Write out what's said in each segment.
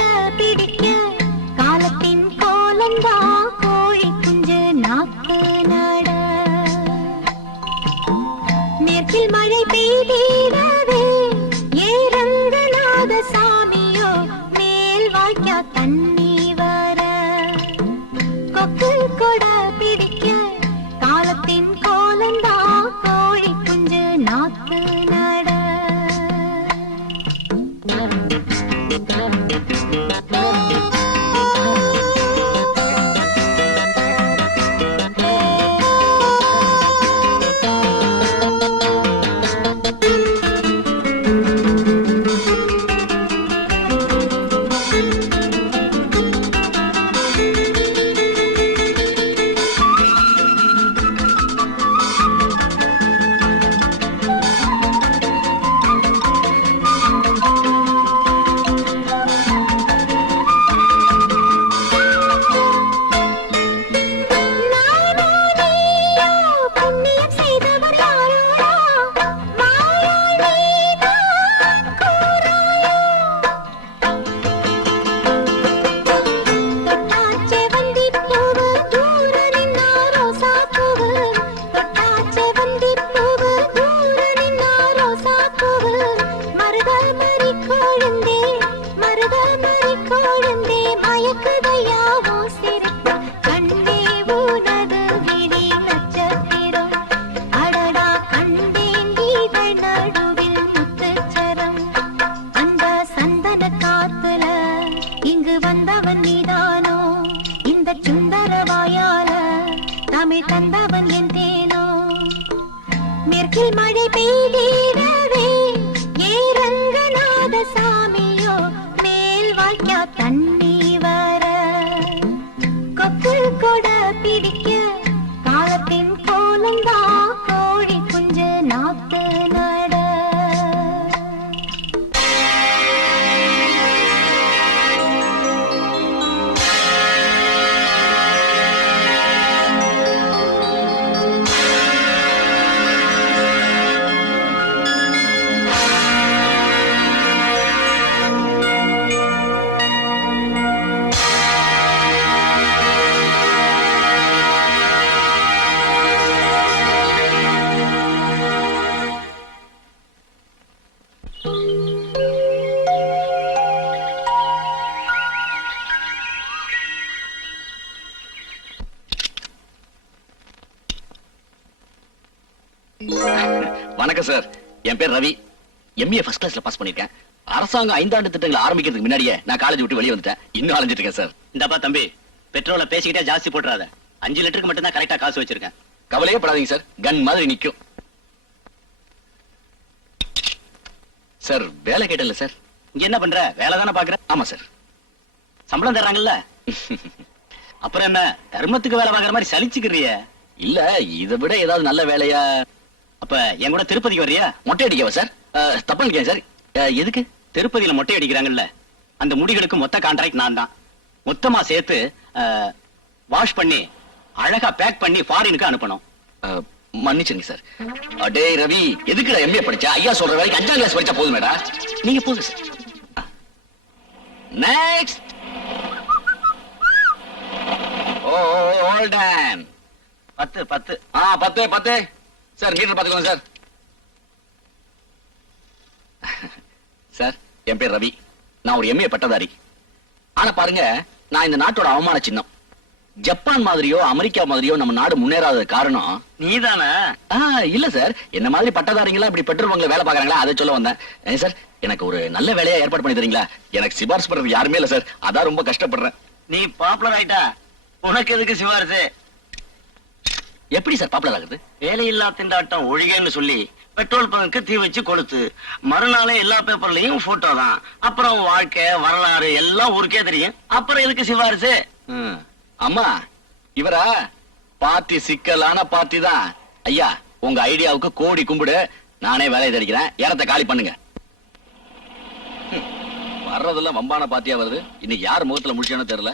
கூட பிடிக்க காலத்தின் கோலந்தா கோழி குஞ்சு நாக்கு நட மேற்கில் மழை பெய்திடவே ஏரங்கநாத சாமியோ மேல் வாய்க்கா தண்ணி வர கொக்கு கூட பிடிக்க காலத்தின் கோலந்தா கோழி குஞ்சு நாக்கு நட மேற்கில் மழை பெய்திடவே ஏரங்கநாத சாமியோ மேல் வாய்க்கா தண்ணி வர கொக்கு கூட பிடிக்க காலத்தின் கோலந்தா கோழி குஞ்சு நாக்கு நட வணக்கம் சார், என் பேர் ரவி. எம்ஏ ஃபர்ஸ்ட் கிளாஸ்ல பாஸ் பண்ணிருக்கேன். அரசாங்கம் 5 ஆண்டு திட்டங்களை ஆரம்பிக்கிறதுக்கு முன்னாடியே நான் காலேஜ் விட்டு வெளியே வந்துட்டேன். இன்னும் அலைஞ்சிட்டு இருக்கேன் சார். இந்தப்பா தம்பி, பெட்ரோலை பேசிக்கிட்டே ஜாஸ்தி போட்டுறாத. 5 லிட்டருக்கு மட்டும் தான் கரெக்டா காசு வச்சிருக்கேன். கவலையே படாதீங்க சார், கன் மாதிரி நிக்கும். சார் வேலை கேட்டல சார். இங்க என்ன பண்ற? வேலை தானே பாக்குற? ஆமா சார். சம்பளம் தர்றாங்கல்ல? அப்புறம் என்ன தர்மத்துக்கு வேலை பாக்குற மாதிரி சலிச்சுக்கிறிய? இல்ல, இதை விட ஏதாவது நல்ல வேலையா? அப்ப என் கூட திருப்பதிக்கு வர்றியா? மொட்டை அடிக்கவா சார்? தப்பா இருக்கேன் சார். எதுக்கு? திருப்பதியில மொட்டை அடிக்கிறாங்கல்ல, அந்த முடிகளுக்கு மொத்த கான்ட்ராக்ட் நான் தான். மொத்தமா சேர்த்து வாஷ் பண்ணி அழகா பேக் பண்ணி ஃபாரினுக்கு அனுப்பணும். மன்னிச்சுங்க சார். அடே ரவி, எதுக்குடா எம்ஏ படிச்சா? ஐயா சொல்ற வரைக்கும் 5ஆம் கிளாஸ் படிச்சா போதுமேடா. நீங்க போதும் sir. Next. Hold on. 10 10 10 10 sir. Meter பாத்துக்கோங்க சார். சார், என் பேர் ரவி. நான் ஒரு எம்ஏ பட்டதாரி. ஆனா பாருங்க, நான் இந்த நாட்டோட அவமான சின்னம். ஜப்பான் மாதிரியோ அமெரிக்கா மாதிரியோ நம்ம நாடு முன்னேறாத காரணம் நீதானா? இல்ல சார், என்ன மாதிரி பட்டதாரிங்களா இப்படி பெட்ரோல் பங்க்ல வேலை பாக்குறாங்களா, அதை சொல்ல வந்தேன். சார், எனக்கு ஒரு நல்ல வேலையா ஏற்பாடு பண்ணி தரீங்களா? எனக்கு சிபாரிசு பண்றது யாருமே இல்ல சார், அதான் ரொம்ப கஷ்டப்படுறேன். நீ பாப்புலர் ஆயிட்டா, உனக்கு எதுக்கு சிபாரிசு? எப்படி சார் பாப்புலர் ஆகுது? வேலையில்லா திண்டாட்டம் ஒழிகன்னு சொல்லி பெட்ரோல் பங்குக்கு தீ வச்சு கொளுத்து, மறுநாளே எல்லா பேப்பர்லயும் போட்டோ தான். அப்புறம் வாழ்க்கை வரலாறு எல்லாம் ஊருக்கே தெரியும். அப்புறம் எதுக்கு சிபாரிசு? அம்மா, இவரா பார்ட்டி சிக்கலான பார்ட்டி தான். ஐயா, உங்க ஐடியாவுக்கு கோடி கும்பிடு. நானே வேலையை தெரிக்கிறேன். இடத்தை காலி பண்ணுங்க. வர்றதெல்லாம் வம்பான பார்ட்டியா வருது. இன்னைக்கு யார் முகத்துல முடிச்சானு தெரியல.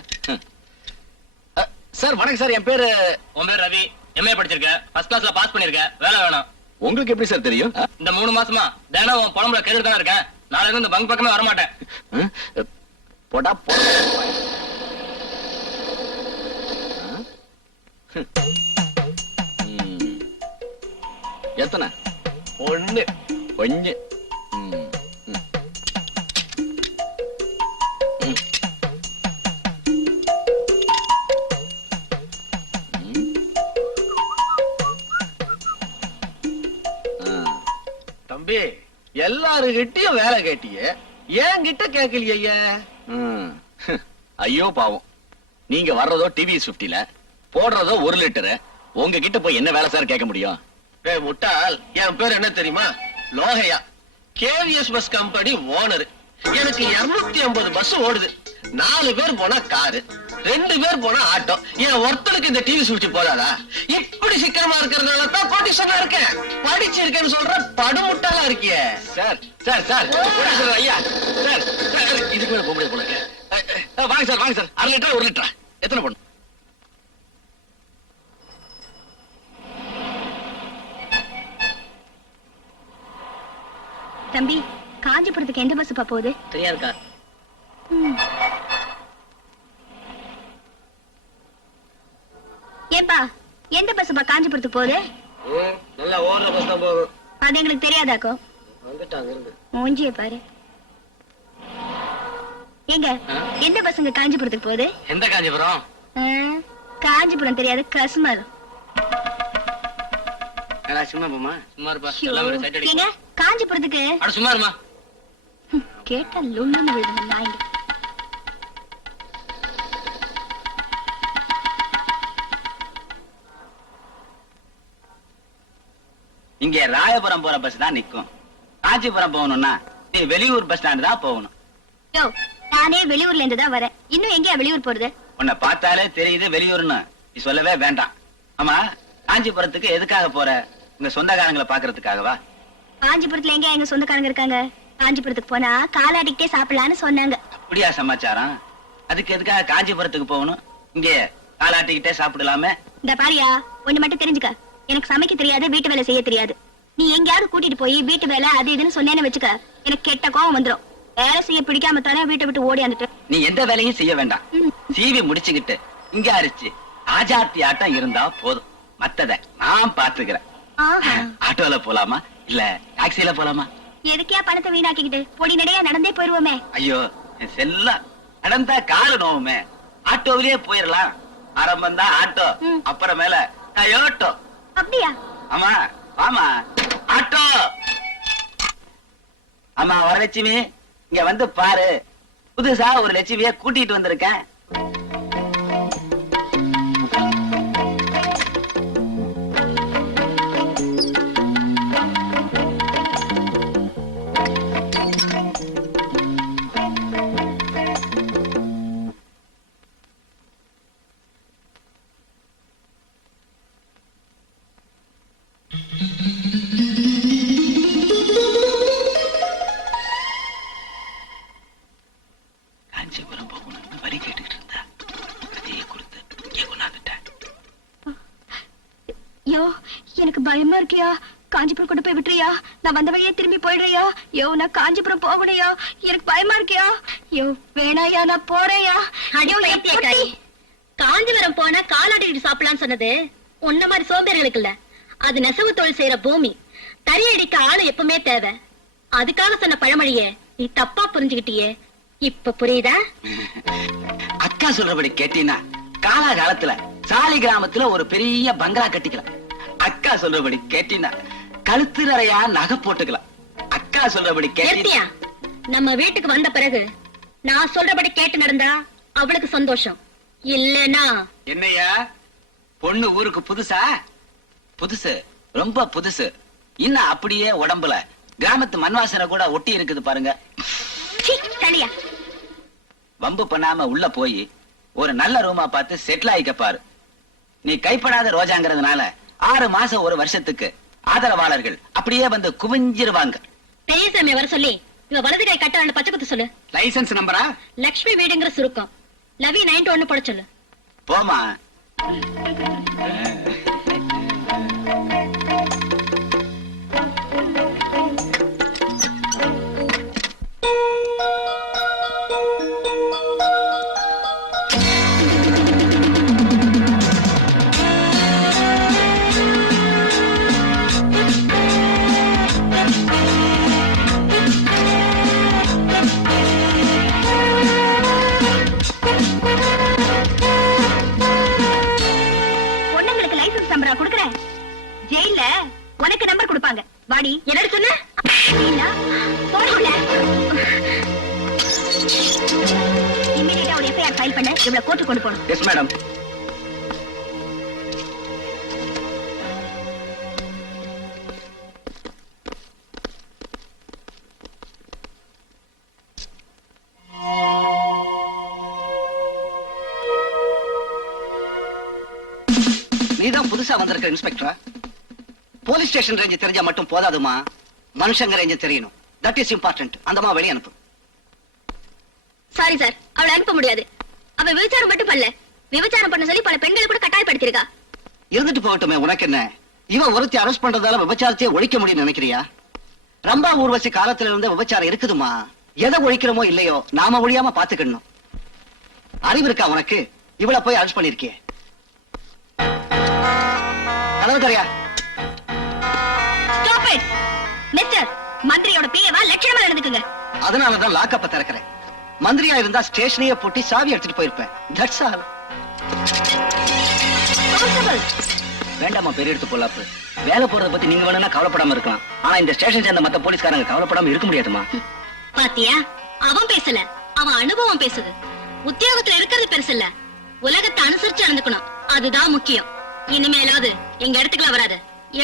சார் வணக்கம் சார், என் பேரு. உன் பேர் ரவி. எம்ஏ படிச்சிருக்க, ஃபர்ஸ்ட் கிளாஸ்ல பாஸ் பண்ணிருக்க, வேலை வேணும். உங்களுக்கு எப்படி சார் தெரியும்? இந்த 3 மாசமா தினம் உன் புலம்புல கேட்டு தானே இருக்கேன். நாளைல இருந்து இந்த பங்க் பக்கமே வரமாட்டேன். போடா போடா. எத்தனை? ஒண்ணு. கொஞ்சு. தம்பி, எல்லாருகிட்டயும் வேலை கேட்டிய, ஏன் கிட்ட கேட்கலையா? ஐயோ பாவம், நீங்க வர்றதோ டிவிஎஸ் 50ல, போடுறதோ 1 லிட்டரு. உங்ககிட்ட போய் என்ன வேலை சார் கேட்க முடியும்? முட்டாள், என் பேர் என்ன தெரியுமா? Lokaiah. KVS bus company owner. எனக்கு 250 பஸ் ஓடுது. 4 பேர் போனா காரு, 2 பேர் போனா ஆட்டோ. என் ஒருத்தருக்கு இந்த டிவி சுவிட்ச் போதாதா? இப்படி சிக்கனமா இருக்கிறதுனால தான் கோட்டீஸ்வரனா இருக்கேன். படிச்சிருக்கேன்னு சொல்ற படுமுட்டாளா இருக்கியே. சார் சார் சார் ஐயா சார் சார், இதுக்கு மேல போக முடியாது போல. வாங்க சார் வாங்க சார். 1/2 லிட்டர் 1 லிட்டரா? எத்தனை பண்ணும்? தம்பி, காஞ்சிபுரத்துக்கு எந்த பஸ் போகுது? தெரியாதுக்கா. ஏப்பா, எந்த பஸ் காஞ்சிபுரத்துக்கு போகுது? நல்லா ஓடுற பஸ் தான் போகும். அது எங்களுக்கு தெரியாதாக்கோ. வந்துட்டாங்க இருந்து. மூஞ்சிய பாரு. எங்க எந்த பஸ்ங்க காஞ்சிபுரத்துக்கு போகுது? எந்த காஞ்சிபுரம்? காஞ்சிபுரம் தெரியாது, கஸ்மர். சும்மா போமா, சும்மா இருப்பா. எங்க காஞ்சிபுரத்துக்கு? சும்மா இருமா. கேட்டா லுள்ளுன்னு விழுது நாய்ங்க. இங்க ராயபுரம் போற பஸ் தான் நிக்கும். காஞ்சிபுரம் போகணும்னா நீ வெளியூர் பஸ் ஸ்டாண்ட் தான் போகணும். யோ, நானே வெளியூர்ல இருந்து தான் வரேன். இன்னும் எங்கயா வெளியூர் போறது? உன்னை பார்த்தாலே தெரியுது வெளியூர்னு. நீ சொல்லவே வேண்டாம். ஆமா, காஞ்சிபுரத்துக்கு எதுக்காக போற? உங்க சொந்தக்காரங்களை பாக்குறதுக்காகவா? காஞ்சிபுரத்துல எங்க எங்க சொந்தக்காரங்க இருக்காங்க? காஞ்சிபுரத்துக்கு போனா காலாடிக்கிட்டே சாப்பிடலான்னு சொன்னாங்க. அப்படியா சமாச்சாரம்? அதுக்கு எதுக்காக காஞ்சிபுரத்துக்கு போகணும்? இங்க காலாட்டிக்கிட்டே சாப்பிடலாமே. இந்த பாரியா, ஒண்ணு மட்டும் தெரிஞ்சுக்க. எனக்கு சமைக்க தெரியாது, வீட்டு வேலை செய்ய தெரியாது. நீ எங்கயாவது கூட்டிட்டு போய் வீட்டு வேலை அது இதுன்னு சொன்னேன்னு வச்சுக்க, எனக்கு கெட்ட கோவம் வந்துரும். வேலை செய்ய பிடிக்காம தானே வீட்டை விட்டு ஓடியாந்துட்டு. நீ எந்த வேலையும் செய்ய வேண்டாம். சீவி முடிச்சுக்கிட்டு இங்க அரிச்சு ஆஜாத்தி ஆட்டம் இருந்தா போதும். மத்தத நான் பாத்துக்கிறேன். ஆட்டோல போலாமா இல்ல டாக்ஸில போலாமா? எதுக்கியா பணத்தை வீணாக்கிக்கிட்டு பொடி நடையா நடந்தே போயிருவோமே. ஐயோ, செல்லம் நடந்தா கால நோவுமே. ஆட்டோவிலேயே போயிடலாம். ஆரம்பம் தான் ஆட்டோ, அப்புறமேல டயோட்டோ. அப்படியா? ஆமா ஆமா, ஆட்டோ. ஆமா, வரலட்சுமி, இங்க வந்து பாரு. புதுசா ஒரு லட்சுமிய கூட்டிட்டு வந்திருக்கேன். காஞ்சிபுரம் போகணும்னு வழி கேட்டுக்கிட்டு இருந்தா அதையே கொடுத்து இங்கே கொண்டாந்துட்டேன். யோ, எனக்கு பயமா இருக்கியா? காஞ்சிபுரம் கொண்டு போய் விட்டுறியா? நான் வந்த வழியே திரும்பி போயிடுறியா? யோ, நான் காஞ்சிபுரம் போகணையா? எனக்கு பயமா இருக்கியா? யோ, வேணாயா, நான் போறேயா. காஞ்சிபுரம் போனா காலாடிட்டு சாப்பிடலாம்னு சொன்னது உன்ன மாதிரி சோம்பேறிகளுக்கு இல்ல. அது நெசவு தொழில் செய்யற பூமி. தறி அடிக்க ஆளு எப்பவுமே தேவை. அதுக்காக சொன்ன பழமொழியே நீ தப்பா புரிஞ்சுக்கிட்டியே. இப்ப புரியுதா? அக்கா சொல்றபடி கேட்டீங்கன்னா காலாகாலத்துல சாலி கிராமத்துல ஒரு பெரிய பங்களா கட்டிக்கலாம். அக்கா சொல்றபடி கேட்டீங்கன்னா கழுத்து நிறையா நகை போட்டுக்கலாம். அக்கா சொல்றபடி கேட்டியா? நம்ம வீட்டுக்கு வந்த பிறகு நான் சொல்றபடி கேட்டு நடந்தா அவளுக்கு சந்தோஷம். இல்லனா என்னையா பொண்ணு ஊருக்கு புதுசா? புதுசு, ரொம்ப புதுசு. இன்னும் அப்படியே உடம்புல கிராமத்து மண்வாசனை கூட ஒட்டி இருக்குது பாருங்க. தனியா வம்பு பண்ணாம உள்ள போய் ஒரு நல்ல ரூமா பார்த்து செட்டில் ஆயிக்க பாரு. நீ கைப்படாத ரோஜாங்கிறதுனால 6 மாசம் 1 வருஷத்துக்கு ஆதரவாளர்கள் அப்படியே வந்து குவிஞ்சிருவாங்க. பெரியசாமி வர சொல்லி இவ வலது கை கட்ட பச்சை குத்து சொல்லு. லைசன்ஸ் நம்பரா? லட்சுமி வீடுங்கிற சுருக்கம். லவி 91 போட சொல்லு. போமா. வாடி. என்னடி சொன்ன? மீனா, போடி உள்ள. இம்மீடியட்டா ஒரு எஃப்ஐஆர் ஃபைல் பண்ண, இவள கோர்ட்டு கொண்டு போகணும். Yes madam. நீதான் புதுசா வந்திருக்க இன்ஸ்பெக்டரா? போலீஸ் ஸ்டேஷன் ரேஞ்ச் தெரிஞ்சா மட்டும் போதாதுமா, மனுஷங்க ரேஞ்ச் தெரியணும். That is important. அந்தமா வெளிய அனுப்பு. சாரி சார், அவளை அனுப்ப முடியாது. அவ விபச்சாரம் மட்டும் பண்ணல, விபச்சாரம் பண்ண சொல்லி பல பெண்களை கூட கட்டாயப்படுத்திருக்கா. இருந்துட்டு போகட்டுமே, உனக்கு என்ன? இவ ஒருத்தி அரெஸ்ட் பண்றதால விபச்சாரத்தையே ஒழிக்க முடியும் நினைக்கிறியா? ரம்பா ஊர்வசி காலத்துல இருந்த விபச்சாரம் இருக்குதுமா. எதை ஒழிக்கிறோமோ இல்லையோ நாம ஒழியாம பாத்துக்கணும். அறிவு இருக்கா உனக்கு? இவளை போய் அரெஸ்ட் பண்ணிருக்கியே. கதவு தரையா? Stop it mister. மந்திரியோட பிஏவா லட்சணமா நடந்துக்குங்க. அதனாலதான் லாக்கப்ப திறக்கிறேன். மந்திரியா இருந்தா ஸ்டேஷனையே பூட்டி சாவி எடுத்துட்டு போயிருப்பேன். That's all. கான்ஸ்டபிள், வேண்டாமா பெரிய எடுத்து போலாப்பு. வேலை போறத பத்தி நீங்க வேணும்னா கவலைப்படாம இருக்கலாம். ஆனா இந்த ஸ்டேஷன் சேர்ந்த மத்த போலீஸ்காரங்க கவலைப்படாம இருக்க முடியாதுமா. பாத்தியா, அவன் பேசல, அவன் அனுபவம் பேசுது. உத்தியோகத்துல இருக்கிறது பெருசு இல்ல, உலகத்தை அனுசரிச்சு நடந்துக்கணும், அதுதான் முக்கியம். இனிமேலாவது எங்க இடத்துக்குள்ள வராத.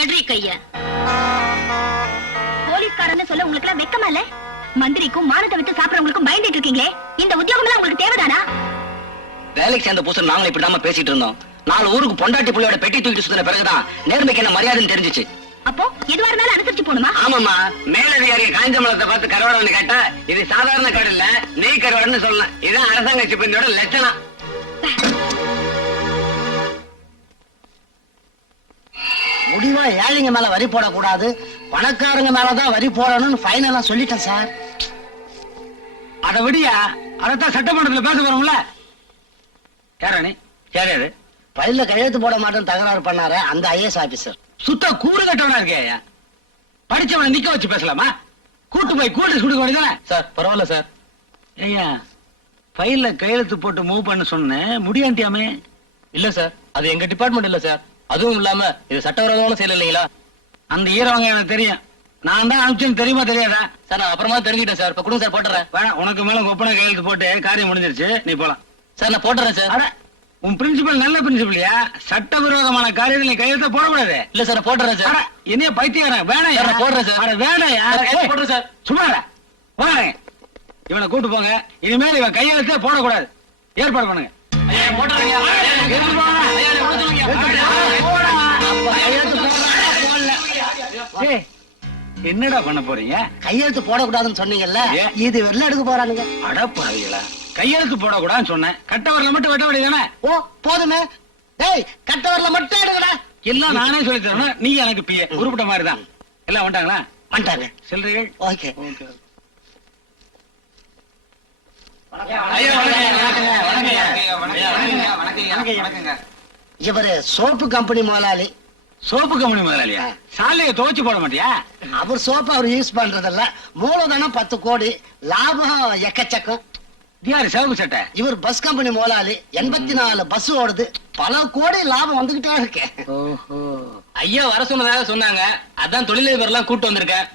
எட்ரி கைய. போலீஸ்காரன்னு சொல்ல உங்களுக்கு எல்லாம் வெக்கமா இல்ல? மந்திரிக்கும் மானத்தை விட்டு சாப்பிடறவங்களுக்கும் பயந்துட்டு இருக்கீங்களே, இந்த உத்தியோகம் எல்லாம் உங்களுக்கு தேவைதானா? வேலைக்கு சேர்ந்த புதுசு நாங்களும் இப்படிதான் பேசிட்டு இருந்தோம். 4 ஊருக்கு பொண்டாட்டி புள்ளையோட பெட்டி தூக்கிட்டு சுத்தின பிறகுதான் நேர்மைக்கு என்ன மரியாதைன்னு தெரிஞ்சிச்சு. அப்போ எதுவா இருந்தாலும் அனுசரிச்சு போணுமா? ஆமாமா, மேலதிகாரி காய்ந்த மலத்தை பார்த்து கருவாடன்னு கேட்டா இது சாதாரண காடு இல்ல, நெய் கருவாடன்னு சொல்லலாம். இதான் அரசாங்க சிப்பந்தியோட லட்சணம். முடிவா ஏழைங்க மேல வரி போடக்கூடாது, பணக்காரங்க மேலதான் வரி போடணும்னு ஃபைனலா சொல்லிட்டேன் சார். அத விடியா, அதத்தான் சட்டமன்றத்துல பேச போறோம்ல. யாரானி யாரு? பையில கையெழுத்து போட மாட்டேன்னு தகராறு பண்ணாரு அந்த ஐஏஎஸ் ஆபீசர். சுத்த கூறு கட்டவனா இருக்கே. படிச்சவனை நிக்க வச்சு பேசலாமா? கூட்டு போய் கூட்டு கொடுக்க வேண்டியதானே? சார் பரவாயில்ல சார். ஐயா, ஃபைல்ல கையெழுத்து போட்டு மூவ் பண்ண சொன்னேன், முடியாண்டியாமே. இல்ல சார், அது எங்க டிபார்ட்மெண்ட் இல்ல சார். அதுவும் இல்லாம இது சட்டவிரோதமான செயல் இல்லைங்களா? அந்த ஈரவங்க எனக்கு தெரியும். நான் தான் அனுப்பிச்சேன்னு தெரியுமா தெரியாதா? சார் நான் அப்புறமா தெரிஞ்சுக்கிட்டேன் சார். இப்ப கொடுங்க சார், போட்டுறேன். வேணாம், உனக்கு மேல ஒப்பனை கையெழுத்து போட்டு காரியம் முடிஞ்சிருச்சு, நீ போலாம். சார் நான் போட்டுறேன் சார். அட, உன் பிரின்சிபல் நல்ல பிரின்சிபல்யா. சட்டவிரோதமான காரியத்தில் நீ கையெழுத்த போடக்கூடாது. இல்ல சார் நான் போட்டுறேன் சார். அட, என்னைய பைத்தியக்காரன் வேணாம். சார், நான் போடுறேன் சார். அட வேணாயா, போட்டுறேன் சார். சும்மா வாங்க, இவனை கூட்டு போங்க. இனிமேல் இவன் கையெழுத்தே போடக்கூடாது. ஏற்பாடு பண்ணுங்க. எடுத்து போங்க. ஏய், என்னடா பண்ண போறீங்க? கையெழுத்து போடக்கூடாதுன்னு சொன்னீங்கல்ல, ஏன்? இது வெள்ள எடுக்க போறானுங்க. அடப்பாவிகளா, கையெழுத்து போடக்கூடாதுன்னு சொன்னேன். கட்டவரில் மட்டும் வெட்ட வேண்டியதானே? ஓ போதுமே. டேய், கட்டவரல மட்டும் எடுங்கடா. எல்லாம் நானே சொல்லி தரணும், நீ எனக்கு பிஏ. உருப்பிட்ட மாதிரி தான். எல்லாம் வந்துட்டாங்களா? வந்துட்டாங்க. செல்றீர்கள்? ஓகே. இவரு சோப்பு கம்பெனி முதலாளி. சோப்பு கம்பெனி முதலாளியா? சாலையை துவைச்சு போட மாட்டியா? அவர் சோப்பு அவர் யூஸ் பண்றதில்ல. மூலதனம் 10 கோடி, லாபம் எக்கச்சக்கம். யாரு சிவப்பு சட்டை? இவர் பஸ் கம்பெனி முதலாளி. 84 பஸ் ஓடுது, பல கோடி லாபம் வந்துகிட்டே இருக்கு. ஓஹோ, ஐயா வர சொன்னதாக சொன்னாங்க. அதான் தொழிலதிபர் எல்லாம் கூட்டு வந்திருக்கேன்.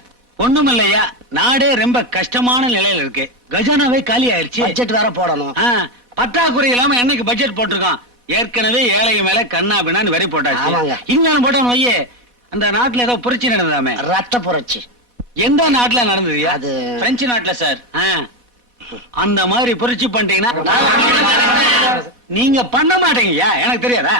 ஒண்ணும் இல்லையா, நாடே ரொம்ப கஷ்டமான நிலையில இருக்கு. கஜானாவே காலி ஆயிருச்சு. பட்ஜெட் வேற போடணும். பற்றாக்குறை இல்லாம என்னைக்கு பட்ஜெட் போட்டிருக்கோம்? ஏற்கனவே ஏழைங்க மேல கண்ணா பின்னான்னு வரி போட்டாச்சு. ஆமாங்க. இங்க போட்டோம் வையே, அந்த நாட்டுல ஏதோ புரட்சி நடந்ததாமே. ரத்த புரட்சி. எந்த நாட்டுல நடந்தது? அது பிரெஞ்சு நாட்டுல சார். அந்த மாதிரி புரட்சி பண்ணிட்டீங்கன்னா நீங்க பண்ண மாட்டீங்கய்யா, எனக்கு தெரியாதா?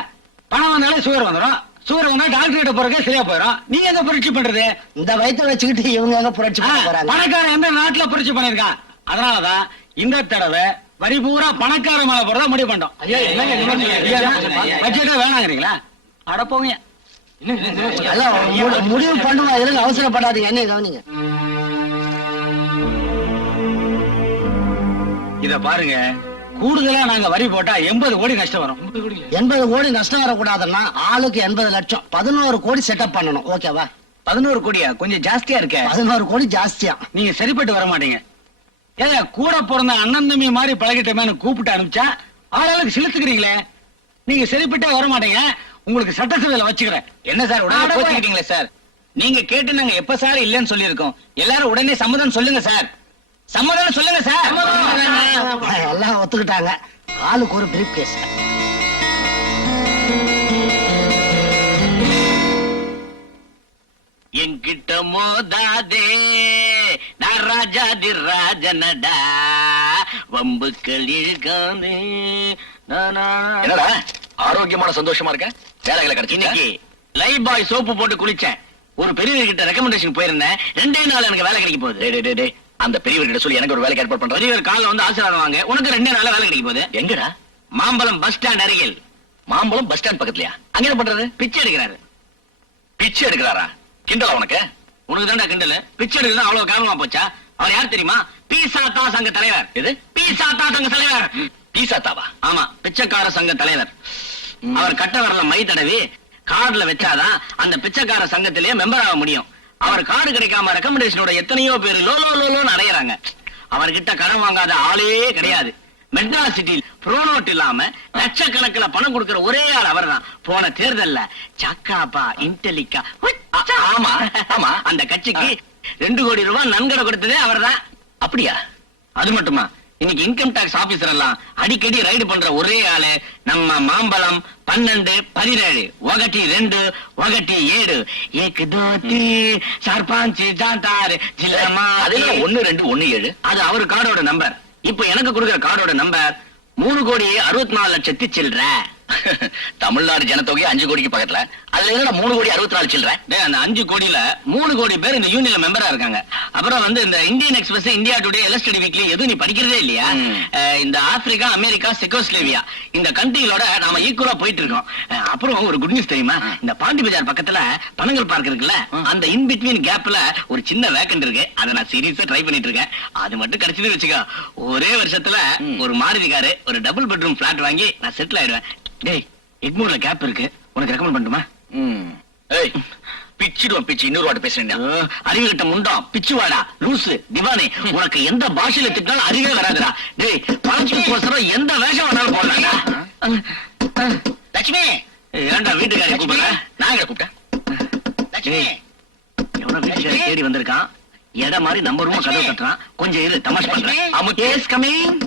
பணம் வந்தாலே சுகர் வந்துடும், சுகர் வந்தா டாக்டர் கிட்ட போறக்கே சரியா போயிடும். நீங்க எங்க புரட்சி பண்றது? இந்த வயிற்று வச்சுக்கிட்டு இவங்க எங்க புரட்சி பண்ண போறாங்க? பணக்காரன் எந்த நாட்டுல புரட்சி பண்ணிருக்கான்? அதனாலதான் இந்த தடவை வரி பூரா பணக்கார மேல போறதா முடிவு பண்ணோம். பட்ஜெட்டே வேணாங்கிறீங்களா? அட போங்க. முடிவு பண்ணுவா, எதுவும் அவசரப்படாதீங்க. என்ன கவனிங்க. இத பாருங்க, கூடுதலா நாங்க வரி போட்டா 80 கோடி நஷ்டம் வரும். 80 கோடி நஷ்டம் வரக்கூடாதுன்னா ஆளுக்கு 80 லட்சம், 11 கோடி செட்டப் பண்ணணும். ஓகேவா? 11 கோடியா? கொஞ்சம் ஜாஸ்தியா இருக்க. 11 கோடி ஜாஸ்தியா? நீங்க சரிப்பட்டு வர மாட்டீங்க. ஏங்க, கூட பிறந்த அண்ணன் தம்பி மாதிரி பழகிட்டமேனு கூப்பிட்டு அனுப்பிச்சா ஆளாளுக்கு சிலுத்துக்கிறீங்களே. நீங்க சரிப்பட்டே வர மாட்டீங்க. உங்களுக்கு சட்டசபையில வச்சுக்கிறேன். என்ன சார் உடனே கோச்சிக்கிட்டீங்களே சார்? நீங்க கேட்டு நாங்க எப்ப சார் இல்லன்னு சொல்லியிருக்கோம். எல்லாரும் உடனே சம்மதம் சொல்லுங்க சார். சம்மதம் சொல்லுங்க சார். எல்லாம் ஒத்துக்கிட்டாங்க. ஆளுக்கு ஒரு பிரீஃப் கேஸ். என்கிட்ட மோதாதே நான் ராஜாதி ராஜனடா வம்புக்கள் இழுக்காதே. என்னடா ஆரோக்கியமான சந்தோஷமா இருக்க? வேலைகளை கிடைச்சு இன்னைக்கு லைஃப் பாய் சோப்பு போட்டு குளிச்சேன். ஒரு பெரியவர்கிட்ட ரெக்கமெண்டேஷன் போயிருந்தேன். 2 நாள் எனக்கு வேலை கிடைக்க போகுது. அந்த பெரியவர்கிட்ட சொல்லி எனக்கு ஒரு வேலைக்கு ஏற்பாடு பண்ற. பெரியவர் காலைல வந்து ஆசீர்வாதம் வாங்க. உனக்கு 2 நாள்ல வேலை கிடைக்க போகுது. எங்கடா? மாம்பழம் பஸ் ஸ்டாண்ட் அருகில். மாம்பழம் பஸ் ஸ்டாண்ட் பக்கத்துலயா? அங்க என்ன பண்றது? பிச்சை எடுக்கிறாரு. பிச்சை எடுக்கிறாரா? கிண்டலா உனக்கு? உனக்கு தான்டா கிண்டல். பிச்சை எடுக்கிறது அவ்வளவு காரணமா போச்சா? அவர் யார் தெரியுமா? பீசா தா சங்க தலைவர். எது? பீசா தா சங்க தலைவர். பீசா தாவா? ஆமா, பிச்சைக்கார சங்க தலைவர். அவர் கட்ட வரல மை தடவி கார்டுல வச்சாதான் அந்த பிச்சைக்கார சங்கத்திலேயே மெம்பர் ஆக முடியும். அவர் கார்டு கிடைக்காம ரெக்கமெண்டேஷனோட எத்தனையோ பேர் லோ லோ லோன்னு அடையறாங்க. அவர்கிட்ட கடன் வாங்காத ஆளே கிடையாது. மெட்ராஸ் சிட்டியில் ப்ரோனோட் இல்லாம லட்சக்கணக்கில் பணம் கொடுக்கிற ஒரே ஆள் அவர்தான். போன தேர்தல்ல சக்காப்பா இன்டெலிக்கா ஆமா ஆமா அந்த கட்சிக்கு 2 கோடி ரூபாய் நன்கொடை கொடுத்ததே அவர்தான். அப்படியா? அது மட்டுமா, இன்னைக்கு இன்கம் டாக்ஸ் ஆபீசர் எல்லாம் அடிக்கடி ரைடு பண்ற ஒரே ஆளு நம்ம மாம்பழம் 12 17 1 2 1 7 1 2 3 4 5 6 ஜில்லமா. அதெல்லாம் 1 2 1 7. அது அவர் கார்டோட நம்பர். இப்போ எனக்கு கொடுக்கிற கார்டோட நம்பர் 3,64,00,000 சில்ற. தமிழ்நாடு ஜனத்தொகை 5 கோடிக்கு பக்கத்துல. அதுல என்ன 3,64,00,000 சில்ற? டேய், அந்த 5 கோடியில 3 கோடி பேர் இந்த யூனியன்ல மெம்பரா இருக்காங்க. அப்புறம் வந்து இந்த Indian Express, India Today, Illustrated Weekly எதுவும் நீ படிக்கிறதே இல்லையா? இந்த ஆப்பிரிக்கா, அமெரிக்கா, செக்கோஸ்லேவியா இந்த கண்ட்ரிகளோட நாம ஈக்குவலா போயிட்டு இருக்கோம். அப்புறம் ஒரு குட் நியூஸ் தெரியுமா? இந்த பாண்டி பஜார் பக்கத்துல பனங்கல் பார்க் இருக்குல்ல, அந்த இன் பிட்வீன் கேப்ல ஒரு சின்ன வேக்கண்ட் இருக்கு. அதை நான் சீரியஸா ட்ரை பண்ணிட்டு இருக்கேன். அது மட்டும் கிடைச்சது வச்சுக்கோ, ஒரே வருஷத்துல ஒரு மாருதி காரு, ஒரு டபுள் பெட்ரூம் பிளாட் வாங்கி நான் செட்டில் ஆயிடுவேன். டேய், எக்மூர்ல கேப் இருக்கு, உனக்கு ரெக்கமெண்ட் பண்ணட்டுமா? ஏய், பிச்சிடுவோம் பிச்சு. இன்னொரு வாட்டி பேசுறேன். அறிவு கிட்ட முண்டம், பிச்சுவாடா, லூசு, திவானே, உனக்கு எந்த பாஷையில திட்டினாலும் அறிவே வராதுடா. டேய், பணத்துக்கோசரம் எந்த வேஷம் வேணாலும் போடலாம்டா. லட்சுமி, ஏன்டா வீட்டுக்காரி கூப்பிடுற? நான் எங்க கூப்பிட்டேன்? லட்சுமி, எவனோ வீட்டுக்காரி தேடி வந்திருக்கான். எடை மாதிரி நம்ம ரூம் கதவு தட்டுறான். கொஞ்சம் இரு, தமாஷ் பண்றேன். Yes coming.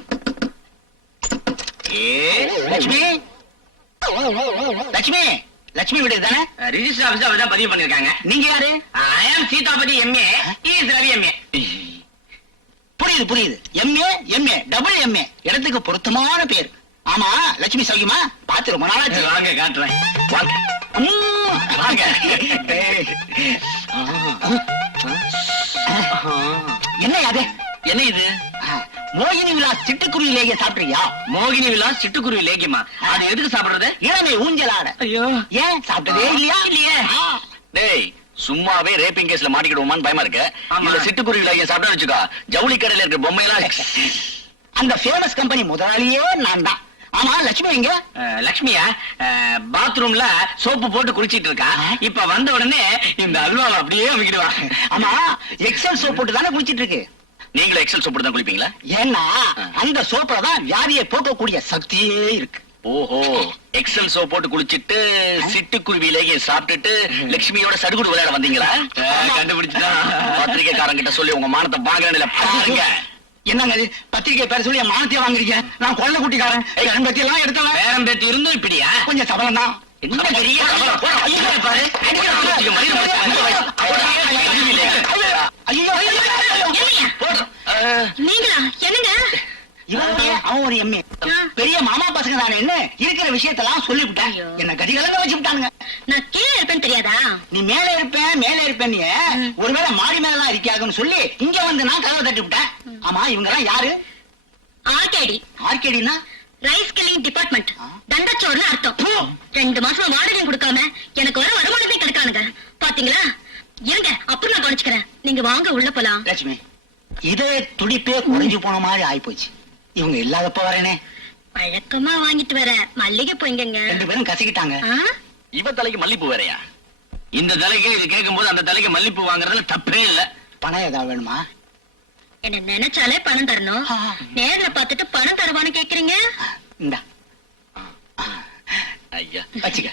லட்சுமி, லட்சுமி, லட்சுமி வீடு தானே? ரிஜிஸ்டர் ஆபீஸ்ல அவர்தான் பதிவு பண்ணிருக்காங்க. நீங்க யாரு? I am Seethapathi MA, is Ravi MA. புரியுது புரியுது. MA MA double MA. இடத்துக்கு பொருத்தமான பேர். ஆமா, லட்சுமி சௌக்கியமா? பாத்து ரொம்ப நாளாச்சு. வாங்க காட்டுறேன். வாங்க. வாங்க. என்ன அது? என்ன இது? மோகினி விலாஸ் சிட்டுக்குருவி லேகிய சாப்பிட்றியா? மோகினி விலாஸ் சிட்டுக்குருவி லேகியமா? அது எதுக்கு சாப்பிடுறது? இளமை ஊஞ்சலாட. ஐயோ, ஏன் சாப்பிட்டதே இல்லையா? இல்லையே. டேய், சும்மாவே ரேப்பிங் கேஸ்ல மாட்டிக்கிடுவோமான்னு பயமா இருக்கு. ஆமா. இந்த சிட்டுக்குருவி லேகிய சாப்பிட்டா வச்சுக்கோ, ஜவுளி கடையில இருக்கிற பொம்மையெல்லாம் அந்த ஃபேமஸ் கம்பெனி முதலாளியே நான் தான். ஆமா, லட்சுமி எங்க? லட்சுமியா பாத்ரூம்ல சோப்பு போட்டு குளிச்சிட்டு இருக்கா. இப்ப வந்த உடனே இந்த அல்வாவை அப்படியே அமைக்கிடுவா. ஆமா, எக்ஸல் சோப் போட்டு தானே குளிச்சிட்டு இருக்கு. நீங்களும் எக்ஸல் சோப் போட்டு தான் குளிப்பீங்களா? ஏன்னா அந்த சோப்புல தான் வியாதியை போக்கக்கூடிய சக்தியே இருக்கு. ஓஹோ, எக்ஸல் சோப் போட்டு குளிச்சிட்டு சிட்டுக்குருவிலேயே சாப்பிட்டுட்டு லட்சுமியோட சடுகுடு விளையாட வந்தீங்களா? கண்டுபிடிச்சுட்டா. பத்திரிகைக்காரங்க கிட்ட சொல்லி உங்க மானத்தை பாக்குறேன். பாருங்க, என்னங்க இது? பத்திரிகை பேர சொல்லி என் மானத்தையே வாங்குறீங்க. நான் கொள்ள குட்டிக்காரன். என் பத்தி எல்லாம் எடுத்தல. பேரம் பேத்தி இருந்தும் இப்படியா? கொஞ்சம் சபலம் தான். என்ன பெரிய சபலம்? ஐயோ, பாரு. நீங்களா? என்னங்க? அவன் ஒரு எம்ஏ பெரிய மாமா பசங்க தானே. என்ன இருக்கிற விஷயத்தெல்லாம் சொல்லிவிட்டேன். ஐயோ. என்ன கதிகலங்க வச்சுட்டானுங்க. நான் கீழே இருப்பேன் தெரியாதா? நீ மேல இருப்பேன். நீ ஒருவேளை மாடி மேலதான் இருக்கியாங்கன்னு சொல்லி இங்க வந்து நான் கதவை தட்டி விட்டேன். ஆமா, இவங்க எல்லாம் யாரு? ஆர்கேடி, ஆர்கேடினா ரைஸ் கில்லிங் டிபார்ட்மெண்ட். தண்டச்சோர்னு அர்த்தம். 2 மாசமா வாடகையும் கொடுக்காம எனக்கு வர வருமானத்தையும் கிடைக்கானுங்க. பாத்தீங்களா? இருங்க, அப்புறம் நான் கவனிச்சுக்கிறேன். நீங்க வாங்க, உள்ள போலாம். லட்சுமி, இதே துடிப்பே குறைஞ்சு போன மாதிரி ஆயிப்போச்சு. இவங்க இல்லாதப்ப வரேனே. வழக்கமா வாங்கிட்டு வர மல்லிகை போய்ங்க. 2 பேரும் கசிக்கிட்டாங்க. இவ தலைக்கு மல்லிப்பூ வேறையா? இந்த தலைக்கு இது கேட்கும் போது அந்த தலைக்கு மல்லிப்பூ வாங்குறதுல தப்பே இல்ல. பணம் ஏதாவது வேணுமா? என்ன நினைச்சாலே பணம் தரணும். நேர்ல பார்த்துட்டு பணம் தருவான்னு கேக்குறீங்க. இந்தா ஐயா, வச்சுக்க.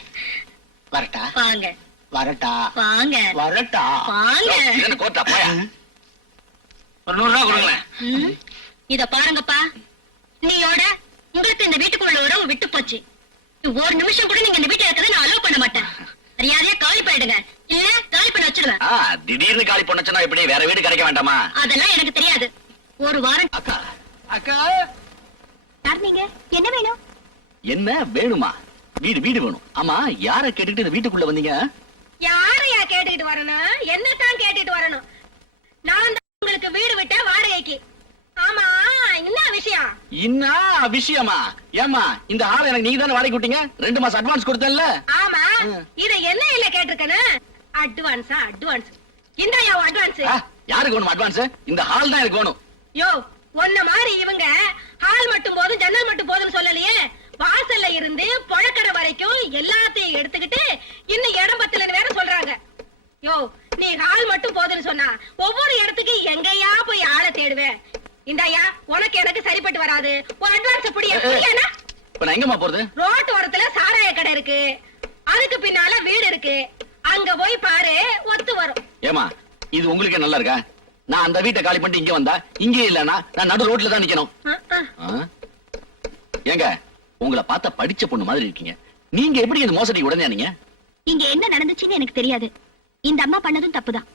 வரட்டா? வாங்க. வரட்டா வாங்க வரட்டா வாங்க என்ன கோட்டா போயா ஒரு 100 ரூபாய் கொடுங்களேன். ம், இத பாருங்கப்பா, நீயோட உங்களுக்கு இந்த வீட்டுக்குள்ள உறவு விட்டு போச்சு. ஒரு நிமிஷம் கூட நீங்க இந்த வீட்டுல இருக்கிறத நான் அலோவ் பண்ண மாட்டேன். மரியாதையா காலி பண்ணிடுங்க, இல்ல காலி பண்ண வச்சிடுவேன். திடீர்னு காலி பண்ணச்சுன்னா இப்படி வேற வீடு கிடைக்க வேண்டாமா? அதெல்லாம் எனக்கு தெரியாது. ஒரு வாரம் அக்கா அக்கா யார் நீங்க? என்ன வேணும்? என்ன வேணுமா? வீடு வீடு வேணும். ஆமா, யார கேட்டுக்கிட்டு இந்த வீட்டுக்குள்ள வந்தீங்க? யாரையா கேட்டுக்கிட்டு வரணும்? என்னத்தான் கேட்டுட்டு வரணும்? நான் தான் உங்களுக்கு வீடு விட்ட வாடகைக்கு. ஆமா, என்ன விஷயம்? என்ன விஷயமா? ஏமா, இந்த ஆள் எனக்கு நீங்க தானே வாடகை விட்டீங்க? 2 மாசம் அட்வான்ஸ் கொடுத்தேன்ல? ஆமா, இத என்ன இல்ல கேட்டிருக்கேன்னு? அட்வான்ஸா? அட்வான்ஸ் இந்தாயா அட்வான்ஸ். யாருக்கு வேணும் அட்வான்ஸ்? இந்த ஹால் தான் எனக்கு வேணும். யோ, ஒன்ன மாதிரி இவங்க ஹால் மட்டும் போதும் ஜன்னல் மட்டும் போதும்னு சொல்லலையே. வாசல்ல இருந்து புழக்கடை வரைக்கும் எல்லாத்தையும் எடுத்துக்கிட்டு இன்னும் இடம் பத்தலன்னு வேற சொல்றாங்க. யோ, நீ ஹால் மட்டும் போதும்னு சொன்னா ஒவ்வொரு இடத்துக்கு எங்கயா போய் ஆளை தேடுவேன். இந்தாயா, உனக்கு எனக்கு சரிப்பட்டு வராது. உன் அட்வான்ஸ் புடியா? இப்ப நான் எங்கம்மா போறது? ரோட்டு ஓரத்துல சாராய கடை இருக்கு, அதுக்கு பின்னால வீடு இருக்கு, அங்க போய் பாரு, ஒத்து வரும். ஏமா, இது உங்களுக்கு நல்லா இருக்கா? நான் அந்த வீட்டை காலி பண்ணிட்டு இங்க வந்தா, இங்கே இல்லனா நான் நடு ரோட்ல தான் நிக்கணும். ஏங்க, உங்களை பார்த்தா படிச்ச பொண்ணு மாதிரி இருக்கீங்க. நீங்க எப்படி இந்த மோசடிக்கு உடனே நீங்க? இங்க என்ன நடந்துச்சுன்னு எனக்கு தெரியாது. இந்த அம்மா பண்ணதும் தப்புதான்.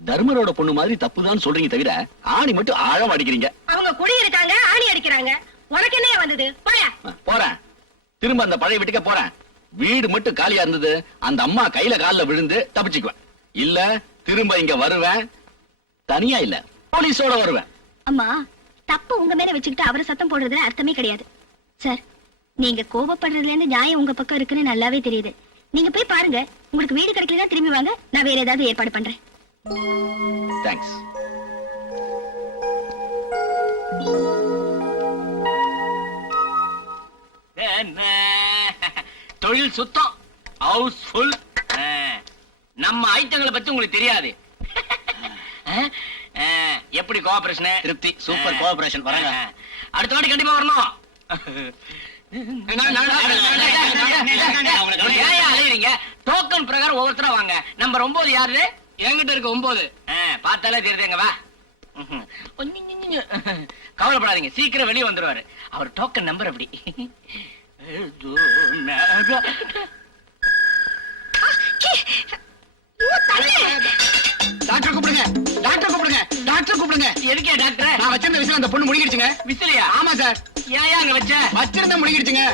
தர்மரோட பொண்ணு மாதிரி தப்புதான் சொல்றீங்க தவிர ஆணி மட்டும் ஆழம் அடிக்கிறீங்க. அவங்க குடி இருக்காங்க, ஆணி அடிக்கிறாங்க. உனக்கு என்ன வந்தது? போயா. போறேன், திரும்ப அந்த பழைய வீட்டுக்கே போறேன். வீடு மட்டும் காலியா இருந்தது, அந்த அம்மா கையில கால்ல விழுந்து தப்பிச்சுக்குவேன். இல்ல திரும்ப இங்க வருவேன். தனியா இல்ல, போலீஸோட வருவேன். அம்மா, தப்பு உங்க மேல வச்சுக்கிட்டு அவரை சத்தம் போடுறதுல அர்த்தமே கிடையாது. சார், நீங்க கோபப்படுறதுல இருந்து நியாயம் உங்க பக்கம் இருக்குன்னு நல்லாவே தெரியுது. நீங்க போய் பாருங்க. உங்களுக்கு வீடு கிடைக்கலன்னா திரும்பி வாங்க, நான் வேற ஏதாவது ஏற்பாடு பண்றேன். தேங்க்ஸ். தொழில் சுத்தம், ஹவுஸ் ஃபுல். நம்ம ஐட்டங்களை பத்தி உங்களுக்கு தெரியாது. எப்படி கோஆபரேஷன்? திருப்தி. Super cooperation. வராங்க. அடுத்த வாட்டி கண்டிப்பா வரணும். ஏன் அலையறீங்க? டோக்கன் பிரகாரம் ஒவ்வொருத்தரா வாங்க. நம்பர் 9 யாரு? என்கிட்ட இருக்க 9. பார்த்தாலே தெரியுதுங்க. வா. கவலைப்படாதீங்க, சீக்கிரம் வெளியே வந்துருவாரு. அவர் டோக்கன் நம்பர் அப்படி. டாக்டர் கூப்பிடுங்க, டாக்டர் கூப்பிடுங்க, டாக்டர் கூப்பிடுங்க. எதுக்கே டாக்டர்? நான் வச்சிருந்த விசில் அந்த பொண்ணு முழுகிடுச்சுங்க. விசிலியா? ஆமா சார். ஏன் அங்க வச்ச? வச்சிருந்த முழுகிடுச்சுங்க.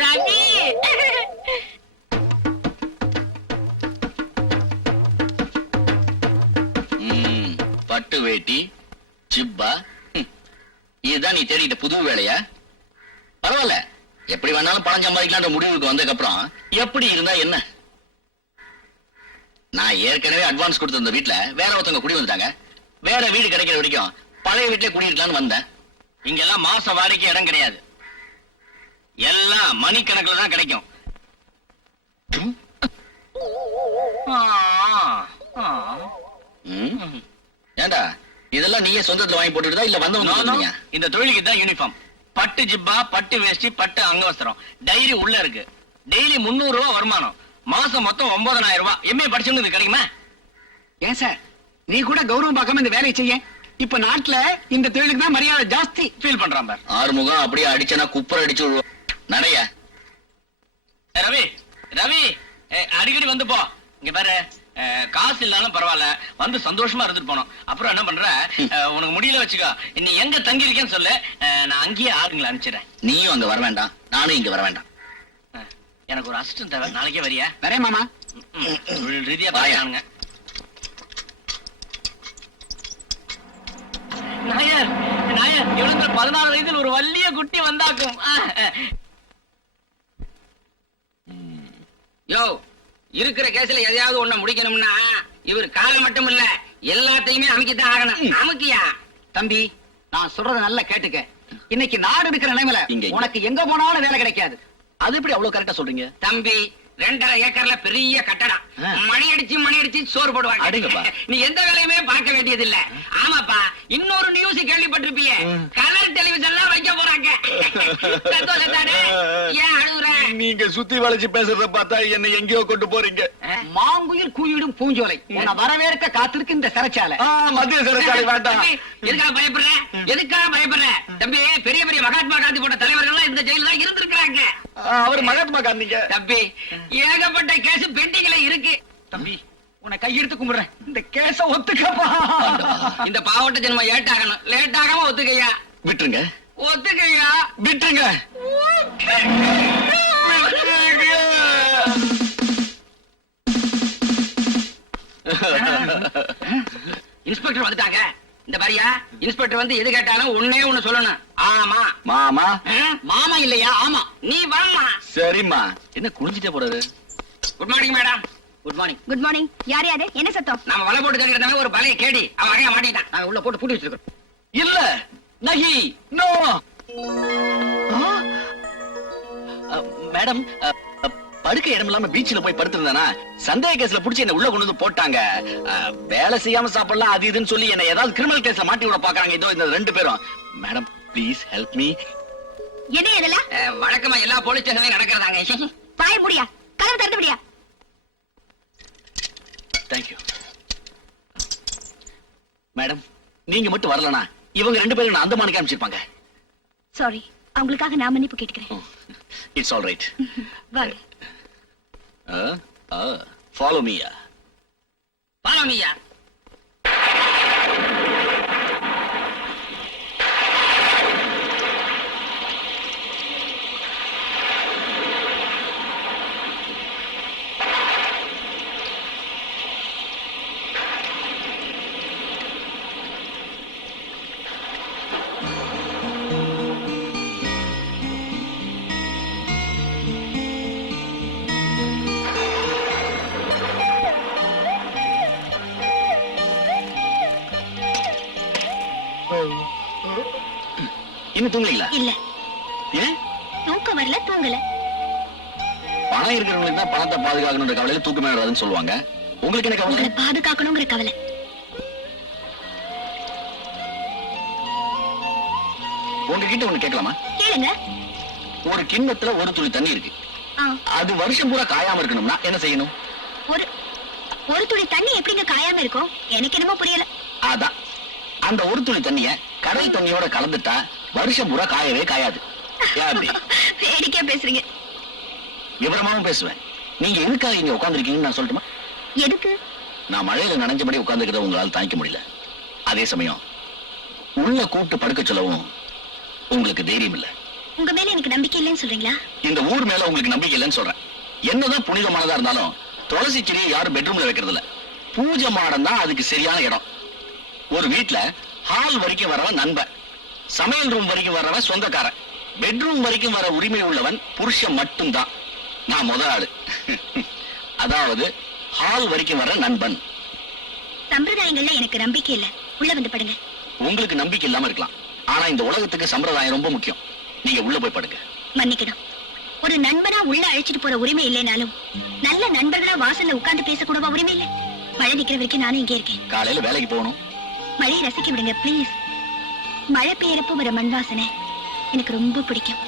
ரவி, பட்டு வேட்டி, ஜிப்பா, இதுதான் நீ தேடிட்ட புது வேலையா? பரவாயில்ல, எப்படி வேணாலும் பணம் சம்பாதிக்கலான்ற முடிவுக்கு வந்ததுக்கு அப்புறம் எப்படி இருந்தா என்ன? நான் ஏற்கனவே அட்வான்ஸ் கொடுத்த வீட்டுல வேற ஒருத்தவங்க குடி வந்துட்டாங்க. வேற வீடு கிடைக்கிற வரைக்கும் பழைய வீட்டுல குடியிருக்கலாம்னு வந்தேன். இங்கெல்லாம் மாச வாடகைக்கு இடம் கிடையாது, எல்லாம் மணிக்கணக்கில் தான் கிடைக்கும். ஏண்டா, இதெல்லாம் நீயே சொந்தத்துல வாங்கி போட்டுட்டா இல்ல வந்தவங்க? இந்த தொழிலுக்கு தான் யூனிஃபார்ம். பட்டு ஜிப்பா, பட்டு வேஷ்டி, பட்டு அங்கவஸ்திரம், டைரி உள்ள இருக்கு. டெய்லி 300 ரூபாய் வருமானம், மாசம் மொத்தம் 9000 ரூபாய். எம்ஏ படிச்சவனுக்கு கிடைக்குமா? ஏன் சார், நீ கூட கௌரவம் பார்க்காம இந்த வேலையை செய்ய. இப்ப நாட்டுல இந்த தொழிலுக்கு தான் மரியாதை ஜாஸ்தி. ஃபீல் பண்றான் பார். ஆறுமுகம் அப்படியே அடிச்சனா குப்பர் அடிச்சு நிறைய. ரவி, ரவி, அடிக்கடி வந்து போ. இங்க பாரு, காசு இல்லாலும் பரவாயில்ல, வந்து சந்தோஷமா இருந்துட்டு போனோம். அப்புறம் என்ன பண்ற, உனக்கு முடியல வச்சுக்கோ, நீ எங்க தங்கி இருக்கேன்னு சொல்லு, நான் அங்கேயே ஆளுங்களை அனுப்பிச்சிடறேன். நீயும் அங்க வர வேண்டாம், நானும் இங்க வர வேண்டாம். எனக்கு ஒரு அசிஸ்டன்ட் தேவை, நாளைக்கே வரியா? வரேன் மாமா. தொழில் ரீதியா பாருங்க. நாயர், நாயர், இவளுக்கு 14 வயதில் ஒரு வள்ளிய குட்டி வந்தாக்கும். யோ, இருக்கிற கேஸ்ல எதையாவது ஒண்ண முடிக்கணும்னா இவர் காலம் மட்டும் இல்ல எல்லாத்தையுமே அமைக்கத்தான் ஆகணும். அமைக்கியா? தம்பி, நான் சொல்றத நல்லா கேட்டுக்க. இன்னைக்கு நாடு இருக்கிற நிலைமையில உனக்கு எங்க போனாலும் வேலை கிடைக்காது. அது எப்படி அவ்வளவு கரெக்டா சொல்றீங்க? தம்பி, 2.5 ஏக்கர்ல பெரிய கட்டடம், மணி அடிச்சு சோறு போடுவாங்க. நீ எந்த வேலையுமே பார்க்க வேண்டியது இல்ல. ஆமாப்பா, இன்னொரு நியூஸ் கேள்விப்பட்டிருப்பிய, கலர் டெலிவிஷன்லாம் வைக்க போறாங்க. சந்தோஷத்தானே? ஏன் அழுகுற? நீங்க சுத்தி வளைச்சு பேசுறத பார்த்தா என்ன எங்கேயோ கொண்டு போறீங்க. மாங்குயில் கூயிடும் பூஞ்சோலை உன்னை வரவேற்க காத்திருக்கு இந்த சிறைச்சாலை. மத்திய சிறைச்சாலை வேண்டாம். தம்பி, எதுக்காக பயப்படுற? எதுக்காக பயப்படுற? தம்பி, பெரிய பெரிய மகாத்மா காந்தி போன்ற தலைவர்கள் எல்லாம் இந்த ஜெயில தான் இருந்திருக்கிறாங்க. அவர் மகாத்மா காந்திங்க. தம்பி, ஏகப்பட்ட கேஸ் பெண்டிங்ல இருக்கு. தம்பி உன்னை கையெடுத்து கும்பிடுறேன், இந்த கேஸ ஒத்துக்கப்பா. இந்த பாவட்ட ஜென்மம் லேட் ஆகணும். லேட் ஆகாம ஒத்துக்கையா? விட்டுருங்க, ஒத்துக்கையா? விட்டுருங்க. இன்ஸ்பெக்டர் வந்துட்டாங்க. இந்த பாரியா, இன்ஸ்பெக்டர் வந்து எது கேட்டாலும் ஒண்ணே ஒண்ணு சொல்லணும். ஆமா. மாமா மாமா இல்லையா? ஆமா. நீ வாமா. சரிம்மா. என்ன குளிஞ்சிட்டே போறாரு? Good morning madam. Good morning. Good morning. யார் யாரு? என்ன சத்தம்? நாம வலை போட்டு கேட்கிறதாவே ஒரு பழைய கேடி அவன் அகையா மாட்டிட்டான். நாங்க உள்ள போட்டு பூட்டி வச்சிருக்கோம். இல்ல, நகி, நோ. மேடம், படுக்க இடம் இல்லாம பீச்ல போய் படுத்திருந்தானா சந்தேக கேஸ்ல புடிச்சு என்ன உள்ள கொண்டு வந்து போட்டாங்க. வேலை செய்யாம சாப்பிடலாம் அது இதுன்னு சொல்லி என்ன ஏதாவது கிரிமினல் கேஸ்ல மாட்டி விட பாக்குறாங்க. இதோ இந்த ரெண்டு பேரும். Madam please help me. என்ன இதெல்லாம்? வழக்கமா எல்லா போலீஸ் ஸ்டேஷன்லயும் நடக்கிறதாங்க. பாய முடியா? கதவு திறந்து முடியா? தேங்க்யூ. மேடம் நீங்க மட்டும் வரலனா இவங்க ரெண்டு பேரும் நான் அந்தமானுக்கு அனுப்பிச்சிருப்பாங்க. சாரி, அவங்களுக்காக நான் மன்னிப்பு கேட்டுக்கிறேன். It's all right. வாங்க. Follow me. பாலோ மீயா. இன்னும் தூங்கலீங்களா? இல்ல, ஏன்? தூக்கம் வரல, தூங்கல. பணம் இருக்கிறவங்களுக்கு தான் பணத்தை பாதுகாக்கணுன்ற கவலையில தூக்கமே வராதுன்னு சொல்லுவாங்க. உங்களுக்கு என்ன கவலை? உங்களை பாதுகாக்கணுங்கிற கவலை. உங்ககிட்ட ஒண்ணு கேட்கலாமா? கேளுங்க. ஒரு கிண்ணத்துல ஒரு துளி தண்ணி இருக்கு. ஆ, அது வருஷம் பூரா காயாம இருக்கணும்னா என்ன செய்யணும்? ஒரு ஒரு துளி தண்ணி எப்படிங்க காயாம இருக்கும்? எனக்கு என்னமோ புரியல. அதான், அந்த ஒரு துளி தண்ணிய கடல் தண்ணியோட கலந்துட்டா வருஷம் பூரா காயவே காயாது. ஏன் அப்படி? வேடிக்கையா பேசுறீங்க. விவரமாவும் பேசுவேன். நீங்க எதுக்காக இங்க உட்கார்ந்திருக்கீங்கன்னு நான் சொல்லட்டுமா? எதுக்கு? நான் மழையில நனைஞ்சபடி உட்கார்ந்துக்கிறத உங்களால தாங்கிக்க முடியல. அதே சமயம் உள்ள கூப்பிட்டு படுக்க சொல்லவும் உங்களுக்கு தைரியம் இல்ல. உங்க மேல எனக்கு நம்பிக்கை இல்லைன்னு சொல்றீங்களா? இந்த ஊர் மேல உங்களுக்கு நம்பிக்கை இல்லைன்னு சொல்றேன். என்னதான் புனிதமானதா இருந்தாலும் துளசி செடியை யாரும் பெட்ரூம்ல வைக்கிறது இல்ல. பூஜை மாடம் தான் அதுக்கு சரியான இடம். ஒரு வீட்டுல ஹால் வரைக்கும் வரவன் நண்பன், சமையல் ரூம் வரைக்கும் வரவன் சொந்தக்காரன், பெட்ரூம் வரைக்கும் வர உரிமை உள்ளவன் புருஷன் மட்டும்தான். நான் முதல் ஆளு. அதாவது ஹால் வரைக்கும் வர நண்பன். சம்பிரதாயங்கள்ல எனக்கு நம்பிக்கை இல்ல. உள்ள வந்து படுங்க. உங்களுக்கு நம்பிக்கை இல்லாம இருக்கலாம், ஆனா இந்த உலகத்துக்கு சம்பிரதாயம் ரொம்ப முக்கியம். நீங்க உள்ள போய் படுங்க. மன்னிக்கணும். ஒரு நண்பனா உள்ள அழைச்சிட்டு போற உரிமை இல்லைனாலும் நல்ல நண்பர்களா வாசல்ல உட்கார்ந்து பேசக்கூடவா உரிமை இல்ல? மழை நிக்கிற வரைக்கும் நானும் இங்கே இருக்கேன். காலையில வேலைக்கு போகணும். மழையை ரசிக்க விடுங்க ப்ளீஸ். மழை பெய்யறப்போ வர மண் வாசனை எனக்கு ரொம்ப பிடிக்கும்.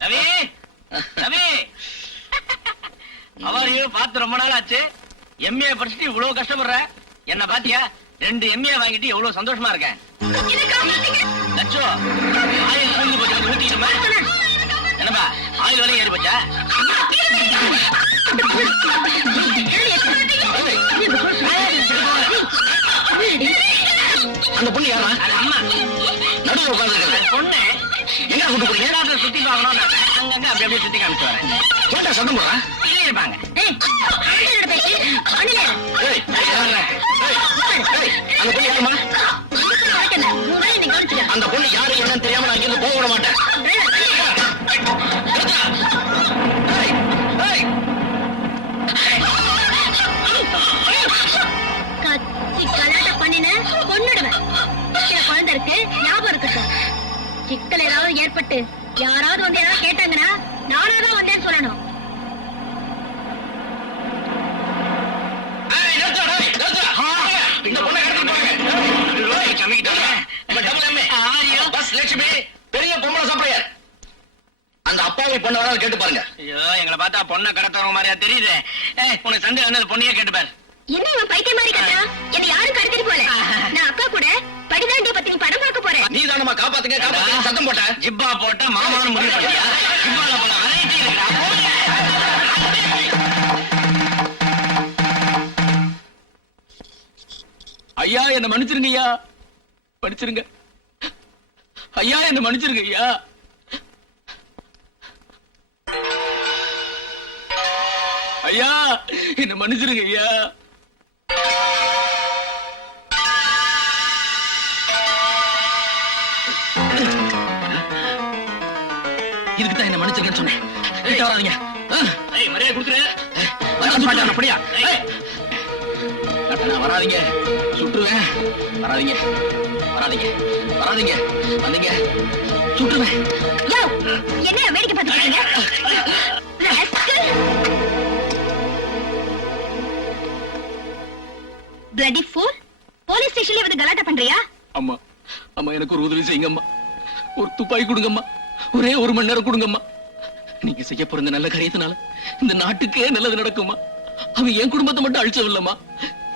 ரவி, ரவி, அவரையும் பார்த்து ரொம்ப நாள் ஆச்சு. எம்ஏ படிச்சுட்டு இவ்வளவு கஷ்டப்படுற. என்ன பாத்தியா? 2 எம்ஏ வாங்கிட்டு எவ்வளவு சந்தோஷமா இருக்கேன். லட்சோ, ஆயில் பூந்து போச்சு, கொஞ்சம் ஊத்திக்கிட்டுமா? என்னப்பா ஆயில் விலை ஏறி போச்சா? அந்த பொண்ணு யாரா? அது அம்மா. நடுவில் உட்கார்ந்து பொண்ணு எங்க கூட்டு போறீங்க? ஏதாவது சுத்தி பார்க்கணும். அங்கங்க அப்படி அப்படியே சுத்தி காமிச்சு வரேன். கேட்டா சத்தம் போடுறா? இல்ல இருப்பாங்க. ஏய், ஏய், அந்த பொண்ணு யாருமா? அந்த பொண்ணு யாரு என்னன்னு தெரியாம நான் இங்கிருந்து போக விட மாட்டேன். ஏய், ஏய், குடும்பத்துல ஏதாவது ஏற்பட்டு யாராவது வந்து ஏதாவது கேட்டாங்கன்னா நானாதான் வந்தேன்னு சொல்லணும். ஏய், நிறுத்து, டேய், நிறுத்து. இந்த பொண்ணை கடத்திட்டு போங்க. நம்ம double MA. பஸ் லட்சுமி, பெரிய பொம்பளை சப்ளையர். அந்த அப்பாவி பொண்ணு வேணாலும் கேட்டு பாருங்க. ஐயோ எங்களை பார்த்தா பொண்ணை கடத்துறவங்க மாதிரியா தெரியுது. உனக்கு சந்தேகம் வந்து பொண்ணையே கேட்டு பாரு. என்ன இவன் பைத்தியம் மாதிரி கத்துறான்? என்னை யாரும் கடத்திட்டு போல. நான் அக்கா கூட படிதாண்டிய பத்தி படம் பார்க்க போறேன். நீ தானமா காப்பாத்துங்க காப்பாத்துங்க சத்தம் போட்ட. ஜிப்பா போட்ட மாமான்னு முடிவு பண்ணியா? ஜிப்பால போல அரைட்டி இருக்கா? ஐயா என்ன மன்னிச்சிருங்க ஐயா, மன்னிச்சிருங்க ஐயா, என்ன மன்னிச்சிருங்க ஐயா. ஐயா என்ன மன்னிச்சிருங்க ஐயா. இதுக்குதான் என்ன மன்னிச்சிருக்கேன்னு சொன்னேன். கிட்ட வராதீங்க. மரியாதை கொடுத்துரு. அப்படியா வராதீங்க, சுட்டுருவேன். வராதீங்க வராதீங்க வராதீங்க, வந்தீங்க சுட்டுருவேன். யோ, என்ன வேடிக்கை பார்த்துட்டு பிளடி ஃபூல்! போலீஸ் ஸ்டேஷன்ல வந்து கலாட்டா பண்றியா? அம்மா அம்மா எனக்கு ஒரு உதவி செய்யுங்கம்மா. ஒரு துப்பாக்கி கொடுங்கம்மா, ஒரே 1 மணி நேரம் கொடுங்கம்மா. நீங்க செய்ய போற இந்த நல்ல காரியத்தினால இந்த நாட்டுக்கே நல்லது நடக்குமா? அவன் என் குடும்பத்தை மட்டும் அழிச்சவில்லம்மா,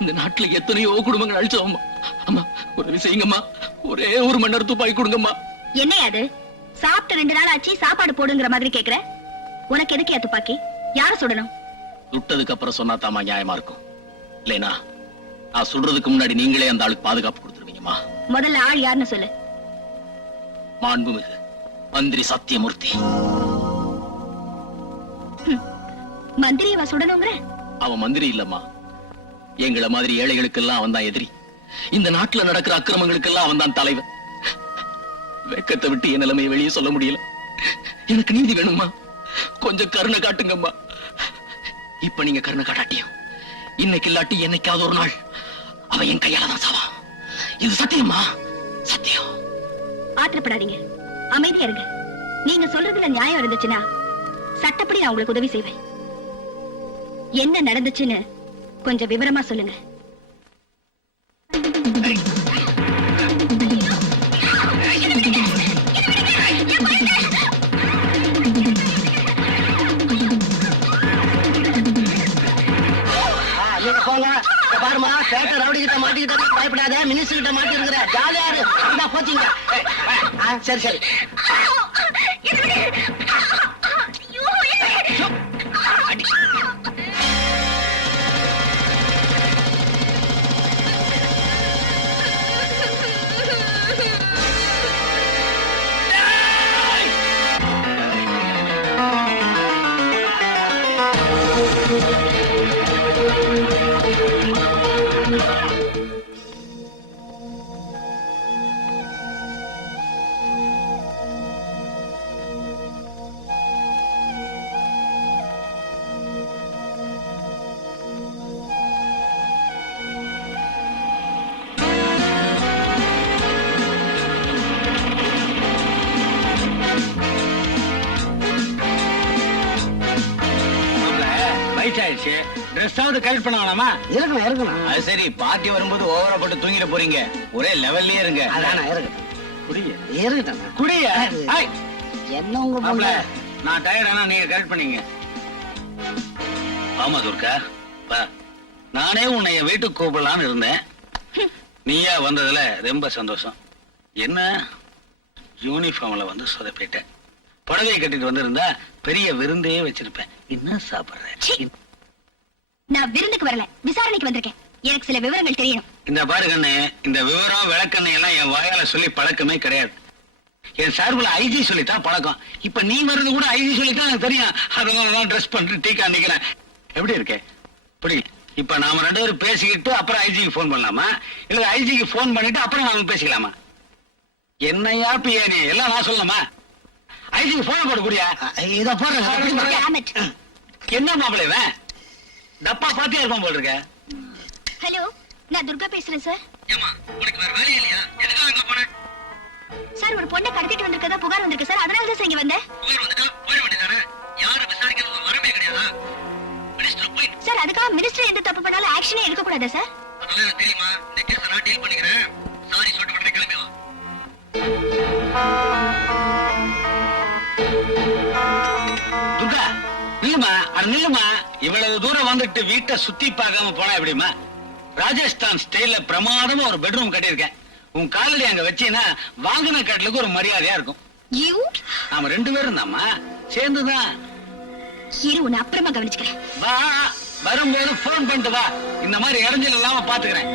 இந்த நாட்டுல எத்தனையோ குடும்பங்கள் அழிச்சவம்மா. அம்மா உதவி செய்யுங்கம்மா, ஒரே 1 மணி நேரம் துப்பாக்கி கொடுங்கம்மா. என்னையா அது? சாப்பிட்டு 2 நாள் ஆச்சு, சாப்பாடு போடுங்கிற மாதிரி கேக்குற. உனக்கு எதுக்கு துப்பாக்கி? யார சுடணும்? சுட்டதுக்கு அப்புறம் சொன்னா தாமா நியாயமா இருக்கும். இல்லைனா நான் சுடுறதுக்கு முன்னாடி நீங்களே அந்த ஆளுக்கு பாதுகாப்பு கொடுத்துருவீங்கம்மா. முதல்ல ஆள் யாருன்னு சொல்லு. மாண்புமிகு மந்திரி சத்தியமூர்த்தி. மந்திரியவா சுடணுங்கிற? அவன் மந்திரி இல்லம்மா, எங்களை மாதிரி ஏழைகளுக்கெல்லாம் அவன் தான் எதிரி. இந்த நாட்டுல நடக்கிற அக்கிரமங்களுக்கெல்லாம் அவன் தான் தலைவன். வெக்கத்தை விட்டு என் நிலைமையை வெளியே சொல்ல முடியல. எனக்கு நீதி வேணும்மா, கொஞ்சம் கருணை காட்டுங்கம்மா. இப்ப நீங்க கருணை காட்டாட்டியும் இன்னைக்கு இல்லாட்டி என்னைக்காவது ஒரு நாள் அவன் என் கையால தான் சாவான். இது சத்தியம்மா, சத்தியம். ஆத்திரப்படாதீங்க, அமைதியா இருங்க. நீங்க சொல்றதுல நியாயம் இருந்துச்சுன்னா சட்டப்படி நான் உங்களுக்கு உதவி செய்வேன். என்ன நடந்துச்சுன்னு கொஞ்சம் விவரமா சொல்லுங்க. நீங்க போங்க. பாருமா, பேட்டை ரவுடி கிட்ட மாட்டிக்கிட்ட, பயப்படாத. மினிஸ்டர் கிட்ட மாட்டி இருக்கிற, ஜாலியா இரு. அந்த போச்சுங்க. சரி சரி. வயசாயிடுச்சு, ட்ரெஸ்ஸாவது கரெக்ட் பண்ண வேணாமா? இருக்கணும் இருக்கணும். அது சரி, பார்ட்டி வரும்போது ஓவரா போட்டு தூங்கிட போறீங்க. ஒரே லெவல்லயே இருங்க. அதானே இருக்கட்டும். குடிய இருக்கட்டும். குடிய. என்ன உங்க மாப்ள, பொண்ணு? நான் டயர்ட் ஆனா நீங்க கரெக்ட் பண்ணீங்க. ஆமா துர்கா, நானே உன்னை என் வீட்டுக்கு கூப்பிடலான்னு இருந்தேன். நீயா வந்ததுல ரொம்ப சந்தோஷம். என்ன யூனிஃபார்ம்ல வந்து சொதப்பிட்டேன். புடவை கட்டிட்டு வந்திருந்தா பெரிய விருந்தே வச்சிருப்பேன். என்ன சாப்பிடுற? நான் விருந்துக்கு வரல, விசாரணைக்கு வந்திருக்கேன். எனக்கு சில விவரங்கள் தெரியணும். இந்த பாரு கண்ணு, இந்த விவரம் விளக்கண்ணை எல்லாம் என் வாயால சொல்லி பழக்கமே கிடையாது. என் சார்பில் ஐஜி சொல்லித்தான் பழக்கம். இப்ப நீ வர்றது கூட ஐஜி சொல்லித்தான் எனக்கு தெரியும். அதனாலதான் ட்ரெஸ் பண்ணிட்டு டீக்கா நிக்கிறேன். எப்படி இருக்கே? புரியுது. இப்ப நாம 2 பேரும் பேசிக்கிட்டு அப்புறம் ஐஜிக்கு போன் பண்ணலாமா, இல்ல ஐஜிக்கு போன் பண்ணிட்டு அப்புறம் நாம பேசிக்கலாமா? என்னையா பியானி எல்லாம் நான் சொல்லலாமா? ஐஜிக்கு போன் போட கூடியா? இத போடுறேன். Damn it. என்ன மாப்பிள்ளை இவன்? டப்பா பாத்தியா இருப்பான் போல் இருக்க. ஹலோ, நான் துர்கா பேசுறேன் சார். ஏமா, உனக்கு வேற வேலையே இல்லையா? எதுக்காக அங்க போன? சார் ஒரு பொண்ணை கடத்திட்டு வந்திருக்கதா புகார் வந்திருக்கு சார், அதனால தான் சார் இங்க வந்தேன். புகார் வந்துட்டா போயிட வேண்டியதானே? யாரும் விசாரிக்கிறது ஒரு வரமே கிடையாதா? மினிஸ்டர் போய் சார் அதுக்காக மினிஸ்டர் எந்த தப்பு பண்ணாலும் ஆக்ஷனே எடுக்க கூடாதா சார்? அதெல்லாம் எனக்கு தெரியுமா? இந்த கேஸை நான் டீல் பண்ணிக்கிறேன். சாரி சொல்லிட்டு உடனே கிளம்பி வா. துர்கா நில்லுமா, அது நில்லுமா. இவ்வளவு தூரம் வந்துட்டு வீட்டை சுத்தி பார்க்காம போனா எப்படிமா? ராஜஸ்தான் ஸ்டைல்ல பிரமாதமா ஒரு பெட்ரூம் கட்டியிருக்கேன். உன் காலடி அங்க வச்சீங்கன்னா வாங்கின கட்டலுக்கு ஒரு மரியாதையா இருக்கும். யூ நாம 2 பேரும் தாம்மா, சேர்ந்துதான். இரு உன்னை அப்புறமா கவனிச்சுக்கிறேன். வா, வரும்போது போன் பண்ணிட்டு வா. இந்த மாதிரி இடைஞ்சல் இல்லாம பாத்துக்கிறேன்.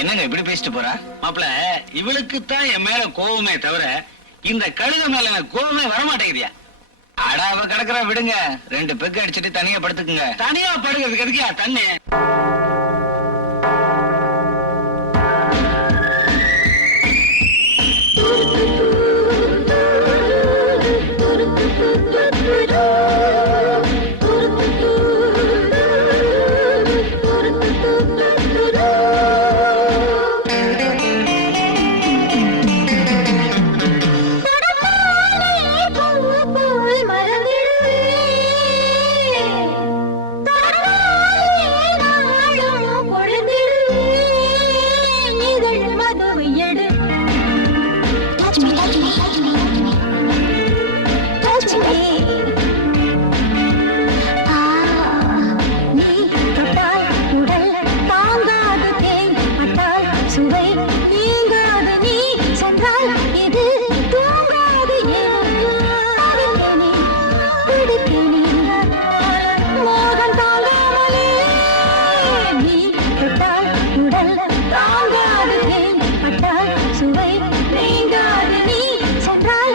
என்னங்க இப்படி பேசிட்டு போறா? மாப்பிள, இவளுக்கு தான் என் மேல கோவமே தவிர இந்த கழுத மேல எனக்கு கோவமே வரமாட்டேங்குதியா? அடா, அவ கிடக்குறா, விடுங்க. 2 பெக்கு அடிச்சுட்டு தனியா படுத்துக்குங்க. தனியா படுக்கிறதுக்கு எதுக்கியா தண்ணி? சுவை நீங்காது நீ சென்றால்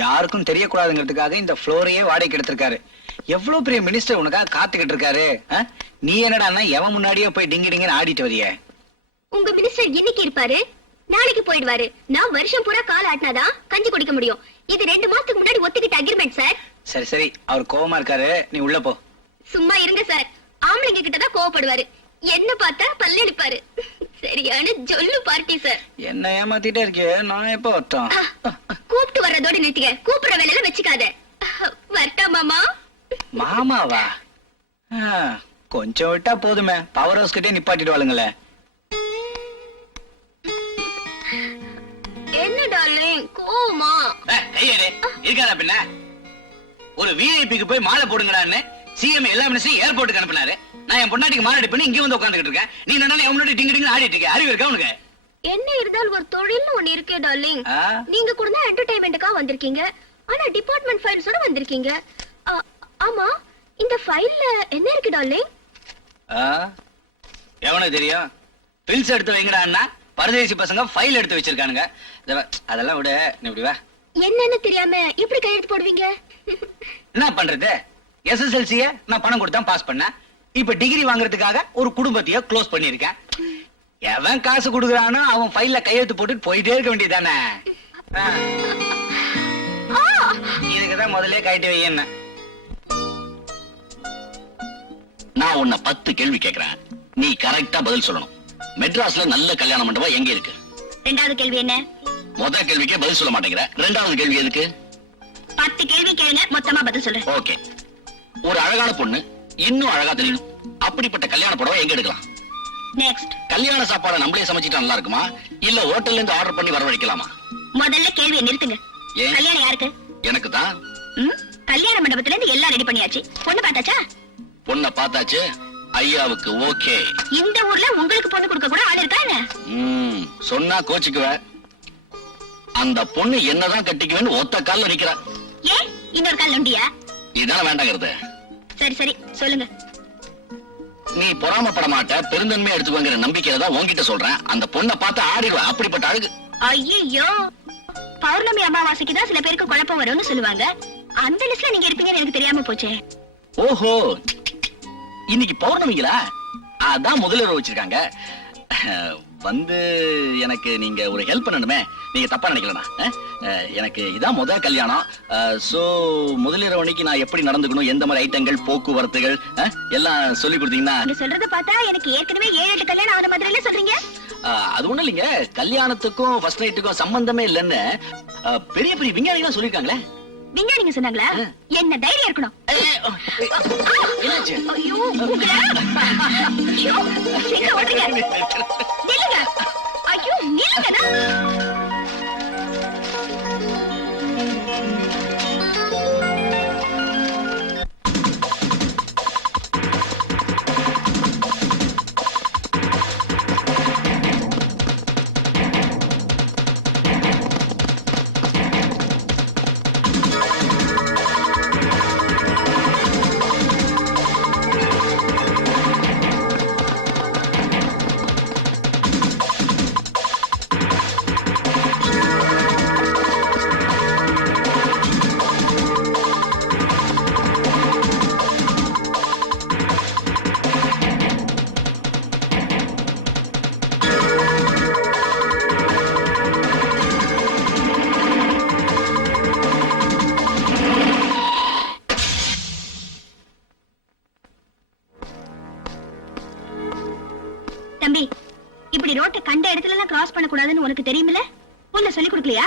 யாருக்கும் தெரியக்கூடாதுங்கிறதுக்காக இந்த ஃப்ளோரையே வாடகைக்கு எடுத்திருக்காரு. எவ்வளவு பெரிய மினிஸ்டர் உனக்காக காத்துக்கிட்டு இருக்காரு. நீ என்னடா எவன் முன்னாடியே போய் டிங்கி டிங்கன்னு ஆடிட்டு வரிய? உங்க மினிஸ்டர் இன்னைக்கு இருப்பாரு, நாளைக்கு போயிடுவாரு. நான் வருஷம் பூரா கால் ஆட்டினாதான் கஞ்சி குடிக்க முடியும். இது 2 மாசத்துக்கு முன்னாடி ஒத்துக்கிட்ட அக்ரிமெண்ட் சார். சரி சரி, அவர் கோவமா இருக்காரு, நீ உள்ள போ. சும்மா இருங்க சார். ஆம்பளைங்க கிட்டதான் கோவப்படுவாரு, என்ன பார்த்தா பல்லெடுப்பாரு. சரியான ஜொல்லு பார்ட்டி சார். என்ன ஏமாத்திட்டே இருக்கே, நான் எப்ப வரட்டும்? கூப்பிட்டு வர்றதோட நிறுத்திக்க, கூப்பிடுற வேலையில வச்சுக்காத. வரட்டா மாமா? மாமாவா? கொஞ்சம் விட்டா போதுமே, பவர் ஹவுஸ் கிட்டே நிப்பாட்டிடுவாளுங்களே. என்ன டார்லிங் கோவமா? இருக்காதா பின்ன? ஒரு விஐபிக்கு போய் மாலை போடுங்கடான்னு சிஎம் எல்லா மினிஸ்டரும் ஏர்போர்ட்டுக்கு அனுப்பினாரு. நான் என் பொண்டாட்டிக்கு மாலை பண்ணி இங்க வந்து உட்காந்துக்கிட்டு இருக்கேன். நீ என்ன என் முன்னாடி டிங்கு டிங்கு ஆடிட்டு இருக்க? அறிவு இருக்கா உனக்கு? என்ன இருந்தாலும் ஒரு தொழில்னு ஒண்ணு இருக்கே டார்லிங். நீங்க கூட தான் என்டர்டைன்மெண்ட்டுக்கா வந்திருக்கீங்க, ஆனா டிபார்ட்மெண்ட் ஃபைல்ஸோட வந்திருக்கீங்க. ஆமா, இந்த ஃபைல்ல என்ன இருக்கு டார்லிங்? எவனுக்கு தெரியும்? பில்ஸ் எடுத்து வைங்கடான்னா பரதேசி பசங்க ஃபைல் எடுத்து வச்சிருக்கானுங்க. அதெல்லாம் விட, நீ இப்படி வா. என்னன்னு தெரியாம எப்படி கையெழுத்து போடுவீங்க? என்ன பண்றது? எஸ்எஸ்எல்சிய நான் பணம் கொடுத்தா பாஸ் பண்ணேன். இப்ப டிகிரி வாங்குறதுக்காக ஒரு குடும்பத்தையே க்ளோஸ் பண்ணிருக்கேன். எவன் காசு கொடுக்கறானோ அவன் ஃபைல்ல கையெழுத்து போட்டுட்டு போயிட்டே இருக்க வேண்டியதானே. இதுக்குதான் முதல்ல கைட்டு வையன்னு. நான் உன்னை 10 கேள்வி கேட்கிறேன், நீ கரெக்டா பதில் சொல்லணும். மெட்ராஸ்ல நல்ல கல்யாண மண்டபம் எங்க இருக்கு? 2வது கேள்வி என்ன? முதல் கேள்விக்கே பதில் சொல்ல மாட்டேங்கிற, 2வது கேள்வி எதுக்கு? 10 கேள்வி கேளுங்க, மொத்தமா பதில் சொல்றேன். ஓகே. ஒரு அழகான பொண்ணு இன்னும் அழகா தெரியணும், அப்படிப்பட்ட கல்யாண புடவை எங்க எடுக்கலாம்? நெக்ஸ்ட். கல்யாண சாப்பாடை நம்மளே சமைச்சிட்டா நல்லா இருக்குமா, இல்ல ஹோட்டல்ல இருந்து ஆர்டர் பண்ணி வரவழைக்கலாமா? முதல்ல கேள்வியை நிறுத்துங்க. ஏன்? கல்யாணம் யாருக்கு? எனக்கு தான். கல்யாண மண்டபத்துல இருந்து எல்லாம் ரெடி பண்ணியாச்சு. பொண்ணு பார்த்தாச்சா? பொண்ணை பார்த்தாச்சு, ஐயாவுக்கு ஓகே. இந்த ஊர்ல உங்களுக்கு பொண்ணு கொடுக்க கூட ஆள் இருக்கா என்ன? சொன்னா கோச்சுக்குவ. அந்த பொண்ணு என்னதான் கட்டிக்குவேன்னு ஒத்த கால்ல நிக்கிறா. ஏன் இன்னொரு கால் நொண்டியா? இதான வேண்டாங்கிறது. சரி சரி சொல்லுங்க. நீ பொறாமப்பட மாட்ட, பெருந்தன்மையா எடுத்துக்கோங்கிற நம்பிக்கையில தான் உன்கிட்ட சொல்றேன். அந்த பொண்ணை பார்த்து ஆடிடுவா, அப்படிப்பட்ட அழகு. ஐயோ, பௌர்ணமி அமாவாசைக்கு தான் சில பேருக்கு குழப்பம் வரும்னு சொல்லுவாங்க. அந்த லிஸ்ட்ல நீங்க இருப்பீங்கன்னு எனக்கு தெரியாம போச்சே. ஓஹோ, இன்னைக்கு பௌர்ணமிங்களா? அதான் முதலிரவு வச்சிருக்காங்க. வந்து எனக்கு நீங்க ஒரு ஹெல்ப் பண்ணணுமே, நீங்க தப்பா நினைக்கலனா? எனக்கு இதான் முதல் கல்யாணம். சோ முதலிரவு அன்னைக்கு நான் எப்படி நடந்துக்கணும், எந்த மாதிரி ஐட்டங்கள், போக்குவரத்துகள் எல்லாம் சொல்லி கொடுத்தீங்கன்னா. நீங்க சொல்றத பார்த்தா எனக்கு ஏற்கனவே 7-8 கல்யாணம் ஆன மாதிரில சொல்றீங்க. அது ஒண்ணு இல்லைங்க, கல்யாணத்துக்கும் ஃபர்ஸ்ட் நைட்டுக்கும் சம்பந்தமே இல்லைன்னு பெரிய பெரிய விஞ்ஞானிகள் சொல்லிருக்காங்களே. விஞ்ஞானிங்க சொன்னாங்களா? என்ன தைரியம் இருக்கணும். என்னாச்சு? ஐயோ, உங்களை. ஐயோ, எங்க ஓடுறீங்க? நில்லுங்க. ஐயோ, நில்லுங்கடா. தம்பி, இப்படி ரோட்டை கண்ட இடத்துல எல்லாம் கிராஸ் பண்ண கூடாதுன்னு உனக்கு தெரியுமில்ல? உன்னை சொல்லி கொடுக்கலையா?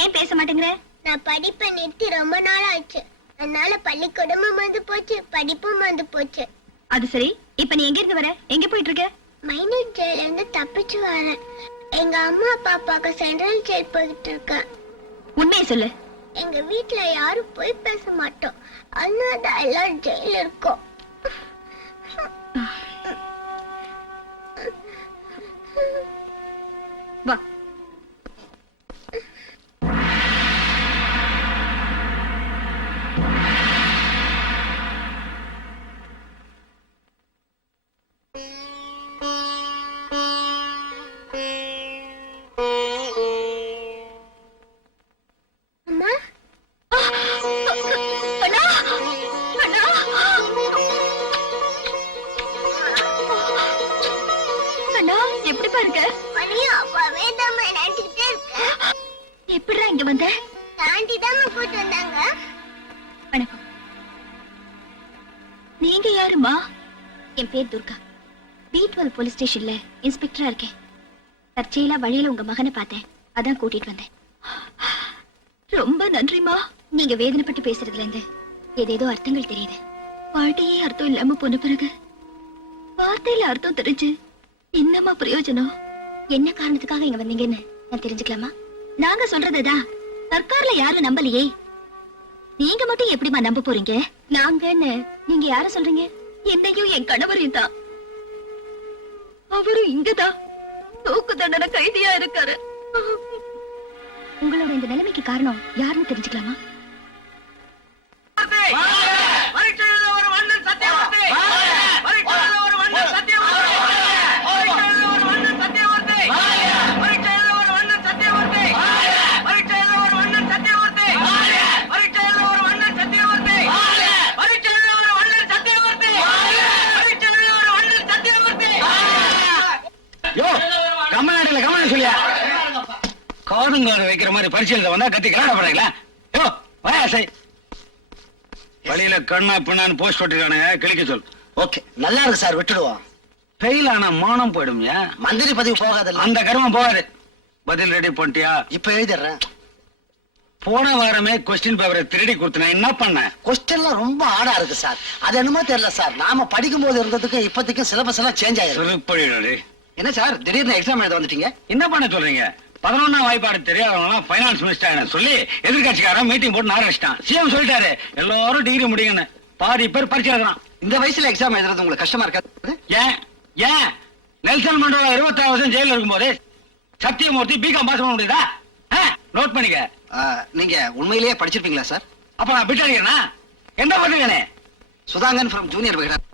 ஏன் பேச மாட்டேங்கிற? நான் படிப்பை நிறுத்தி ரொம்ப நாள் ஆச்சு. அதனால பள்ளிக்கூடமும் வந்து போச்சு, படிப்பும் வந்து போச்சு. அது சரி, இப்ப நீ எங்க இருந்து வர? எங்க போயிட்டு இருக்க? மைனர் ஜெயில இருந்து தப்பிச்சு வரேன். எங்க அம்மா பாப்பாக்கு சென்ட்ரல் ஜெயில் போயிட்டு இருக்கேன். உண்மையை சொல்லு. எங்க வீட்டுல யாரும் போய் பேச மாட்டோம், அதனால எல்லாம் ஜெயில இருக்கோம். வா. இங்க வந்த? தாண்டி தான் கூட்டு வந்தாங்க. வணக்கம். நீங்க யாருமா? என் பேர் துர்கா. B12 போலீஸ் ஸ்டேஷன்ல இன்ஸ்பெக்டரா இருக்கேன். தற்செயலா வழியில உங்க மகனை பார்த்தேன், அதான் கூட்டிட்டு வந்தேன். ரொம்ப நன்றிமா. நீங்க வேதனைப்பட்டு பேசுறதுல இருந்து ஏதேதோ அர்த்தங்கள் தெரியுது. வாழ்க்கையே அர்த்தம் இல்லாம போன பிறகு வார்த்தையில அர்த்தம் தெரிஞ்சு என்னமா பிரயோஜனம்? என்ன காரணத்துக்காக இங்க வந்தீங்கன்னு நான் தெரிஞ்சுக்கலாமா? நாங்க சொல்றதுதான் சர்க்கார்ல யாரும் நம்பலையே, நீங்க மட்டும் எப்படிமா நம்ப போறீங்க? நாங்கன்னு நீங்க யார சொல்றீங்க? என்னையும் என் கணவரையும் தான். அவரும் இங்கதான் தூக்கு தண்டனை கைதியா இருக்காரு. உங்களோட இந்த நிலைமைக்கு காரணம் யாருன்னு தெரிஞ்சுக்கலாமா? காதுங்காடு வைக்கிற மாதிரி பரிசீலனை வந்தா கத்தி கலாட போறீங்களா? யோ வாயா சை. வழியில கண்ணா பின்னான்னு போஸ்ட் போட்டுருக்கானுங்க, கிளிக்க சொல். ஓகே, நல்லா இருக்கு சார், விட்டுடுவோம். ஃபெயில் ஆனா மானம் போயிடும்யா. மந்திரி பதவி போகாதல்ல. அந்த கர்மம் போகாது. பதில் ரெடி பண்ணிட்டியா? இப்ப எழுதிடுறேன். போன வாரமே கொஸ்டின் பேப்பரை திருடி கொடுத்தன, என்ன பண்ண? கொஸ்டின்லாம் ரொம்ப ஆடா இருக்கு சார். அது என்னமோ தெரியல சார், நாம படிக்கும் போது இருந்ததுக்கும் இப்போதைக்கும் சிலபஸ் எல்லாம் சேஞ்ச் ஆயிருக்கு. திருப்படி என்ன சார் திடீர்னு எக்ஸாம் எழுத வந்துட்டீங்க? என்ன பண்ண சொல்றீங்க? 11ஆம் வாய்ப்பாடு தெரியாதவங்க ஃபைனான்ஸ் மினிஸ்டர் சொல்லி எதிர்கட்சிக்காரன் மீட்டிங் போட்டு ஆரம்பிச்சிட்டான். சிஎம் சொல்லிட்டாரு எல்லாரும் டிகிரி முடியுங்கன்னு. பாதி பேர் பரிச்சை எழுதுறான். இந்த வயசுல எக்ஸாம் எழுதுறது உங்களுக்கு கஷ்டமா இருக்காது? ஏன் ஏன் நெல்சன் மண்டோலா 26 வருஷம் ஜெயில இருக்கும்போது சத்தியமூர்த்தி பிகாம் பாஸ் பண்ண முடியுதா? நோட் பண்ணிக்க. நீங்க உண்மையிலேயே படிச்சிருப்பீங்களா சார்? அப்ப நான் பிட் அடிக்கிறேனா? என்ன பண்ணுறேனே? Sudhangan from Junior Vikatan.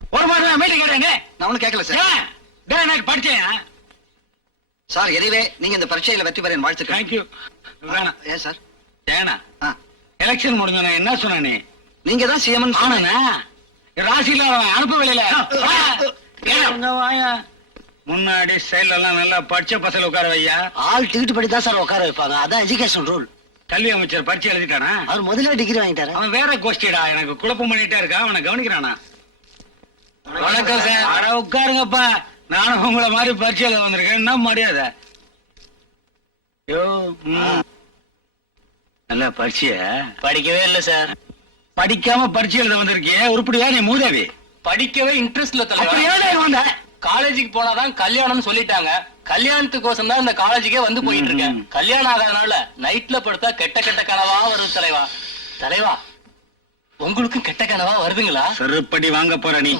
ஒரு மாதிரி மீட்டிங் கேட்டேங்க. நான் ஒன்னும் கேட்கல சார். ஏன் எனக்கு படிச்சேன் சார். எதுவே நீங்க இந்த பரீட்சையில வெற்றி பெற வாழ்த்துக்கள். தேங்க்யூ. வேணாம். ஏன் சார்? ஏனா ஆ, எலெக்ஷன் முடிஞ்ச என்ன சொன்ன நீ? நீங்க தான் சிஎம் ஆனா ராசியில அனுப்பவில்லை. முன்னாடி சைடுல எல்லாம் நல்லா படிச்ச பசங்க உட்கார வையா. ஆள் டிக்கெட் படி தான் சார் உட்கார வைப்பாங்க, அதான் எஜுகேஷன் ரூல். கல்வி அமைச்சர் பரிச்சை எழுதிட்டானா? அவர் முதல்ல டிகிரி வாங்கிட்டாரு. அவன் வேற கோஷ்டிடா, எனக்கு குழப்பம் பண்ணிட்டே இருக்கா. அவனை கவனிக்கிறானா? வணக்கம் சார். அட உட்காருங்கப்பா, நானும் உங்களை மாதிரி பரிச்சை எழுத வந்திருக்கேன். என்ன மரியாதை? யோ நல்ல பரிச்சைய படிக்கவே இல்ல சார். படிக்காம பரிச்சை எழுத வந்திருக்கிய, உருப்படியா நீ மூதேவி? படிக்கவே இன்ட்ரெஸ்ட் இல்ல அப்ப தலைவா. ஏன்டா இங்க வந்த? காலேஜுக்கு போனாதான் கல்யாணம்னு சொல்லிட்டாங்க. கல்யாணத்துக்கோசம் தான் இந்த காலேஜுக்கே வந்து போயிட்டு இருக்கேன். கல்யாணம் ஆகாதனால நைட்ல படுத்தா கெட்ட கெட்ட கனவா வருது தலைவா. தலைவா உங்களுக்கும் கெட்ட கனவா வருதுங்களா? செருப்படி வாங்க போற நீ.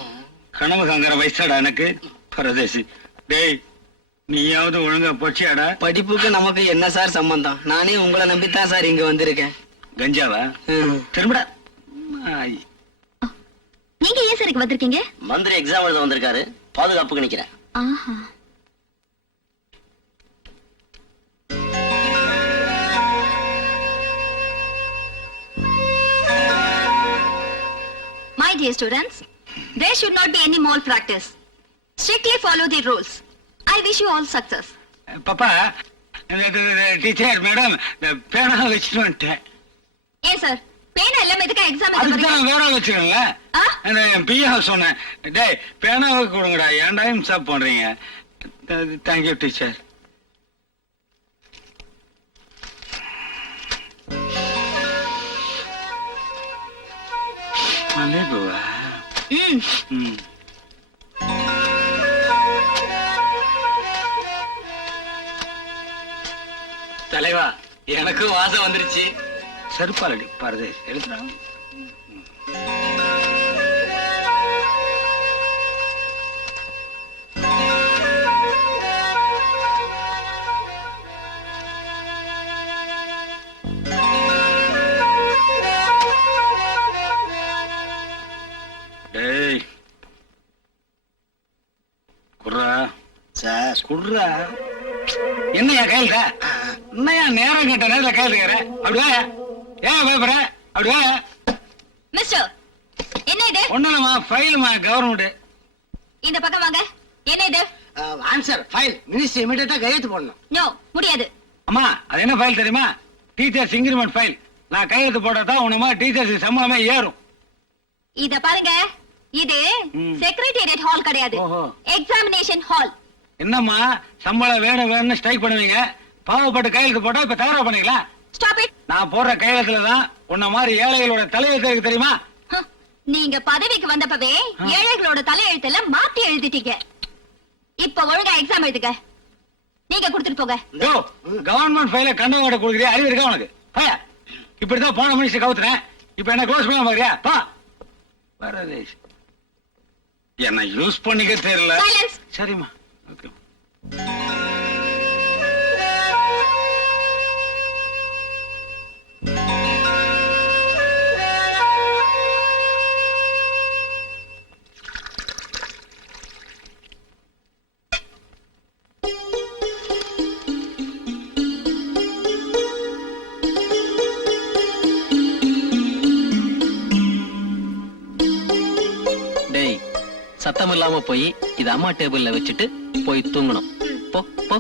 கனவு காங்கிற வயசாடா எனக்கு. பரதேசி டேய், நீயாவது ஒழுங்கா போச்சியாடா? படிப்புக்கு நமக்கு என்ன சார் சம்பந்தம்? நானே உங்களை நம்பித்தான் சார் இங்க வந்திருக்கேன். கஞ்சாவா? திரும்படா. நீங்க ஏன் சார் இங்க வந்திருக்கீங்க? மந்திரி எக்ஸாம் எழுத வந்திருக்காரு, பாதுகாப்புக்கு நிக்கிறேன். ஆஹா. My dear students, there should not be any malpractice. Strictly follow the rules. I wish you all success. பாப்பா, டீச்சர் மேடம், பேனா வச்சுட்டு வந்துட்டேன். ஏன் சார் பேனா எல்லாம் எதுக்கு எக்ஸாம் அதுதான் வேற வச்சுக்கோங்க. என் பிஏ சொன்னேன், டேய் பேனாவை கொடுங்கடா, ஏன்டா இன்சாப் பண்றீங்க? Thank you teacher. தலைவா எனக்கும் வாசம் வந்துருச்சு. செருப்பாலடி பாருது எழுதுறான். டேய் குர்ரா சார் குர்ரா. என்னையா கையில? என்னையா நேரம் கேட்ட நேரத்துல கையில் இருக்கிற? அப்படியா? ஏன் பயப்படுற? அப்படியா? மிஸ்டர், என்ன இது? ஒண்ணுலமா ஃபைல்மா கவர்மெண்ட். இந்த பக்கம் வாங்க. என்ன இது? Answer file. மினிஸ்டர் இமிடியேட்டா கையெழுத்து போடணும். நோ, முடியாது. அம்மா அது என்ன ஃபைல் தெரியுமா? Teachers increment file. நான் கையெழுத்து போட்டதான் உன மாதிரி டீச்சர்ஸ் சம்பளமே ஏறும். இத பாருங்க, இது செக்ரட்டேரியட் ஹால் கிடையாது, எக்ஸாமினேஷன் ஹால். என்னம்மா சம்பளம் வேணும்னு ஸ்ட்ரைக் பண்ணுவீங்க, பாவப்பட்டு கையெழுத்து போட்டா இப்ப தயாரா பண்ணிக்கலாம். Stop it. நான் போடுற கையெழுத்துல தான் உன்ன மாதிரி ஏழைகளோட தலையெழுத்து இருக்கு தெரியுமா? நீங்க பதவிக்கு வந்தப்பவே ஏழைகளோட தலையெழுத்தெல்லாம் மாத்தி எழுதிட்டீங்க. இப்ப ஒழுங்கா எக்ஸாம் எழுதுங்க. நீங்க கொடுத்துட்டு போங்க. கவர்மெண்ட் ஃபைல கண்டவாட கொடுக்குறியா? அறிவு இருக்கா உனக்கு? இப்படிதான் போன மனுஷன் கவுத்துறேன். இப்ப என்ன க்ளோஸ் பண்ண மாதிரியா? பா வரதேஷ் என்ன யூஸ் பண்ணிக்க தெரியல. சரிம்மா, ஓகே. சத்தம் இல்லாம போய் இது அம்மா டேபிள்ல வச்சுட்டு போய் தூங்கணும். போ போ.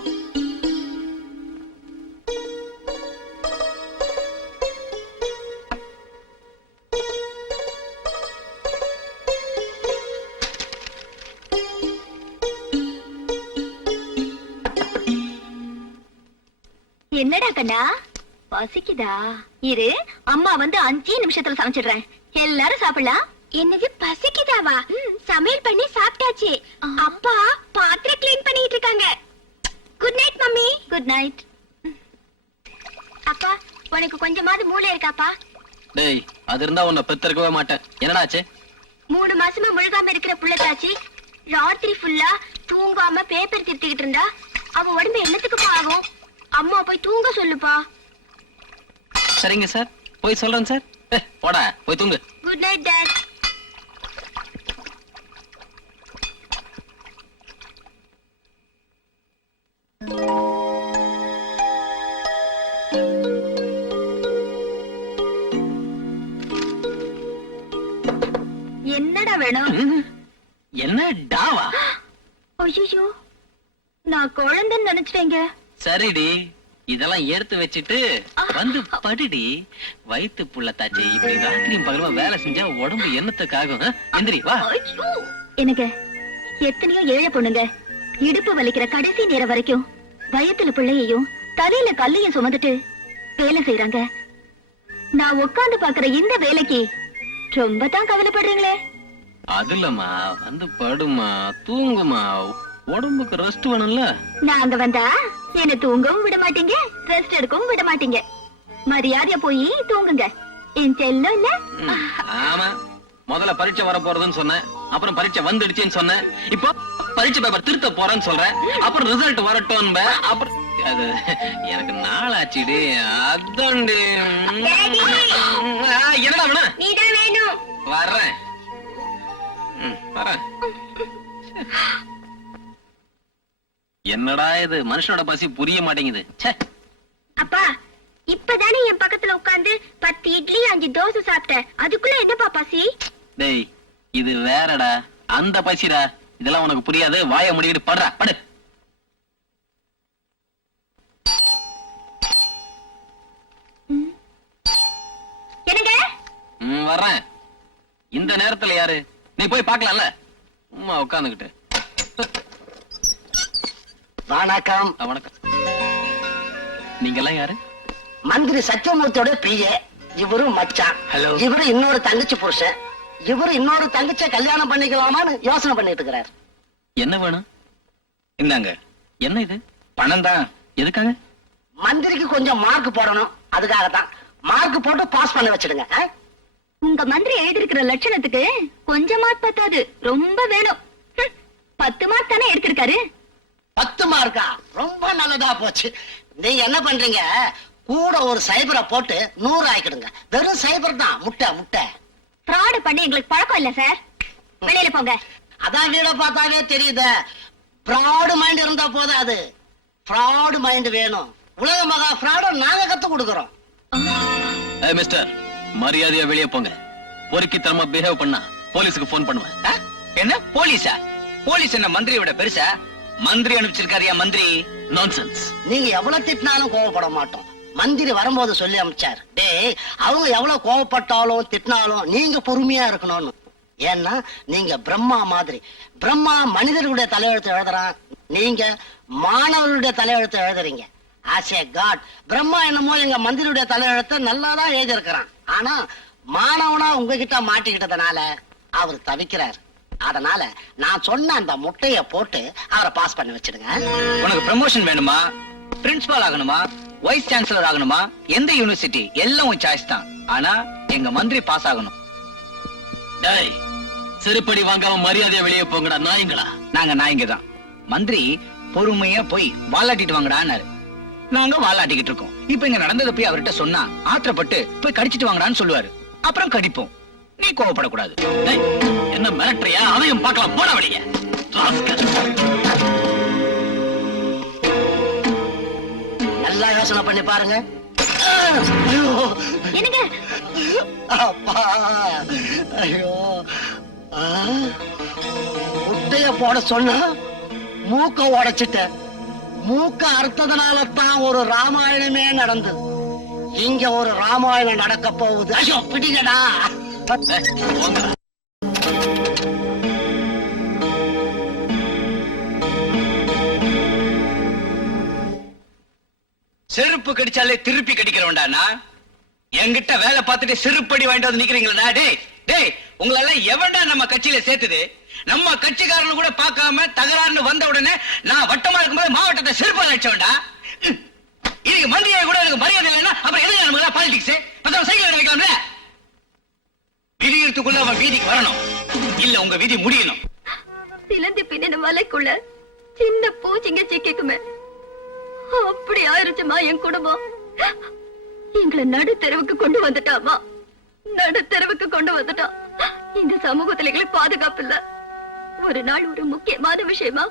என்னடா கண்ணா பசிக்குதா? இரு, அம்மா வந்து 5 நிமிஷத்துல சமைச்சிடுறேன். எல்லாரும் சாப்பிடலாம். என்னது பசிக்குதாவா? சமையல் பண்ணி சாப்பிட்டாச்சு. அப்பா பாத்திரம் க்ளீன் பண்ணிட்டு இருக்காங்க. Good night mummy. Good night. அப்பா உனக்கு கொஞ்சமாவது மூளை இருக்காப்பா? டேய், அது இருந்தா உன்னை பெத்திருக்கவே மாட்டேன். என்னடாச்சு? 3 மாசமா முழுகாம இருக்கிற புள்ளத்தாச்சி ராத்திரி ஃபுல்லா தூங்காம பேப்பர் திருத்திக்கிட்டு இருந்தா அவ உடம்பு என்னத்துக்குப்பா ஆகும்? அம்மா போய் தூங்க சொல்லுப்பா. சரிங்க சார், போய் சொல்றேன் சார். போடா, போய் தூங்கு. Good night dot. என்னடா வேணும்? என்ன டாவா? ஐயோ, நான் குழந்தைன்னு நினைச்சிட்டேங்க. சரிடி, இதெல்லாம் எடுத்து வச்சுட்டு வந்து படுடி. வயித்து புள்ளத்தாச்சி இப்படி ராத்திரியும் பகலுமா வேலை செஞ்சா உடம்பு என்னத்துக்காகும்? எந்திரி வா. எனக்கு எத்தனையோ ஏழை பொண்ணுங்க இடுப்பு வலிக்கிற கடைசி நேரம் வரைக்கும் வயித்துல பிள்ளையையும் தலையில கல்லையும் சுமந்துட்டு வேலை செய்யறாங்க. நான் உட்கார்ந்து பாக்குற இந்த வேலைக்கு ரொம்ப தான் கவலைப்படுறீங்களே. அது இல்லம்மா, வந்து படுமா, தூங்குமா, உடம்புக்கு ரெஸ்ட் வேணும்ல. நாங்க வந்தா என்ன தூங்கவும் விட மாட்டீங்க, ரெஸ்ட் எடுக்கவும் விட மாட்டீங்க. மரியாதையா போய் தூங்குங்க. என் செல்லம் இல்ல. ஆமா, முதல்ல பரீட்சை வர போறதுன்னு சொன்னேன், அப்புறம் பரீட்சை வந்துடுச்சுன்னு சொன்னேன், இப்போ பரீட்சை பேப்பர் திருத்த போறேன்னு சொல்றேன், அப்புறம் ரிசல்ட் வரட்டும். அப்புறம் அது எனக்கு நாளாச்சுடி. அதான்டி. என்னடா வேணா? நீதான் வேணும். வர்றேன் வரேன். என்னடா இது, மனுஷனோட பசி புரிய மாட்டேங்குது. அப்பா இப்பதானே என் பக்கத்துல உட்கார்ந்து 10 இட்லி 5 தோசை சாப்பிட்டேன். அதுக்குள்ள என்னப்பா பசி? டேய், இது வேறடா, அந்த பசிடா. இதெல்லாம் உனக்கு புரியாது. வாய முடிக்கிட்டு படுறா, படு. என்னங்க? வர்றேன். இந்த நேரத்துல யாரு? நீ போய் பார்க்கலாம்ல, சும்மா உட்காந்துக்கிட்டு. வணக்கம். வணக்கம். நீங்க எல்லாம் யாரு? மந்திரி சத்தியமூர்த்தியோட பிஏ. இவரு மச்சான். ஹலோ. இவரு இன்னொரு தங்கச்சி புருஷன். இவரு இன்னொரு தங்கச்சியை கல்யாணம் பண்ணிக்கலாமான்னு யோசனை பண்ணிட்டு இருக்கிறார். என்ன வேணும்? இந்தாங்க. என்ன இது? பணம் தான். எதுக்காக? மந்திரிக்கு கொஞ்சம் மார்க் போடணும், அதுக்காகத்தான். மார்க் போட்டு பாஸ் பண்ண வச்சிடுங்க. உங்க மந்திரி எழுதிருக்கிற லட்சணத்துக்கு கொஞ்சம் மார்க் பத்தாது, ரொம்ப வேணும். 10 மார்க் தானே எடுத்திருக்காரு. 10 மார்க்கா? ரொம்ப நல்லதா போச்சு. நீங்க என்ன பண்றீங்க, கூட ஒரு சைபரை போட்டு 100 ஆக்கிடுங்க. வெறும் சைபர் தான். முட்டை முட்டை. ஃப்ராட் பண்ணி எங்களுக்கு பழக்கம் இல்ல சார். வெளியில போங்க. அதான் வீட பார்த்தாவே தெரியுது. ஃப்ராடு மைண்ட் இருந்தா போதாது, ஃப்ராடு மைண்ட் வேணும். உலக மகா ஃப்ராட நாங்க கத்து கொடுக்கறோம். மிஸ்டர், மரியாதையா வெளியே போங்க. பொறுக்கித்தனமா பிஹேவ் பண்ணா போலீஸுக்கு போன் பண்ணுவேன். என்ன போலீஸா? போலீஸ் என்ன மந்திரியோட பெருசா? மந்திரி அனுப்பிச்சிருக்காரியா மந்திரி. நான்சென்ஸ். நீங்க எவ்வளவு திட்டினாலும் கோவப்பட மாட்டோம். மந்திரி வரும்போது சொல்லி அனுப்பிச்சார், டேய் அவங்க எவ்வளவு கோவப்பட்டாலும் திட்டினாலும் நீங்க பொறுமையா இருக்கணும்னு. ஏன்னா நீங்க பிரம்மா மாதிரி. பிரம்மா மனிதர்களுடைய தலையெழுத்து எழுதுறான், நீங்க மாணவர்களுடைய தலையெழுத்து எழுதுறீங்க. ஆஸ் ஏ காட் பிரம்மா என்னமோ எங்க மந்திரியுடைய தலையெழுத்தை நல்லாதான் எழுதியிருக்கிறான். ஆனா மாணவனா உங்ககிட்ட மாட்டிக்கிட்டதுனால அவர் தவிக்கிறார். அதனால நான் சொன்ன அந்த முட்டைய போட்டு அவரை பாஸ் பண்ணி வச்சிடுங்க. உனக்கு ப்ரமோஷன் வேணுமா, பிரின்சிபால் ஆகணுமா, வைஸ் சான்சலர் ஆகணுமா, எந்த யூனிவர்சிட்டி எல்லாம் உன் சாய்ஸ் தான். ஆனா எங்க மந்திரி பாஸ் ஆகணும். டேய், செருப்படி வாங்காம மரியாதையா வெளியே போங்கடா நாய்ங்களா. நாங்க நாயங்க தான். மந்திரி பொறுமையா போய் வாலாட்டிட்டு வாங்கடான்னாரு. நாங்க வாலாட்டிக்கிட்டு இருக்கோம். இப்ப இங்க நடந்ததை போய் அவர்கிட்ட சொன்னா ஆத்திரப்பட்டு போய் கடிச்சிட்டு வாங்கடான்னு சொல்லுவாரு. அப்புறம் கடிப்போம். நீ கோவப்படக்கூடாது. டேய், என்ன மிரட்டறியா? அதையும் பார்க்கலாம், போட வெளியே. ராஸ்கல். நல்லா யோசனை பண்ணி பாருங்க. என்னங்க அப்பா, ஐயோ, முட்டைய போட சொன்னா மூக்க உடைச்சிட்ட. மூக்க அறுத்ததுனால தான் ஒரு ராமாயணமே நடந்தது. இங்க ஒரு ராமாயணம் நடக்க போகுது. ஐயோ பிடிங்கடா. போங்கடா. செருப்பு கடிச்சாலே திருப்பி கடிக்கிறவன்டானா? என்கிட்ட வேலை பார்த்துட்டு செருப்படி வாங்கிட்டு வந்து நிக்கிறீங்களா? டேய் டேய், உங்களெல்லாம் எவன்டா நம்ம கட்சியில சேர்த்துது? நம்ம கட்சிக்காரன்னு கூட பார்க்காம தகராறுன்னு வந்த உடனே நான் வட்டமா இருக்கும்போது மாவட்டத்தை செருப்பால் அடிச்சவன்டா. இதுக்கு மந்திரியை கூட எனக்கு மரியாதை இல்லைன்னா அப்புறம் எதுக்கு நமக்கு பாலிடிக்ஸ்? சைக்கிள் வைக்கலாம்ல. விடியறதுக்குள்ள அவன் வீதிக்கு வரணும், இல்ல உங்க விதி முடியணும். சிலந்தி பின்ன மலைக்குள்ள சின்ன பூச்சிங்க சிக்கிக்குமே, அப்படி ஆயிருச்சுமா என் குடும்பம். எங்களை நடுத்தெருவுக்கு கொண்டு வந்துட்டாமா, நடுத்தெருவுக்கு கொண்டு வந்துட்டான். இந்த சமூகத்துல எங்களுக்கு பாதுகாப்பு இல்ல. ஒரு நாள் ஒரு முக்கியமான விஷயமா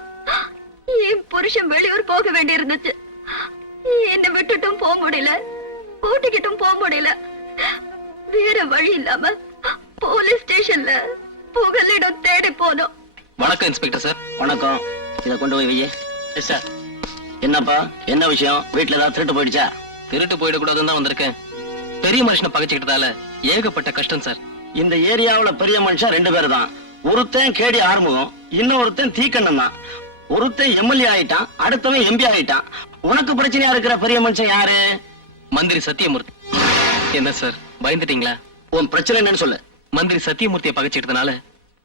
என் புருஷன் வெளியூர் போக வேண்டி இருந்துச்சு. என்ன விட்டுட்டும் போக முடியல, கூட்டிக்கிட்டும் போக முடியல. வேற வழி இல்லாம போலீஸ் ஸ்டேஷன்ல புகலிடம் தேடி போனோம். வணக்கம் இன்ஸ்பெக்டர் சார். வணக்கம். இத கொண்டு போய் வையே. சார், என்னப்பா, என்ன விஷயம்? வீட்டுல ஏதாவது திருட்டு போயிடுச்சா? திருட்டு போயிடக்கூடாதுன்னு தான் வந்திருக்கேன். பெரிய மனுஷனை பகைச்சுக்கிட்டதால ஏகப்பட்ட கஷ்டம் சார். இந்த ஏரியாவுல பெரிய மனுஷன் 2 பேர் தான். ஒருத்தன் கேடி ஆறுமுகம், இன்னொருத்தன் தீக்கண்ணன் தான். ஒருத்தன் எம்எல்ஏ ஆயிட்டான், அடுத்தவன் எம்பி ஆயிட்டான். உனக்கு பிரச்சனையா இருக்கிற பெரிய மனுஷன் யாரு? மந்திரி சத்தியமூர்த்தி. என்ன சார் பயந்துட்டீங்களா? உன் பிரச்சனை என்னன்னு சொல்லு. மந்திரி சத்தியமூர்த்தியை பகைச்சிட்டதுனால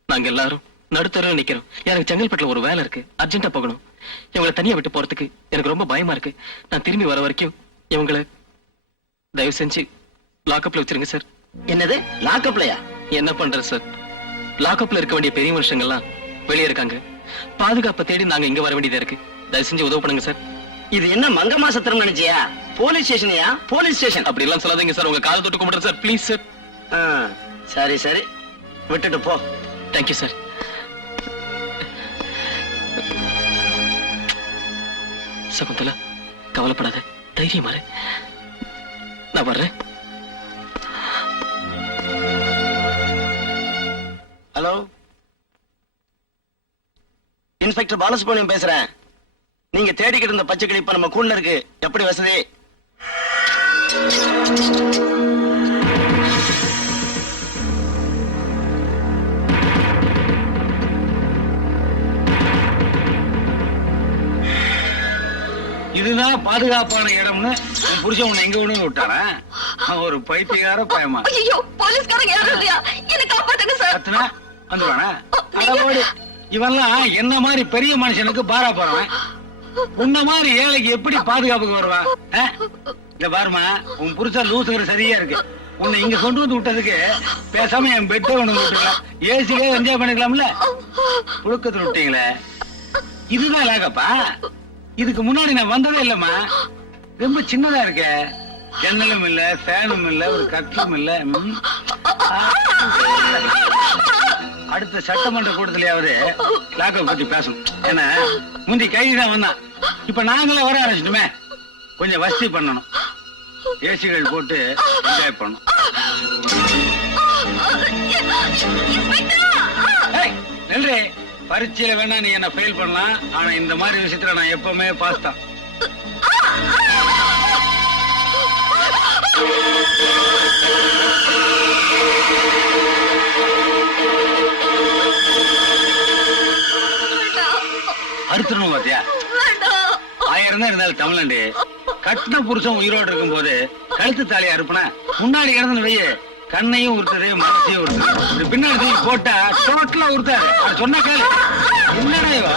நாங்க எல்லாரும் நடுத்தரவு நிக்கிறோம். எனக்கு செங்கல்பட்டுல ஒரு வேலை இருக்கு, அர்ஜென்ட்டா போகணும். இவங்களை தனியா விட்டு போறதுக்கு எனக்கு ரொம்ப பயமா இருக்கு. நான் திரும்பி வர வரைக்கும் இவங்களை தயவு செஞ்சு லாக்அப்ல வச்சிருங்க சார். என்னது லாக்அப்லயா? என்ன பண்றது சார், லாக்அப்ல இருக்க வேண்டிய பெரிய மனுஷங்கள்லாம் வெளியே இருக்காங்க. பாதுகாப்பை தேடி நாங்க இங்க வர வேண்டியதா இருக்கு. தயவு செஞ்சு உதவு பண்ணுங்க சார். இது என்ன மங்க மாசத்திரம் நினைச்சியா? போலீஸ் ஸ்டேஷனையா? போலீஸ் ஸ்டேஷன் அப்படி எல்லாம் சொல்லாதீங்க சார், உங்க காலை தொட்டு கும்பிடுறேன் சார், ப்ளீஸ் சார். சரி சரி, விட்டுட்டு போ. Thank you sir. சகுந்தலா, கவலைப்படாத, தைரியமா இரு. நான் வர்றேன். ஹலோ, இன்ஸ்பெக்டர் பாலசுப்ரமணியம் பேசுறேன். நீங்க தேடிக்கிட்டு இருந்த பச்சை கிளி இப்ப நம்ம கூண்ட இருக்கு. எப்படி வசதி? இதுதான் பாதுகாப்பான இடம்னு உன் புருஷன் உன்னை எங்க ஒண்ணு விட்டாரா? ஒரு பைத்தியக்கார பயமா. ஐயோ, போலீஸ்காரங்க யாரும் இல்லையா? என்ன காப்பாத்துங்க சார். கத்துனா வந்துருவானா? அதோடு இவன்லாம் என்ன மாதிரி பெரிய மனுஷனுக்கு பாரா போறவன். உன்ன மாதிரி ஏழைக்கு எப்படி பாதுகாப்புக்கு வருவான்? இந்த பாருமா, உன் புருஷன் லூசுங்கிற சரியா இருக்கு. உன்னை இங்க கொண்டு வந்து விட்டதுக்கு பேசாம என் பெட்டை ஒண்ணு விட்டுக்கலாம், ஏசிலே என்ஜாய் பண்ணிக்கலாம்ல. புழுக்கத்துல விட்டீங்களே, இதுதான் லாகப்பா. இதுக்கு முன்னாடி நான் வந்ததே இல்லம்மா. ரொம்ப சின்னதா இருக்க, ஜன்னலும் இல்ல, ஃபேனும் இல்ல, ஒரு கட்டிலும் இல்ல. அடுத்த சட்டமன்ற கூட்டத்திலேயாவது லாக்கப் பத்தி பேசணும். ஏன்னா முந்தி கைதிதான் வந்தான், இப்ப நாங்களே வர ஆரம்பிச்சிட்டுமே. கொஞ்சம் வசதி பண்ணணும், ஏசிகள் போட்டு என்ஜாய் பண்ணணும். நன்றி. பரீட்சையில வேணா நீ என்ன ஃபெயில் பண்ணலாம், ஆனா இந்த மாதிரி விஷயத்துல நான் எப்பவுமே பாஸ் தான். அறுத்துடணும் பாத்தியா? 1000 தான் இருந்தாலும் தமிழண்டி. கட்டின புருஷன் உயிரோடு இருக்கும் போது கழுத்து தாலி அறுப்புனா முன்னாடி கிடந்து வைய கண்ணையும் உறுத்தது, மனசையும் உறுத்தது. இப்படி பின்னாடி தூக்கி போட்டா டோட்டலா உறுத்தாரு. அது சொன்ன கேளு. என்னடா இவ?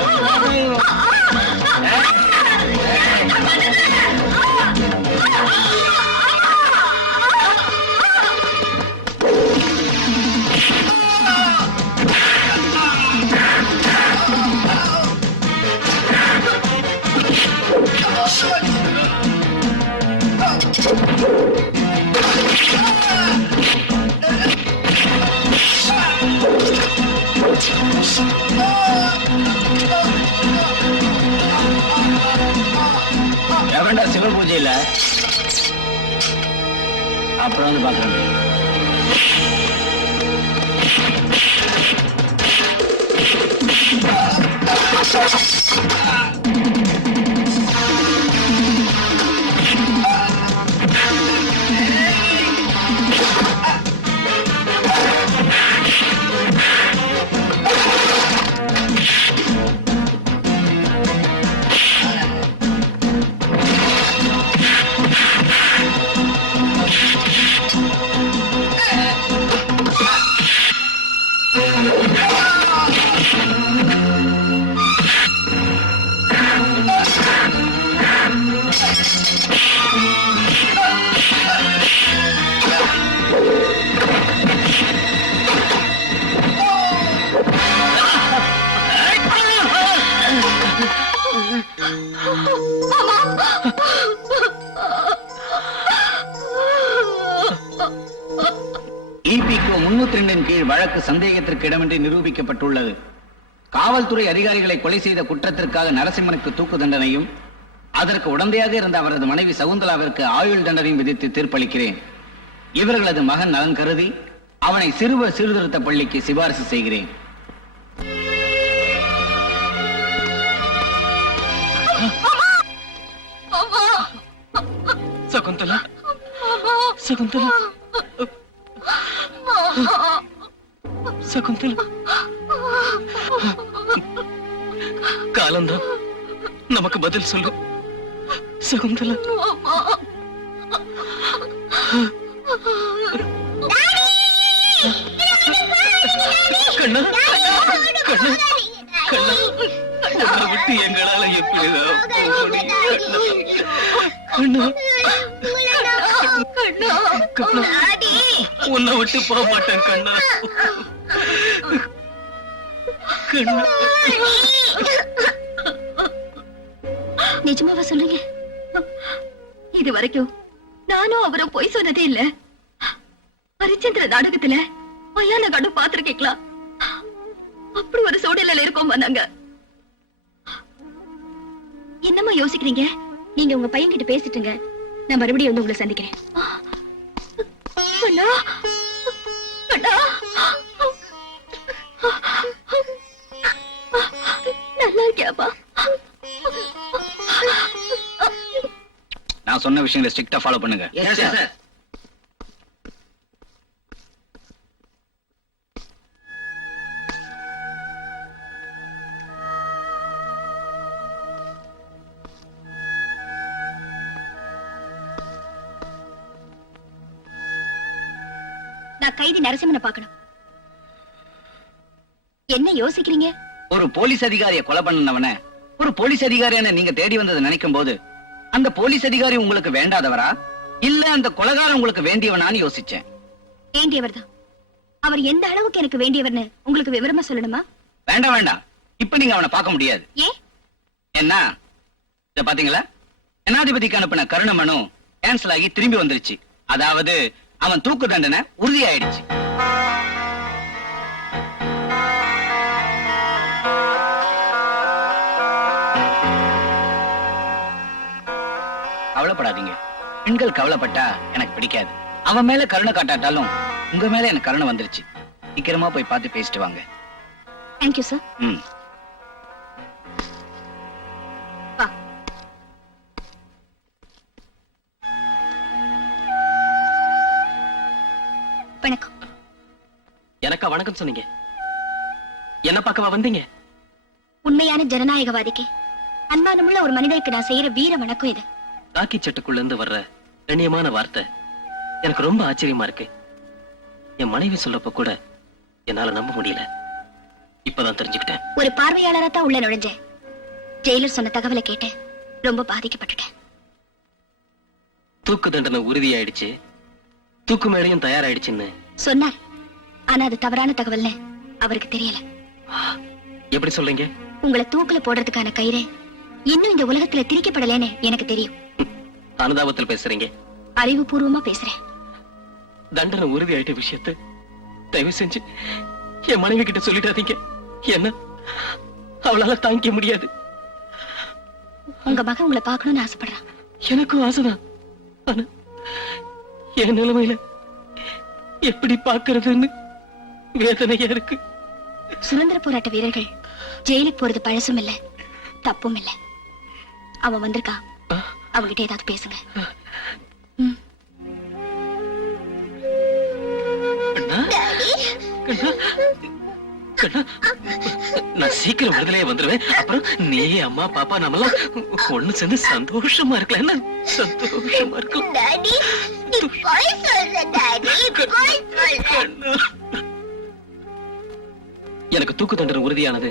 எவன்டா சிவ பூஜையில? அப்புறம் வந்து பாக்குறேன். EPQ 302 கீழ் வழக்கு சந்தேகத்திற்கு இடமின்றி நிரூபிக்கப்பட்டுள்ளது. காவல்துறை அதிகாரிகளை கொலை செய்த குற்றத்திற்காக நரசிம்மனுக்கு தூக்கு தண்டனையும், அதற்கு உடந்தையாக இருந்த அவரது மனைவி சகுந்தலாவிற்கு ஆயுள் தண்டனையும் விதித்து தீர்ப்பளிக்கிறேன். இவர்களது மகன் நலன் கருதி அவனை சிறுவர் சீர்திருத்த பள்ளிக்கு சிபாரிசு செய்கிறேன். சகுந்தலா, சகுந்தலா, சகுந்தலா. காலம்தான் நமக்கு பதில் சொல்லும். சகுந்தலா. கண்ணா, கண்ணா, கண்ணா, உன்னை விட்டு எங்களால எப்படிதான் போக முடியும்? கண்ணா, கண்ணா, கண்ணா, உன்னை விட்டு போக மாட்டேன் கண்ணா. கண்ணா. நிஜமாவா சொல்றீங்க? இது வரைக்கும் நானும் அவரும் பொய் சொன்னதே இல்ல. ஹரிச்சந்திர நாடகத்துல மயான கடு பாத்திருக்கீங்களா? அப்படி ஒரு சூழ்நிலையில இருக்கோம் நாங்க. என்னமா யோசிக்கிறீங்க? நீங்க உங்க பையன் கிட்ட பேசிட்டுங்க, நான் மறுபடியும் வந்து உங்களை சந்திக்கிறேன். அண்ணா, அண்ணா, நல்லா இருக்கியாப்பா? நான் சொன்ன விஷயங்களை ஸ்ட்ரிக்டா ஃபாலோ பண்ணுங்க. நான் கைதி நரசிம்மனை பார்க்கணும். என்ன யோசிக்கிறீங்க? ஒரு போலீஸ் அதிகாரியை கொலை பண்ணவன ஒரு போலீஸ் அதிகாரியான நீங்க தேடி வந்ததை நினைக்கும் போது அந்த போலீஸ் அதிகாரி உங்களுக்கு வேண்டாதவரா இல்ல அந்த கொலைகாரன் உங்களுக்கு வேண்டியவனான்னு யோசிச்சேன். வேண்டியவர்தான். அவர் எந்த அளவுக்கு எனக்கு வேண்டியவர்னு உங்களுக்கு விவரமா சொல்லணுமா? வேண்டாம் வேண்டாம், இப்ப நீங்க அவனை பார்க்க முடியாது. ஏன்? என்ன இத பாத்தீங்களா? ஜனாதிபதிக்கு அனுப்பின கருணை மனு கேன்சல் ஆகி திரும்பி வந்துருச்சு. அதாவது அவன் தூக்கு தண்டனை உறுதியாயிடுச்சு. கவலைப்படாதீங்க. பெண்கள் கவலைப்பட்டா எனக்கு பிடிக்காது. அவன் மேல கருணை காட்டாட்டாலும் உங்க மேல எனக்கு கருணை வந்துருச்சு. சீக்கிரமா போய் பார்த்து பேசிட்டு வாங்க. Thank you sir. ம். வணக்கம். எனக்கா வணக்கம் சொன்னீங்க? என்ன பார்க்கவா வந்தீங்க? உண்மையான ஜனநாயகவாதிக்கு, அன்பானமுள்ள ஒரு மனிதருக்கு நான் செய்யற வீர வணக்கம் இது. காக்கி சட்டுக்குள்ள இருந்து வர்ற கண்ணியமான வார்த்தை எனக்கு ரொம்ப ஆச்சரியமா இருக்கு. என் மனைவி சொல்றப்ப கூட என்னால நம்ப முடியல. இப்பதான் தெரிஞ்சுக்கிட்டேன். ஒரு பார்வையாளரா தான் உள்ள நுழைஞ்சேன். ஜெயிலர் சொன்ன தகவலை கேட்டு ரொம்ப பாதிக்கப்பட்டுட்டேன். தூக்கு தண்டனை உறுதியாயிடுச்சு, தூக்கு மேடையும் தயாராயிடுச்சுன்னு சொன்னார். ஆனா அது தவறான தகவல்னு அவருக்கு தெரியல. எப்படி சொல்றீங்க? உங்களை தூக்குல போடுறதுக்கான கயிறு இன்னும் இந்த உலகத்துல திரிக்கப்படலன்னு எனக்கு தெரியும். அனுதாபத்தில் பேசுறீங்க. அறிவுபூர்வமா பேசுறேன். தண்டனை உறுதியாயிட்ட விஷயத்தை தயவு செஞ்சு என் மனைவி கிட்ட சொல்லிடாதீங்க. என்ன அவளால தாங்கிக்க முடியாது. உங்க மகன் உங்களை பார்க்கணும்னு ஆசைப்படுறான். எனக்கும் ஆசைதான். ஆனா என் நிலைமையில எப்படி பாக்குறதுன்னு வேதனையா இருக்கு. சுதந்திர போராட்ட வீரர்கள் ஜெயிலுக்கு போறது பழசும் இல்ல, தப்பும் இல்ல. அவன் வந்திருக்கான், அவகிட்ட ஏதாவது பேசுங்க. நான் சீக்கிரம் விடுதலையே வந்துருவேன். அப்புறம் நீ, அம்மா, பாப்பா நம்மலாம் ஒண்ணு சேர்ந்து சந்தோஷமா இருக்கலாம். என்ன சந்தோஷமா இருக்கும். டாடி நீ போய் சொல்ற டாடி, போய் சொல்ற. எனக்கு தூக்கு தண்டனை உறுதியானது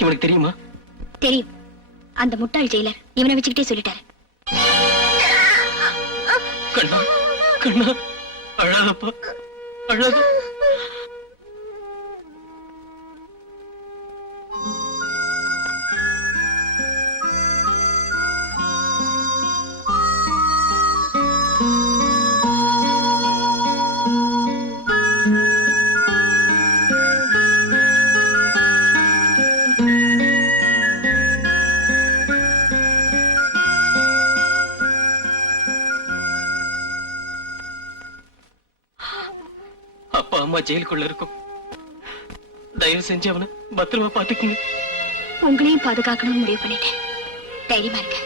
இவனுக்கு தெரியுமா? தெரியும். அந்த முட்டாள் ஜெயிலர் இவனை வச்சுக்கிட்டே சொல்லிட்டாரு. கண்ணா கண்ணா அழாதப்பா, அழாத. அப்பா அம்மா ஜெயிலுக்குள்ள இருக்கும். தயவு செஞ்சு அவனை பத்திரமா பாத்துக்குங்க. உங்களையும் பாதுகாக்கணும்னு முடிவு பண்ணிட்டேன். தைரியமா இருக்க.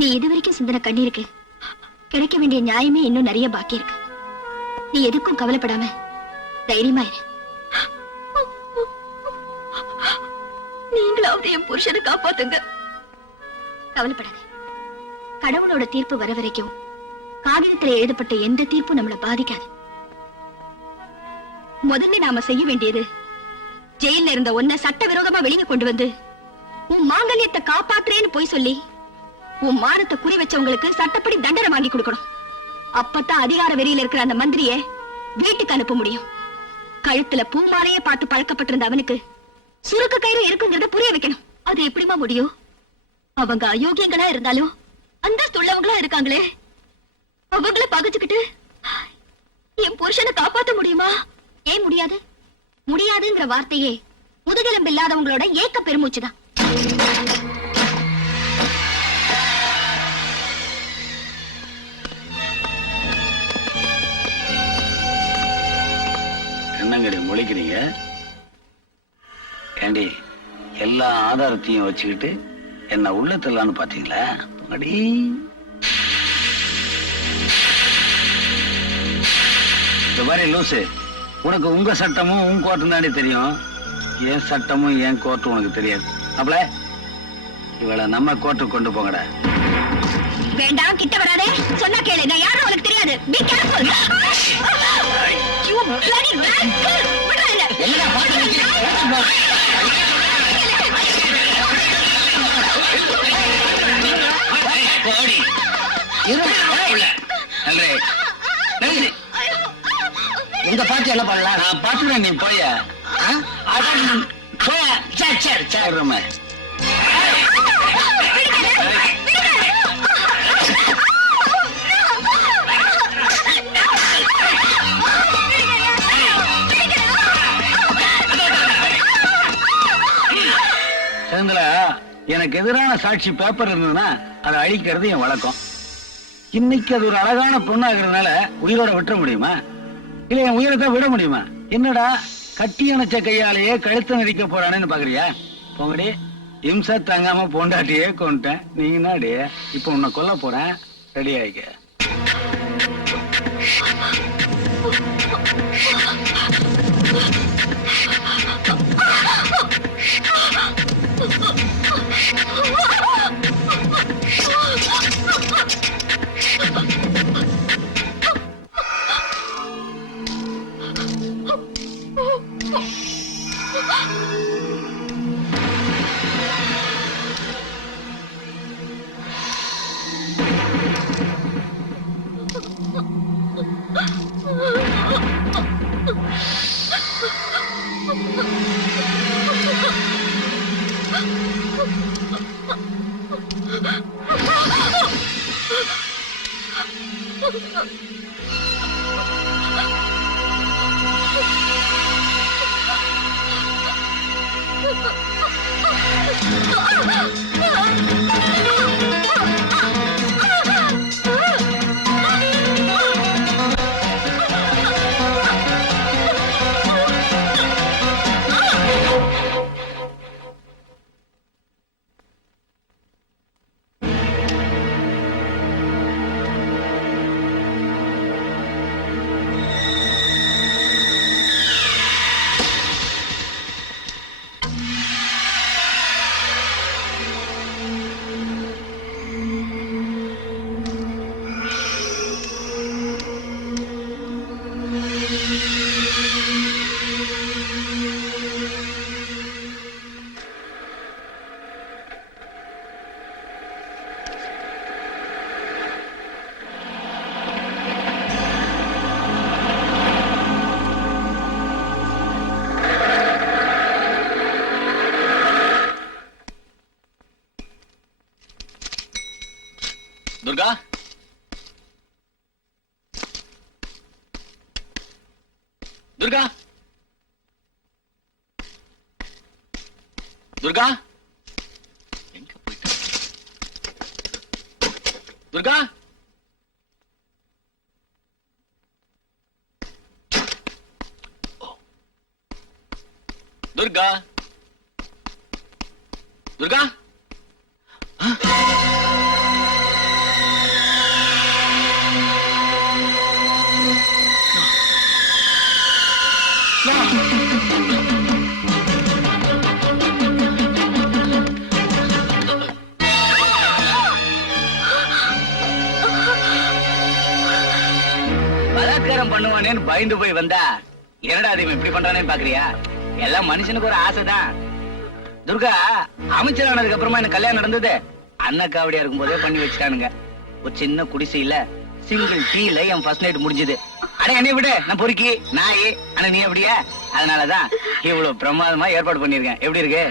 நீ இதுவரைக்கும் சிந்தின கண்ணீருக்கு கிடைக்க வேண்டிய நியாயமே இன்னும் நிறைய பாக்கி இருக்கு. நீ எதுக்கும் கவலைப்படாம தைரியமா இரு. நீங்களாவது என் புருஷனை காப்பாத்துங்க. கவலைப்படாத. கடவுளோட தீர்ப்பு வர வரைக்கும் காகிதத்துல எழுதப்பட்ட எந்த தீர்ப்பும் நம்மளை பாதிக்காது. முதல்ல நாம செய்ய வேண்டியது ஜெயில இருந்த ஒன்ன சட்டவிரோதமா வெளியே கொண்டு வந்து உன் மாங்கல்யத்தை காப்பாத்துறேன்னு போய் சொல்லி உன் மானத்தை குறி வச்சவங்களுக்கு சட்டப்படி தண்டனை வாங்கி கொடுக்கணும். அப்பதான் அதிகார வெறியில இருக்கிற அந்த மந்திரிய வீட்டுக்கு அனுப்ப முடியும். கழுத்துல பூமாலையே பார்த்து பழக்கப்பட்டிருந்த அவனுக்கு சுருக்க கயிறு இருக்குங்கிறத புரிய வைக்கணும். அது எப்படிமா முடியும்? அவங்க அயோக்கியங்களா இருந்தாலும் அந்தஸ்துள்ளவங்களா இருக்காங்களே, அவங்கள பகைச்சுக்கிட்டு என் புருஷனை காப்பாத்த முடியுமா? ஏன் முடியாது? முடியாதுங்கிற வார்த்தையே முதுகெலும்பு இல்லாதவங்களோட ஏக்க பெருமூச்சுதான். என்னங்கடி முழிக்கிறீங்க? ஏண்டி எல்லா ஆதாரத்தையும் வச்சுக்கிட்டு என்ன உள்ளத்தலான்னு பாத்தீங்களா? அடி இந்த மாதிரி லூசு, உனக்கு உங்க சட்டமும் உன் கோர்ட்டு தாண்டி தெரியும். என் சட்டமும் என் கோர்ட்டு உனக்கு தெரியாது. அப்பல இவளை நம்ம கோர்ட்டுக்கு கொண்டு போங்கடா. வேண்டாம், கிட்ட வராதே. சொன்னா கேளு, நான் யாரும் அவளுக்கு தெரியாது. Be careful. You bloody rascal. என்னடா பாத்து உங்க பாட்டு என்ன பண்ணலாம்? நான் பாத்துறேன், நீ போய சேர்றமே. செந்திலா, எனக்கு எதிரான சாட்சி பேப்பர் இருந்ததுன்னா அதை அழிக்கிறது என் வழக்கம். இன்னைக்கு அது ஒரு அழகான பொண்ணாகிறதுனால உயிரோட விட்டுற முடியுமா? இல்ல என் உயிரை தான் விட முடியுமா? என்னடா கட்டி அணைச்ச கையாலேயே கழுத்தை நெரிக்க போறானேன்னு பாக்குறியா? போங்கடி. இம்சா தாங்காம பொண்டாட்டியே கொண்டுட்டேன். நீங்க என்னடி இப்ப உன்னை கொல்ல போறேன். ரெடி ஆயிக்க. துர்கா, துர்கா, துர்கா, எங்க போயிட்ட? துர்கா, துர்கா, துர்கா. பலாத்காரம் பண்ணுவானேன்னு பயந்து போய் வந்தா என்னடா அது இப்படி பண்றானேன்னு பாக்குறியா? எல்லாம் மனுஷனுக்கு ஒரு ஆசைதான். துர்கா அமைச்சர் ஆனதுக்கு அப்புறமா எனக்கு கல்யாணம் நடந்தது அண்ணன் காவடியா இருக்கும் போதே பண்ணி வச்சுட்டானுங்க. ஒரு சின்ன குடிசையில சிங்கிள் டீல என் ஃபர்ஸ்ட் நைட் முடிஞ்சது. அட என்னைய விடு, நான் பொறுக்கி நாயே. ஆனா நீ எப்படியா? அதனாலதான் இவ்வளவு பிரமாதமா ஏற்பாடு பண்ணிருக்கேன். எப்படி இருக்கு?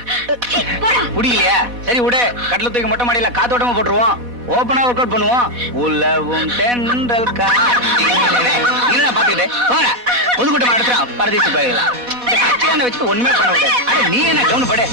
முடியலையா? சரி விடு, கட்டில தூக்கி மொட்டை மாடியில காத்தோட்டமா போட்டுருவோம். ஓபனா ஒர்க் அவுட் பண்ணுவோம். உலவும் தென்றல் என்ன பாத்துக்கிட்டு போற பொதுக்கூட்டம் நடத்துறான் பரதேசி போயிடலாம். வச்சுட்டு ஒண்ணுமே பண்ண முடியாது. அது நீ என்ன கவனப்படு.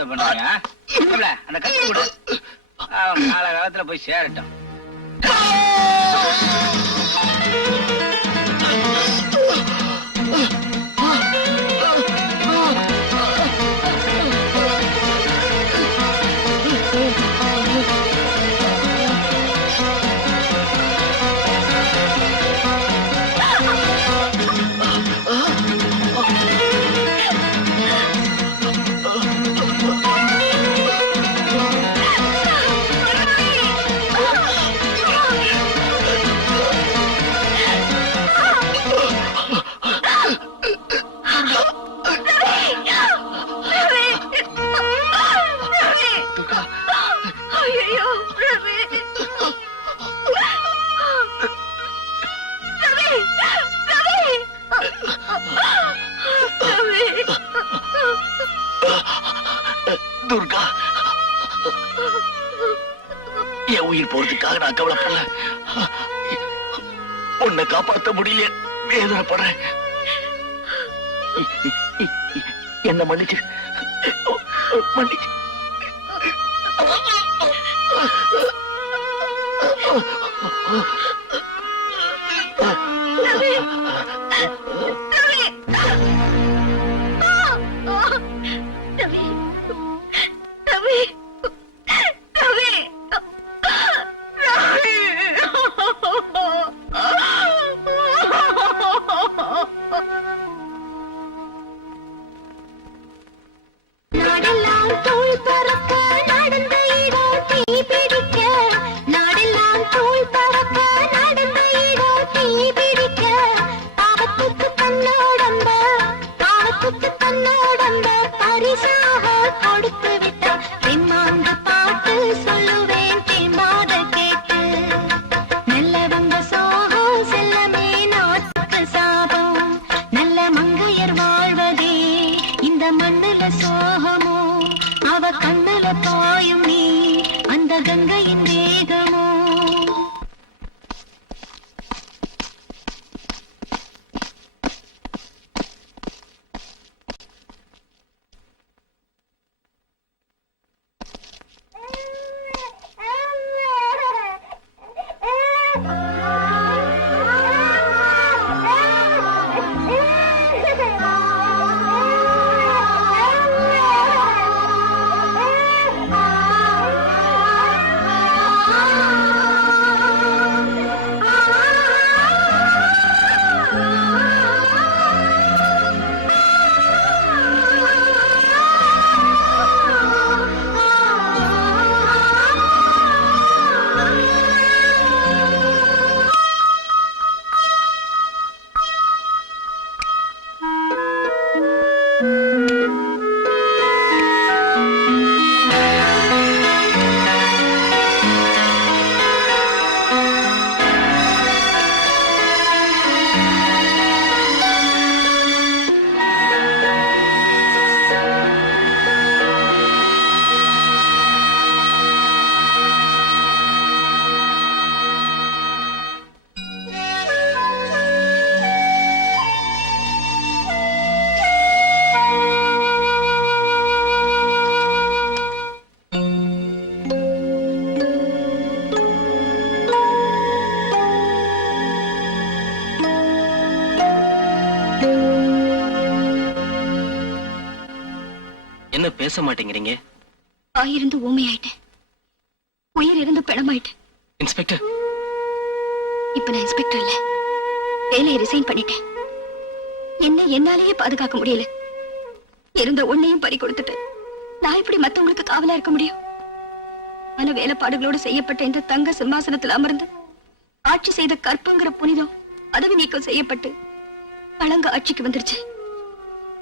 சித்திரவதை பண்ணுங்க. அந்த கத்து கூட கால காலத்துல போய் சேரட்டும். துர்கா, என் உயிர் போறதுக்காக நான் கவலைப்படல. உன்னை காப்பாற்ற முடியல, வேதனைப்படுறேன். என்ன மன்னிச்சு மன்னிச்சு. என்ன பேச மாட்டேங்கிறீங்க? வாயிருந்து ஊமையாயிட்டேன், உயிர் இருந்து பிணமாயிட்டேன். இன்ஸ்பெக்டர், இப்ப நான் இன்ஸ்பெக்டர் இல்ல, வேலையை ரிசைன் பண்ணிட்டேன். என்ன என்னாலேயே பாதுகாக்க முடியல. இருந்த ஒன்னையும் பறி கொடுத்துட்டேன். நான் இப்படி மத்தவங்களுக்கு காவலா இருக்க முடியும்? மன வேலைப்பாடுகளோடு செய்யப்பட்ட இந்த தங்க சிம்மாசனத்தில் அமர்ந்து ஆட்சி செய்த கற்பங்கிற புனிதம் பதவி நீக்கம் செய்யப்பட்டு களங்க ஆட்சிக்கு வந்துருச்சு.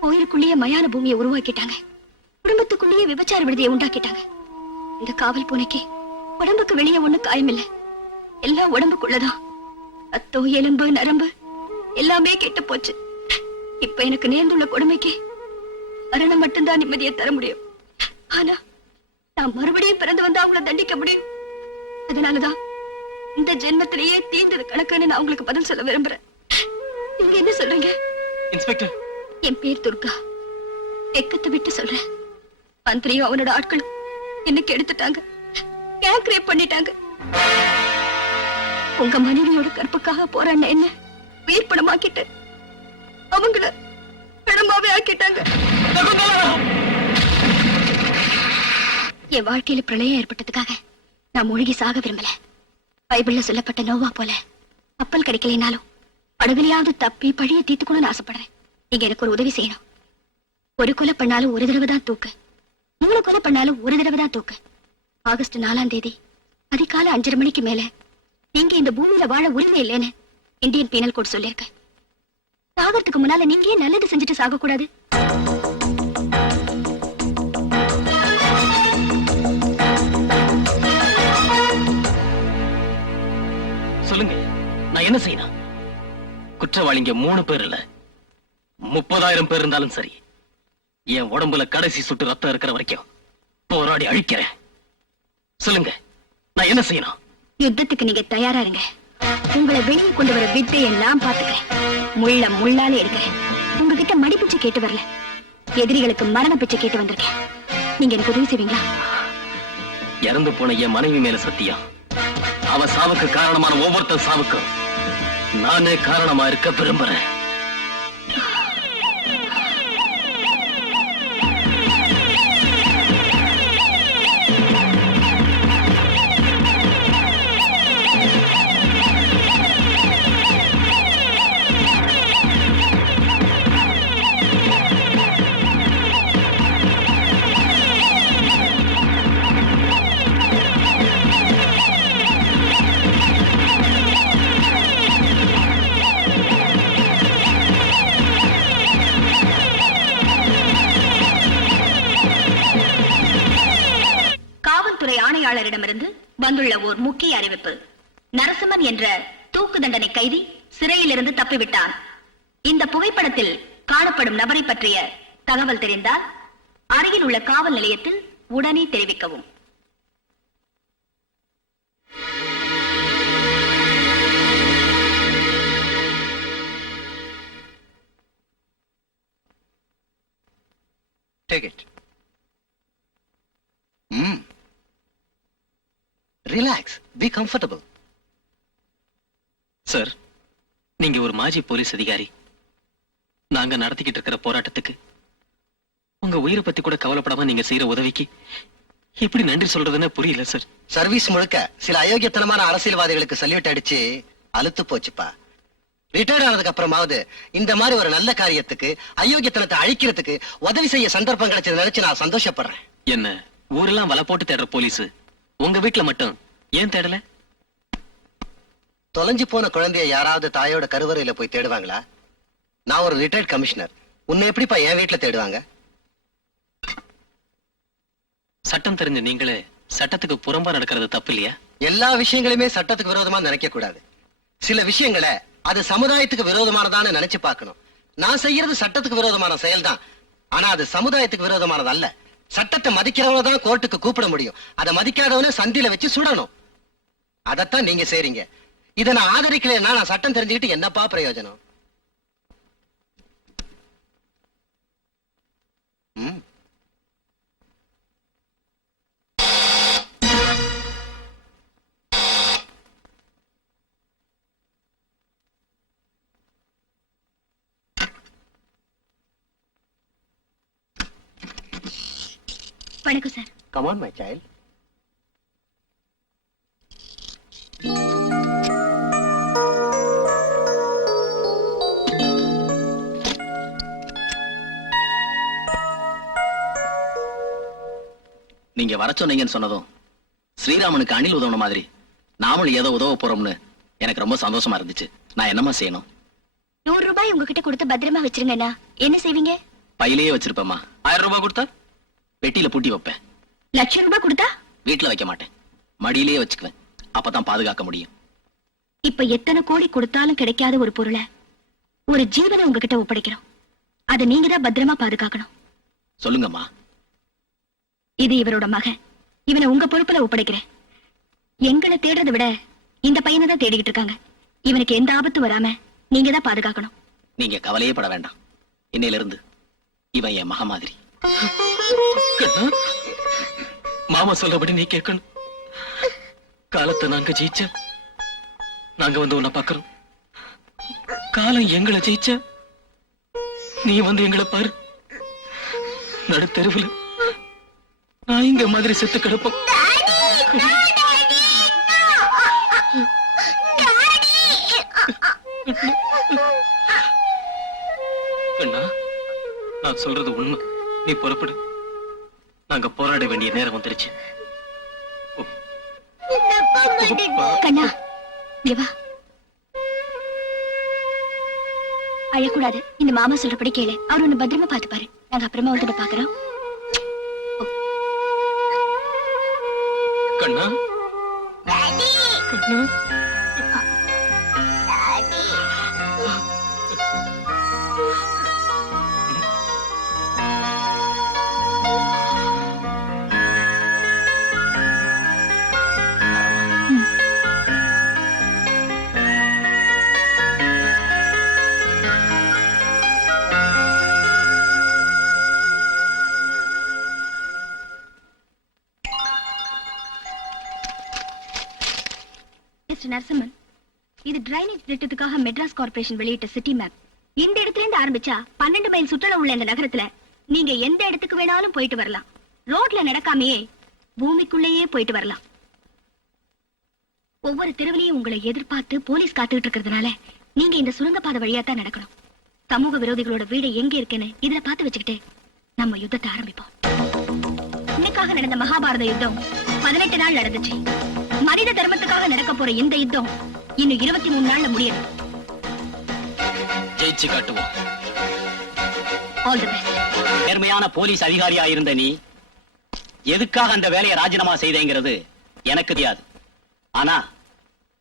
கோயிலுக்குள்ளேயே மயான பூமியை உருவாக்கிட்டாங்க. குடும்பத்துக்குள்ளேயே விபச்சார விடுதியை உண்டாக்கிட்டாங்க. இந்த காவல் பூனைக்கு உடம்புக்கு வெளியே ஒண்ணு காயமில்லை, எல்லாம் உடம்புக்குள்ளதான். ரத்தம், எலும்பு, நரம்பு எல்லாமே கெட்டு போச்சு. இப்ப எனக்கு நேர்ந்துள்ள கொடுமைக்கு மரணம் மட்டும்தான் நிம்மதியை தர முடியும். ஆனா நான் மறுபடியும் பிறந்து வந்து அவங்கள தண்டிக்க முடியும். அதனாலதான் இந்த ஜென்மத்திலேயே தீர்ந்தது கணக்குன்னு நான் உங்களுக்கு பதில் சொல்ல விரும்புறேன். நீங்க என்ன சொல்றீங்க? இன்ஸ்பெக்டர், என் பேர் துர்கா. வெக்கத்தை விட்டு சொல்றேன், மந்திரியும் அவனோட ஆட்களும் எனக்கு எடுத்துட்டாங்க, கேங்க் ரேப் பண்ணிட்டாங்க. உங்க மனைவியோட கற்புக்காக போராடின என்ன உயிர் பணமாக்கிட்டு அவங்கள பணமாவே ஆக்கிட்டாங்க. என் வாழ்க்கையில பிரளயம் ஏற்பட்டதுக்காக நான் மூழ்கி சாக விரும்பல. பைபிள்ல சொல்லப்பட்ட நோவா போல கப்பல் கிடைக்கலைனாலும் படகுலையாவது தப்பி பழிய தீர்த்துக்கணும்னு ஆசைப்படுறேன். நீங்க எனக்கு ஒரு உதவி செய்யணும். ஒரு கொலை பண்ணாலும் ஒரு தடவை தான் தூக்கு, 3 கொலை பண்ணாலும் ஒரு தடவை தான் தூக்கு. ஆகஸ்ட் 4ஆம் தேதி அதிகாலை 5:30 மணிக்கு மேல நீங்க இந்த பூமியில வாழ உரிமை இல்லைன்னு இந்தியன் பீனல் கோட் சொல்லிருக்கு. சாகறதுக்கு முன்னால நீங்க ஏன் நல்லது செஞ்சுட்டு சாக கூடாது? சொல்லுங்க, நான் என்ன செய்யணும்? குற்றவாளிங்க 3 பேர் இல்ல, 30,000 பேர் இருந்தாலும் சரி, என் உடம்புல கடைசி சுட்டு ரத்தம் இருக்கிற வரைக்கும் போராடி அழிக்கிறேன். சொல்லுங்க, நான் என்ன செய்யணும்? யுத்தத்துக்கு நீங்க தயாரா இருங்க. உங்களை வெளியே கொண்டு வர வித்தை எல்லாம் பாத்துக்கிறேன். முள்ள முள்ளாலே எடுக்கிறேன். உங்ககிட்ட மடிப்பிச்சை கேட்டு வரல, எதிரிகளுக்கு மரண பிச்சை கேட்டு வந்திருக்கேன். நீங்க எனக்கு உதவி செய்வீங்களா? இறந்து போன என் மனைவி மேல சத்தியம், அவ சாவுக்கு காரணமான ஒவ்வொருத்தர் சாவுக்கும் நானே காரணமா இருக்க விரும்புறேன். காவல்துறை ஆணையாளரிடமிருந்து வந்துள்ள ஓர் முக்கிய அறிவிப்பு. நரசிம்மன் என்ற தூக்கு தண்டனை கைதி சிறையிலிருந்து தப்பிவிட்டார். இந்த புகைப்படத்தில் காணப்படும் நபரை பற்றிய தகவல் தெரிந்தால் அருகில் உள்ள காவல் நிலையத்தில் உடனே தெரிவிக்கவும். Take it. Relax. Be comfortable. Sir, நீங்க ஒரு மாஜி போலீஸ் அதிகாரி. நாங்க நடத்திக்கிட்டு இருக்கிற போராட்டத்துக்கு உங்க உயிரை பத்தி கூட கவலைப்படாம நீங்க செய்யற உதவிக்கு எப்படி நன்றி சொல்றதுன்னு புரியல சார். சர்வீஸ் முழுக்க சில அயோக்கியத்தனமான அரசியல்வாதிகளுக்கு சல்யூட் அடிச்சு அலுத்து போச்சுப்பா. ரிட்டையர் ஆனதுக்கு அப்புறமாவது இந்த மாதிரி ஒரு நல்ல காரியத்துக்கு, அயோக்கியத்தனத்தை அழிக்கிறதுக்கு உதவி செய்ய சந்தர்ப்பம் கிடைச்சது நினைச்சு நான் சந்தோஷப்படுறேன். என்ன ஊரெல்லாம் வலை போட்டு தேடுற போலீஸ் உங்க வீட்டுல மட்டும் ஏன் தேடல? தொலைஞ்சு போன குழந்தைய யாராவது தாயோட கருவறையில போய் தேடுவாங்களா? நான் ஒரு ரிட்டையர்ட் கமிஷனர், உன்னை எப்படிப்பா என் வீட்டுல தேடுவாங்க? சட்டம் தெரிஞ்ச நீங்களே சட்டத்துக்கு புறம்பா நடக்கிறது தப்பு இல்லையா? எல்லா விஷயங்களுமே சட்டத்துக்கு விரோதமா நினைக்க கூடாது. சில விஷயங்களை அது சமுதாயத்துக்கு விரோதமானதான்னு நினைச்சு பார்க்கணும். நான் செய்யறது சட்டத்துக்கு விரோதமான செயல்தான், ஆனா அது சமுதாயத்துக்கு விரோதமானது அல்ல. சட்டத்தை மதிக்கிறவங்க தான் கோர்ட்டுக்கு கூப்பிட முடியும். அதை மதிக்காதவன சந்தில வச்சு சுடணும். அதத்தான் நீங்க செய்றீங்க. இதை நான் ஆதரிக்கலைன்னா நான் சட்டம் தெரிஞ்சுக்கிட்டு என்னப்பா பிரயோஜனம்? வணக்கம் sir. Come on, my child. நீங்க வர சொன்னீங்கன்னு சொன்னதும் ஸ்ரீராமனுக்கு அணில் உதவுன மாதிரி நாமளும் ஏதோ உதவ போறோம்னு எனக்கு ரொம்ப சந்தோஷமா இருந்துச்சு. நான் என்னமா செய்யணும்? 100 ரூபாய் உங்ககிட்ட கொடுத்து பத்திரமா வச்சிருங்கண்ணா. என்ன செய்வீங்க? பையிலேயே வச்சிருப்பேம்மா. 1000 ரூபாய் கொடுத்தா பெட்டியில பூட்டி வைப்பேன். 1,00,000 ரூபாய் கொடுத்தா? வீட்டுல வைக்க மாட்டேன், மடியிலேயே வச்சுக்குவேன். அப்பதான் பாதுகாக்க முடியும். இப்ப எத்தனை கோடி கொடுத்தாலும் கிடைக்காத ஒரு பொருளை, ஒரு ஜீவனை உங்ககிட்ட ஒப்படைக்கிறோம். அதை நீங்க தான் பத்திரமா பாதுகாக்கணும். சொல்லுங்கம்மா. இது இவரோட மகன். இவனை உங்க பொறுப்புல ஒப்படைக்கிறேன். எங்களை தேடுறதை விட இந்த பையனை தான் தேடிக்கிட்டு இருக்காங்க. இவனுக்கு எந்த ஆபத்து வராம நீங்க தான் பாதுகாக்கணும். நீங்க கவலையே பட வேண்டாம். இன்னையில இருந்து இவன் என் மக மாதிரி. கண்ணா மாமா சொல்லபடி நீ கேட்கணும். காலத்தை நாங்க ஜெயிச்ச நாங்க வந்து உன்னை பாக்குறோம். காலம் எங்களை ஜெயிச்ச நீ வந்து எங்களை பாரு. நடு தெருவுல நான் இங்க மாதிரி செத்து கிடப்போம். கண்ணா நான் சொல்றது உண்மை. நீ புறப்படு. நாங்க போராட வேண்டிய நேரம் வந்துருச்சு. கண்ணா இங்க வா. அழக்கூடாது. இந்த மாமா சொல்றபடி கேளு. அவர் உன்னை பத்திரமா பாத்துப்பாரு. நாங்க அப்புறமா வந்து பாக்குறோம். கண்ணா கண்ணா மிஸ்டர் நரசிம்மன், இது டிரைனேஜ் திட்டத்துக்காக மெட்ராஸ் கார்ப்பரேஷன் வெளியிட்ட சிட்டி மேப். இந்த இடத்துல இருந்து ஆரம்பிச்சா 12 மைல் சுற்றளவு உள்ள இந்த நகரத்துல நீங்க எந்த இடத்துக்கு வேணாலும் போயிட்டு வரலாம். ரோட்ல நடக்காமையே பூமிக்குள்ளேயே போயிட்டு வரலாம். ஒவ்வொரு தெருவிலையும் உங்களை எதிர்பார்த்து போலீஸ் காத்துக்கிட்டு இருக்கிறதுனால நீங்க இந்த சுரங்கப்பாதை வழியா தான் நடக்கணும். சமூக விரோதிகளோட வீடு எங்க இருக்குன்னு இதுல பார்த்து வச்சுக்கிட்டு நம்ம யுத்தத்தை ஆரம்பிப்போம். இன்னைக்காக நடந்த மகாபாரத யுத்தம் 18 நாள் நடந்துச்சு. மனித தர்மத்துக்காக நடக்க போற இந்த யுத்தம் இன்னும் 23 நாள்ல முடியும். ஜெயிச்சு காட்டுவோம். All the best. நேர்மையான போலீஸ் அதிகாரியா இருந்த நீ எதுக்காக அந்த வேலையை ராஜினாமா செய்தேங்கிறது எனக்கு தெரியாது. ஆனா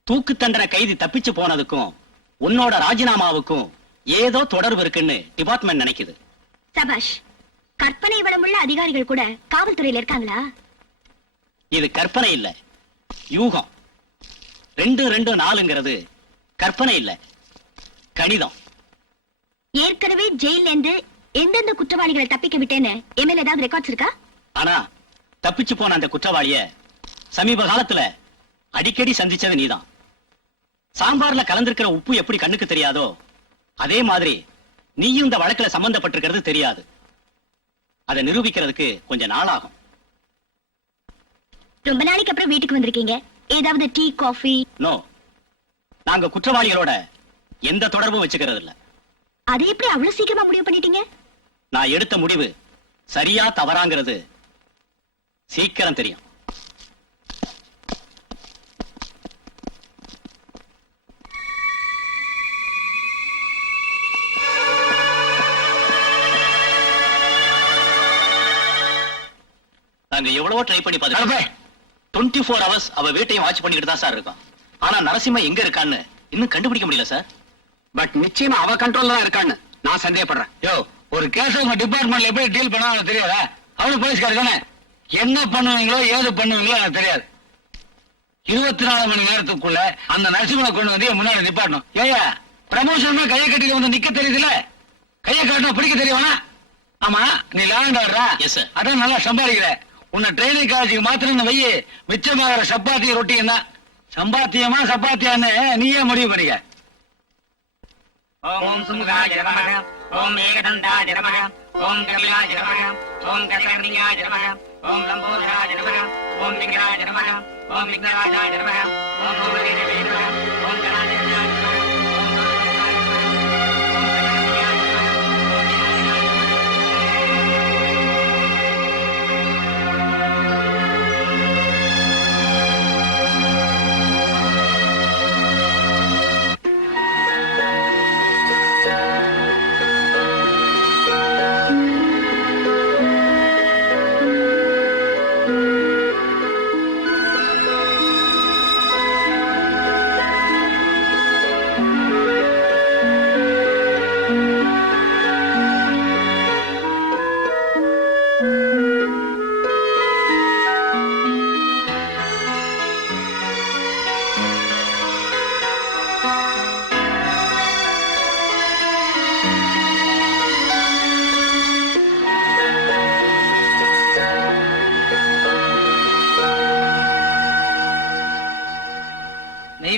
தூக்கு தண்டனை கைதி தப்பிச்சு போனதுக்கும் உன்னோட ராஜினாமாவுக்கும் ஏதோ தொடர்பு இருக்குன்னு டிபார்ட்மெண்ட் நினைக்குது. சபாஷ். கற்பனை வளமுள்ள அதிகாரிகள் கூட காவல்துறையில இருக்காங்களா? இது கற்பனை இல்ல, யூகம். 2-2-4ங்கிறது கற்பனை இல்ல, கணிதம். ஏற்கனவே ஜெயில இருந்து எந்தெந்த குற்றவாளிகளை தப்பிக்க விட்டேன்னு எம்எல்ஏ ஏதாவது ரெக்கார்ட்ஸ் இருக்கா? ஆனா தப்பிச்சு போன அந்த குற்றவாளிய சமீப காலத்துல அடிக்கடி சந்திச்சது நீதான். சாம்பார்ல கலந்திருக்கிற உப்பு எப்படி கண்ணுக்கு தெரியாதோ அதே மாதிரி நீயும் இந்த வழக்குல சம்பந்தப்பட்டிருக்கிறது தெரியாது. அதை நிரூபிக்கிறதுக்கு கொஞ்ச நாள் ஆகும். ரொம்ப நாளைக்கு அப்புறம் வீட்டுக்கு வந்திருக்கீங்க. ஏதாவது டீ காஃபி? நோ, நாங்க குற்றவாளிகளோட எந்த தொடர்பும் வச்சுக்கிறது இல்ல. அதை எப்படி அவ்வளவு சீக்கிரமா முடிவு பண்ணிட்டீங்க? நான் எடுத்த முடிவு சரியா தவறாங்கிறது சீக்கிரம் தெரியும். நாங்க எவ்வளவோ ட்ரை பண்ணி பார்த்தோம். 24 hours அவ வீட்டையும் வாட்ச் பண்ணிக்கிட்டு தான் சார் இருக்கோம். ஆனா நரசிம்மா எங்க இருக்கான்னு இன்னும் கண்டுபிடிக்க முடியல சார். பட் நிச்சயமா அவ கண்ட்ரோல்ல தான் இருக்கான்னு நான் சந்தேகப்படுறேன். யோ, ஒரு கேஸ் உங்க டிபார்ட்மெண்ட்ல எப்படி டீல் பண்ணா அவனுக்கு தெரியாதா? அவனு போலீஸ்காரர் தானே. என்ன பண்ணுவீங்களோ ஏது பண்ணுவீங்களோ எனக்கு தெரியாது. 24 மணி நேரத்துக்குள்ள அந்த நரசிம்மனை கொண்டு வந்து என் முன்னாடி நிப்பாட்டணும். ஏயா, ப்ரமோஷன் கையை கட்டிட்டு வந்து நிக்க தெரியுதுல, கையை காட்டணும் பிடிக்க தெரியுமா? ஆமா, நீ லேண்ட் ஆடுறா. Yes, sir. அதான் நல்லா சம்பாதிக்கிற. உன்னை ட்ரைனிங் காலேஜுக்கு மாத்திரம் வையி, மிச்சமாகிற சப்பாத்தி ரொட்டி என்ன சம்பாத்தியமா சப்பாத்தியான்னு நீயே முடிவு பண்ணிக்க. ஓம் சுமுகாய நமக, ஓம் ஏகதண்டாய நமக, ஓம் கபிலாய நமக, ஓம் கஜகர்ணியாய நமக, ஓம் லம்போதராய நமக, ஓம் விக்ராய நமக, ஓம் விக்னராஜாய நமக, ஓம் ரூபதேவே நமக, ஓம் கணாதேவியாய நமக, ஓம் மகாதேவாய நமக, ஓம் கணாதேவியாய நமக, ஓம் விநாயகாய நமக.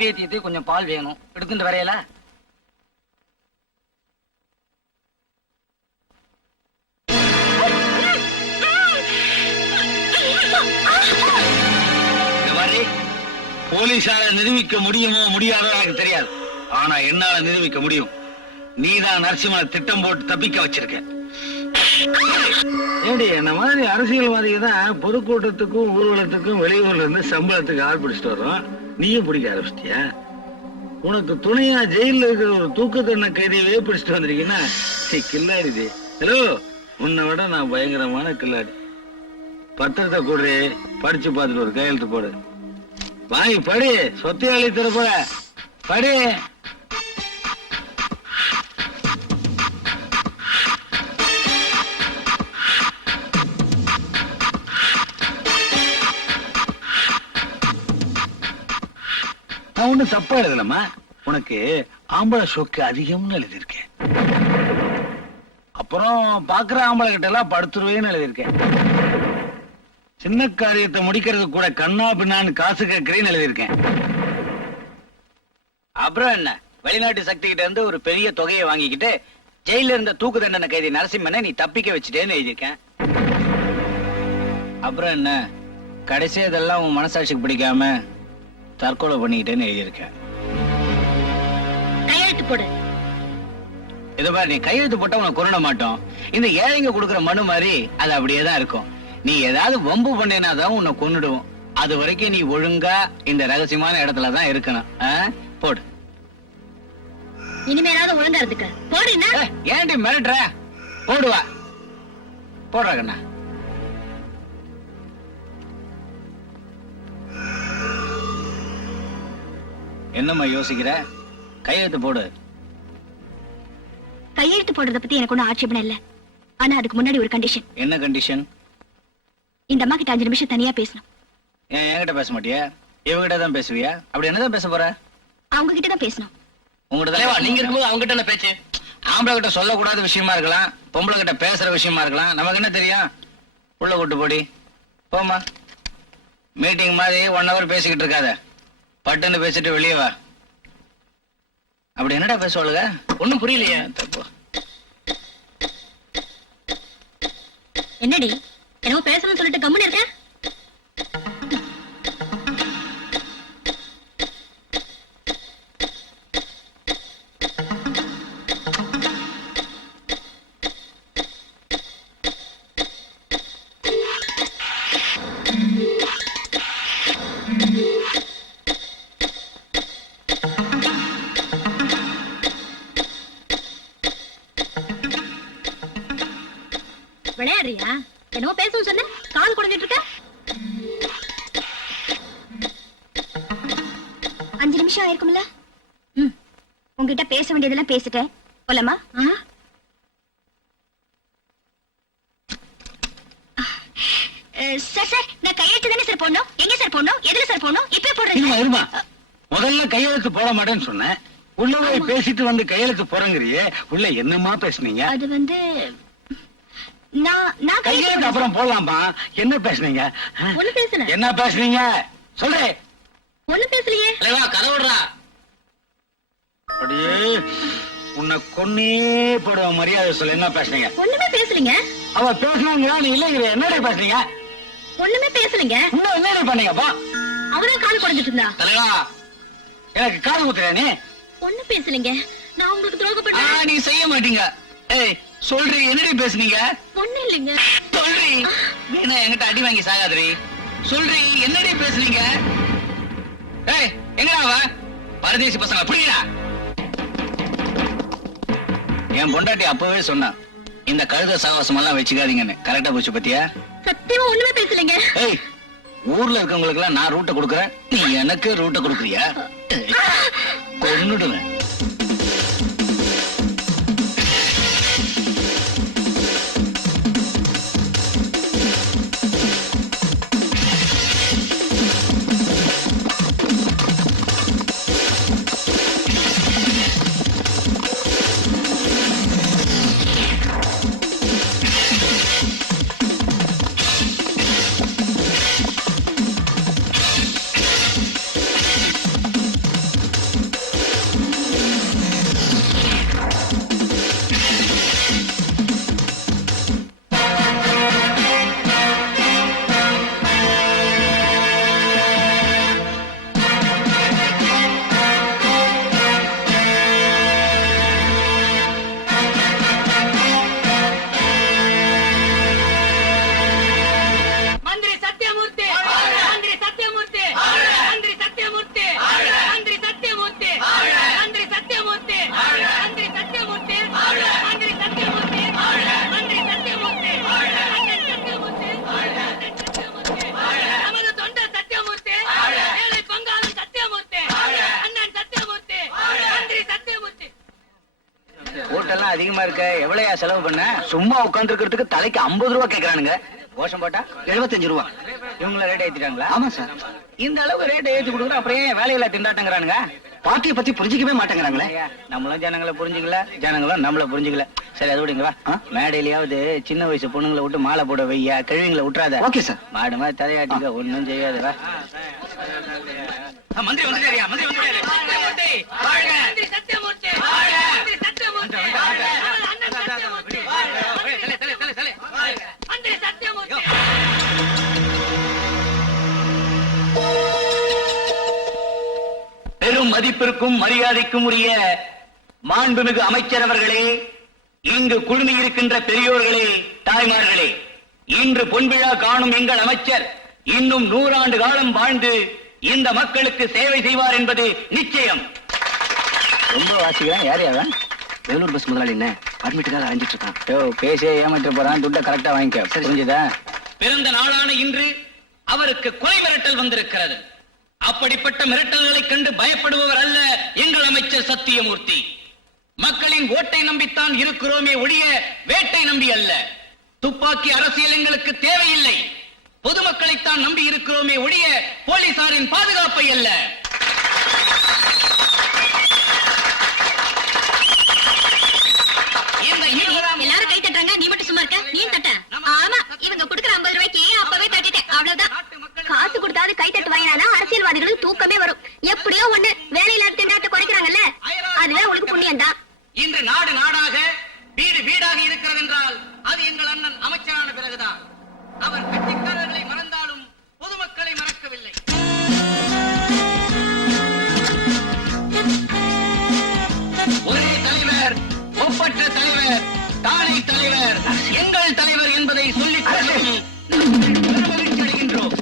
நெய்வேத்தியத்துக்கு கொஞ்சம் பால் வேணும், எடுத்துட்டு வரையல. இந்த மாதிரி போலீஸால நிரூபிக்க முடியுமோ முடியாதோ எனக்கு தெரியாது. ஆனா என்னால நிரூபிக்க முடியும். நீதான் நரசிம்மனை திட்டம் போட்டு தப்பிக்க வச்சிருக்க. ஏடி என்ன மாதிரி அரசியல்வாதிகள் தான் பொதுக்கூட்டத்துக்கும் ஊர்வலத்துக்கும் வெளியூர்ல இருந்து சம்பளத்துக்கு ஆள் பிடிச்சிட்டு வர்றோம். நீயும் பிடிக்க ஆரம்பிச்சிட்டியா? உனக்கு துணையா ஜெயில இருக்கிற ஒரு தூக்கு தண்டனை கைதியவே பிடிச்சிட்டு வந்திருக்கீங்கன்னா கில்லாடி. ஹலோ, உன்னை விட நான் பயங்கரமான கில்லாடி. பத்திரத்தை கூடு, படிச்சு பார்த்துட்டு ஒரு கையெழுத்து போடு. வாங்கி படி, சொத்தையாளி தர போற படி. நான் ஒண்ணு தப்பா எழுதலமா. உனக்கு ஆம்பளை ஷோக்கு அதிகம்னு எழுதியிருக்கேன். அப்புறம் பாக்குற ஆம்பளை கிட்ட எல்லாம் படுத்துருவேன்னு எழுதியிருக்கேன். சின்ன காரியத்தை முடிக்கிறது கூட கண்ணா பின்னான்னு காசு கேட்கிறேன்னு எழுதியிருக்கேன். அப்புறம் என்ன, வெளிநாட்டு சக்தி கிட்ட இருந்து ஒரு பெரிய தொகையை வாங்கிக்கிட்டு ஜெயில இருந்த தூக்கு தண்டனை கைதி நரசிம்மனை நீ தப்பிக்க வச்சுட்டேன்னு எழுதியிருக்கேன். அப்புறம் என்ன, கடைசி இதெல்லாம் உன் மனசாட்சிக்கு பிடிக்காம தற்கொலை பண்ணிக்கிட்டேன்னு எழுதியிருக்கேன். கையெழுத்து போடு. இது மாதிரி நீ கையெழுத்து போட்டா உனக்கு கொரோனா மாட்டோம். இந்த ஏழைங்க கொடுக்குற மனு மாதிரி அது அப்படியே தான் இருக்கும். நீ ஏதாவது வம்பு பண்ணேனாதான் உன்னை கொன்னுடுவோம். அது வரைக்கும் நீ ஒழுங்கா இந்த ரகசியமான இடத்துலதான் இருக்கணும். போடு. இனிமேலாவது ஒழுங்கா இருந்துக்க. போடுன்னா ஏன்டி மிரட்டுற? போடுவா, போடுறா கண்ணா. என்னம்மா யோசிக்கிற? கையெழுத்து போடு. கையெழுத்து போடுறத பத்தி எனக்கு ஒன்றும் ஆட்சேபணம் இல்ல. ஆனா அதுக்கு முன்னாடி ஒரு கண்டிஷன். என்ன கண்டிஷன்? இந்த அம்மா கிட்ட 5 நிமிஷம் தனியா பேசணும். ஏன் என்கிட்ட பேச மாட்டியா? இவகிட்ட தான் பேசுவியா? அப்படி என்னதான் பேச போற? அவங்க கிட்ட தான் பேசணும். உங்ககிட்ட நீங்க இருக்கும்போது அவங்க கிட்ட என்ன பேச்சு? ஆம்பளை கிட்ட சொல்லக்கூடாத விஷயமா இருக்கலாம், பொம்பளை கிட்ட பேசுற விஷயமா இருக்கலாம். நமக்கு என்ன தெரியும்? உள்ள கூட்டு போடி. போமா. மீட்டிங் மாதிரி 1 hour பேசிக்கிட்டு இருக்காத. பட்டுன்னு பேசிட்டு வெளியே வா. அப்படி என்னடா பேசுவாளுங்க? ஒண்ணும் புரியலையே. தப்பு. என்னடி என்னமோ பேசணும்னு சொல்லிட்டு கம்முன்னு இருக்க? விளையாடுறியா? என்னமோ பேசணும் சொன்ன, காது குடைஞ்சிட்டு இருக்க. 5 நிமிஷம் ஆயிருக்கும்ல. உங்ககிட்ட பேச வேண்டியதெல்லாம் பேசிட்டேன். போலாமா? சார் சார், நான் கையெழுத்து தானே சார் போடணும். எங்க சார் போடணும்? எதுல சார் போடணும்? இப்ப போடுறேன். இருமா, முதல்ல கையெழுத்து போட மாட்டேன்னு சொன்னேன். உள்ள போய் பேசிட்டு வந்து கையெழுத்து போறங்கிறியே, உள்ள என்னமா பேசுனீங்க? அது வந்து நான் கையெழுத்து அப்புறம் போடலாமா? என்ன பேசுனீங்க? ஒண்ணு பேசுன. என்ன பேசுனீங்க சொல்றேன். ஒண்ணு பேசலையே. தலைவா கதை விடுறா. அப்படியே உன்னை கொன்னே போடுவ. மரியாதை சொல்ல. என்ன பேசுனீங்க? ஒண்ணுமே பேசலீங்க. அவ பேசுனாங்க, நீ இல்லைங்கிற. என்னடா பேசுனீங்க? ஒண்ணுமே பேசலீங்க. இன்னும் என்னடா பண்ணீங்கப்பா? அவதான் காது குடைஞ்சிட்டு இருந்தா. தலைவா எனக்கு காது குத்துறியா நீ? ஒண்ணு பேசலீங்க. நான் உங்களுக்கு துரோகம் பண்ணேன். நீ செய்ய மாட்டீங்க. ஏய் சொல்றீ, என்னடி பேசுனீங்க? ஒண்ணு இல்லைங்க. சொல்றீ. வீணா என்கிட்ட அடி வாங்கி சாகாதீ. சொல்றீ, என்னடி பேசுனீங்க? ஏய் எங்கடா அவ? பரதேசி பசங்க புரியடா. என் பொண்டாட்டி அப்பவே சொன்னா, இந்த கழுத சாவாசம் எல்லாம் வச்சுக்காதீங்கன்னு. கரெக்டா போச்சு பத்தியா? சத்தியமா ஒண்ணுமே பேசலீங்க. ஏய், ஊர்ல இருக்கவங்களுக்கு எல்லாம் நான் ரூட்டை கொடுக்கறேன், நீ எனக்கு ரூட்டை கொடுக்குறியா? கொன்னுடுவேன். அதிகமா இருக்க எவ்வளவுயா செலவு பண்ண? சும்மா உட்கார்ந்து இருக்கிறதுக்கு தலைக்கு 50 ரூபா கேக்குறானுங்க. கோஷம் போட்டா 75 ரூபா. இவங்கள ரேட் ஏத்திட்டாங்களா? ஆமா சார். இந்த அளவுக்கு ரேட் ஏத்தி கொடுக்குற அப்புறம் ஏன் வேலையில திண்டாட்டங்கிறானுங்க? பார்ட்டியை பத்தி புரிஞ்சிக்கவே மாட்டேங்கிறாங்களே. ஐயா, நம்மளும் ஜனங்களை புரிஞ்சுக்கல, ஜனங்களும் நம்மள புரிஞ்சுக்கல. சரி, அது விடுங்க வா. மேடையிலயாவது சின்ன வயசு பொண்ணுங்களை விட்டு மாலை போட வையா, கிழவிங்களை விட்டுறாத. Okay sir. மாடு மாதிரி தலையாட்டிக்க, ஒண்ணும் செய்யாது வா. மந்திரி வந்துட்டாரியா? மந்திரி வந்துட்டாரு. சத்தியமூர்த்தி வாழ்க! மந்திரி சத்தியமூர்த்தி வாழ்க! மந்திரி சத்தியமூர்த்தி வாழ்க! அண்ணன் சத்தியமூர்த்தி வாழ்க! தலை மந்திரி சத்தியமூர்த்தி. பெரும் மதிப்பிற்கும் மரியாதைக்கும் உரிய மாண்புமிகு அமைச்சர் அவர்களே, இங்கு குழுமி இருக்கின்ற பெரியோர்களே, தாய்மார்களே, இன்று பொன்விழா காணும் எங்கள் அமைச்சர் இன்னும் 100 ஆண்டு காலம் வாழ்ந்து இந்த மக்களுக்கு சேவை செய்வார் என்பது நிச்சயம். ரொம்ப வாசிக்கிறேன். யார் யாவன்? வேலூர் பஸ் முதலாளி என்ன பர்மிட்டுக்காக அலைஞ்சிட்டு இருக்கான். யோ, பேசியே ஏமாற்ற போறான். துட்டை கரெக்டா வாங்கிக்க. புரிஞ்சுதா? பிறந்த நாளான இன்று அவருக்கு கொலை மிரட்டல் வந்திருக்கிறது. அப்படிப்பட்ட மிரட்டல்களை கண்டு பயப்படுபவர் அல்ல எங்கள் அமைச்சர் சத்தியமூர்த்தி. மக்களின் ஓட்டை நம்பித்தான் இருக்கிறோமே ஒழிய வேட்டை நம்பி அல்ல. துப்பாக்கி அரசியல் எங்களுக்கு தேவையில்லை. பொதுமக்களைத்தான் நம்பி இருக்கிறோமே ஒழிய போலீசாரின் பாதுகாப்பை அல்ல. எல்லாரும் கை தட்டுறாங்க, நீ மட்டும் சும்மா இருக்க. நீ தட்ட. ஆமா, இவங்க கொடுக்குற 50 ரூபாய்க்கு அப்பவே தட்டிட்டேன், அவ்வளவுதான். காசு கொடுத்தாவது கை தட்டு வாங்கினா அரசியல்வாதிகளுக்கு தூக்கமே வரும். எப்படியோ ஒண்ணு வேலையில திண்டாட்ட குறைக்கிறாங்கல்ல, அதுவே உங்களுக்கு புண்ணியம் தான். இன்று நாடு நாடாக வீடு வீடாக இருக்கிறது என்றால் அது எங்கள் அண்ணன் அமைச்சரான பிறகுதான். அவர் கட்சிக்காரர்களை மறந்தாலும் பொதுமக்களை மறக்கவில்லை. ஒரே தலைவர், ஒப்பற்ற தலைவர், தானே தலைவர், எங்கள் தலைவர் என்பதை சொல்லிக் கொள்ளும் பெருமகிழ்ச்சி அடைகின்றோம்.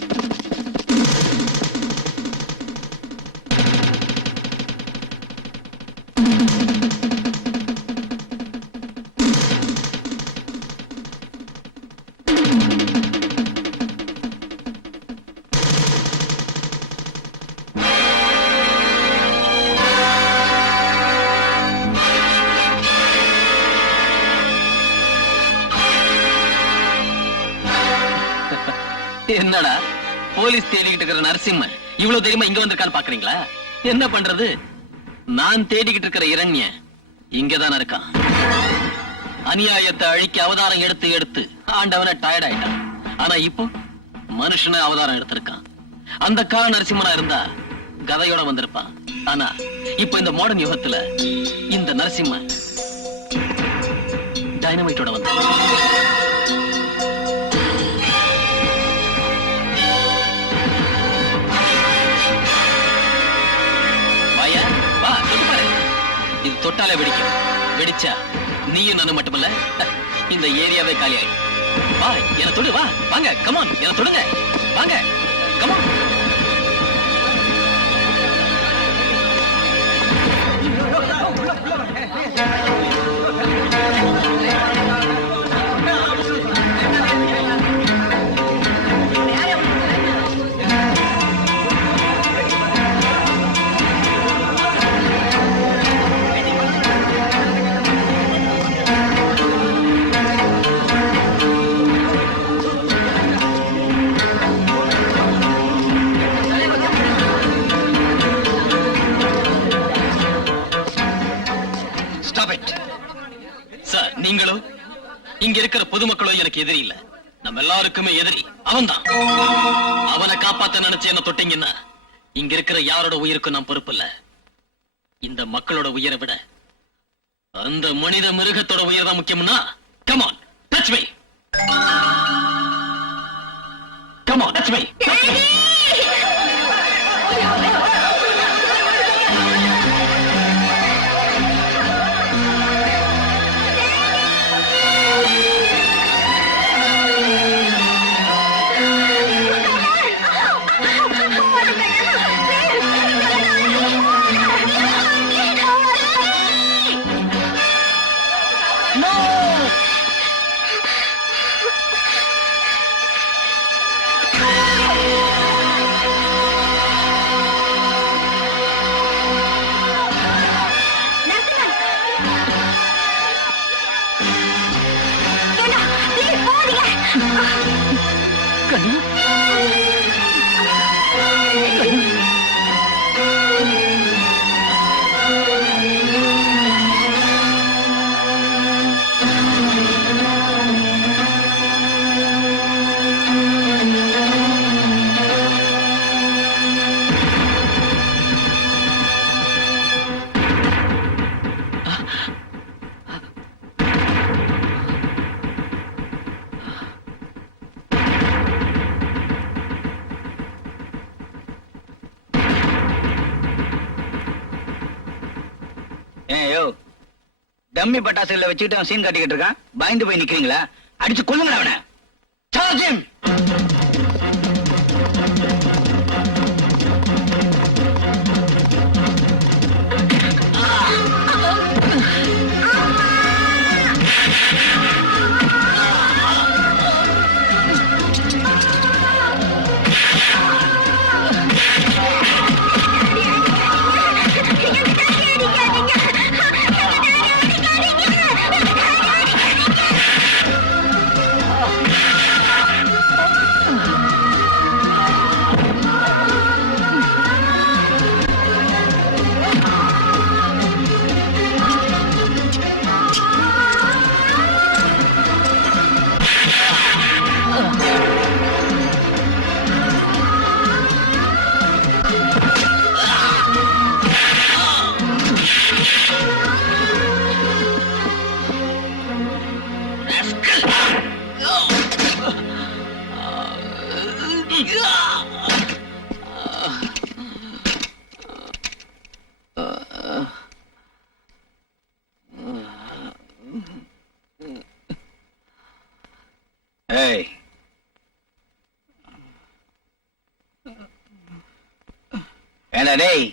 என்னடா போலீஸ் தேடிக்கிட்டு இருக்கிற நரசிம்மன் இவ்வளவு தெரியுமா இங்க வந்திருக்கான்னு பாக்குறீங்களா? என்ன பண்றது, நான் தேடிக்கிட்டு இருக்கிற இரண்ய இங்கதான் இருக்கான். அநியாயத்தை அழிக்க அவதாரம் எடுத்து எடுத்து ஆண்டவன டயர்ட் ஆயிட்டான். ஆனா இப்போ மனுஷன அவதாரம் எடுத்திருக்கான். அந்த கால நரசிம்மனா இருந்தா கதையோட வந்திருப்பான். ஆனா இப்ப இந்த மாடர்ன் யுகத்துல இந்த நரசிம்மன் டைனமைட்டோட வந்த. இது தொட்டாலே வெடிக்கும். வெடிச்சா நீயும் நானும் மட்டுமல்ல, இந்த ஏரியாவே காலி ஆயிடும். வா, என்ன தொடு, வா, வாங்க, கமான், என்ன தொடுங்க, வாங்க, கமான். சார், நீங்களும் இங்க இருக்கிற பொதுமக்களும் எனக்கு எதிரி இல்ல. நம்ம எல்லாருக்குமே எதிரி அவன்தான். அவனை காப்பாத்த நினைச்சு என்ன தொட்டீங்கன்னா இங்க இருக்கிற யாரோட உயிருக்கும் நான் பொறுப்பு இல்ல. இந்த மக்களோட உயிரை விட அந்த மனித மிருகத்தோட உயிர் தான் முக்கியம்னா, come on, touch me. Come on, touch me. Touch me. ஏயோ டம்மி பட்டாசுல வச்சுக்கிட்டு அவன் சீன் காட்டிக்கிட்டு இருக்கான். பயந்து போய் நிக்கிறீங்களா? அடிச்சு கொல்லுங்க அவனை. Charge him. ஏய், ஏண்டா டேய்,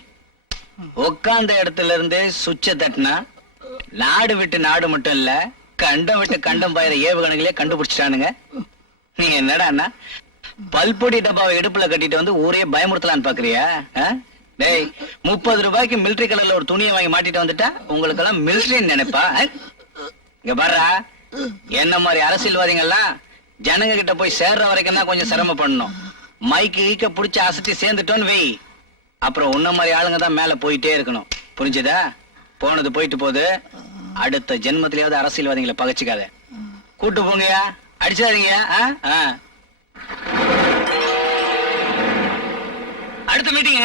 உட்கார்ந்த இடத்துல இருந்து சுவிட்ச தட்டினா நாடு விட்டு நாடு மட்டும் இல்ல, கண்டம் விட்டு கண்டம் பாயிர ஏவுகணைகளே கண்டுபிடிச்சிட்டானுங்க. நீங்க என்னடா அண்ணா பல்பொடி டப்பாவை இடுப்புல கட்டிட்டு வந்து ஊரே பயமுறுத்தலான்னு பாக்குறியா? டேய், 30 ரூபாய்க்கு மிலிட்டரி கலர்ல ஒரு துணியை வாங்கி மாட்டிட்டு வந்துட்டா உங்களுக்கு எல்லாம் மிலிட்டரின்னு நினைப்பா? இங்க பாருடா, என்ன மாதிரி அரசியல்வாதிகள்லாம் ஜனங்க கிட்ட போய் சேர்ற வரைக்கும் தான் கொஞ்சம் சிரமம் பண்ணணும். மைக்கு ஈக்க புடிச்சு அசத்தி சேர்ந்துட்டோன்னு வை, அப்புறம் உன்ன மாதிரி ஆளுங்க தான் மேல போயிட்டே இருக்கணும். புரிஞ்சுதா? போனது போயிட்டு போகுது. அடுத்த ஜென்மத்திலேயாவது அரசியல்வாதிகளை பகைச்சுக்காத. கூட்டு போங்கயா, அடிச்சாதீங்க. அடுத்த மீட்டிங்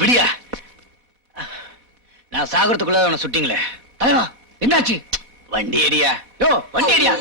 விடியா? நான் சாகரத்துக்குள்ள அவனை சுட்டீங்களே, தலைவா என்னாச்சு? வண்டி அடியா. யோ, வண்டி அடியா.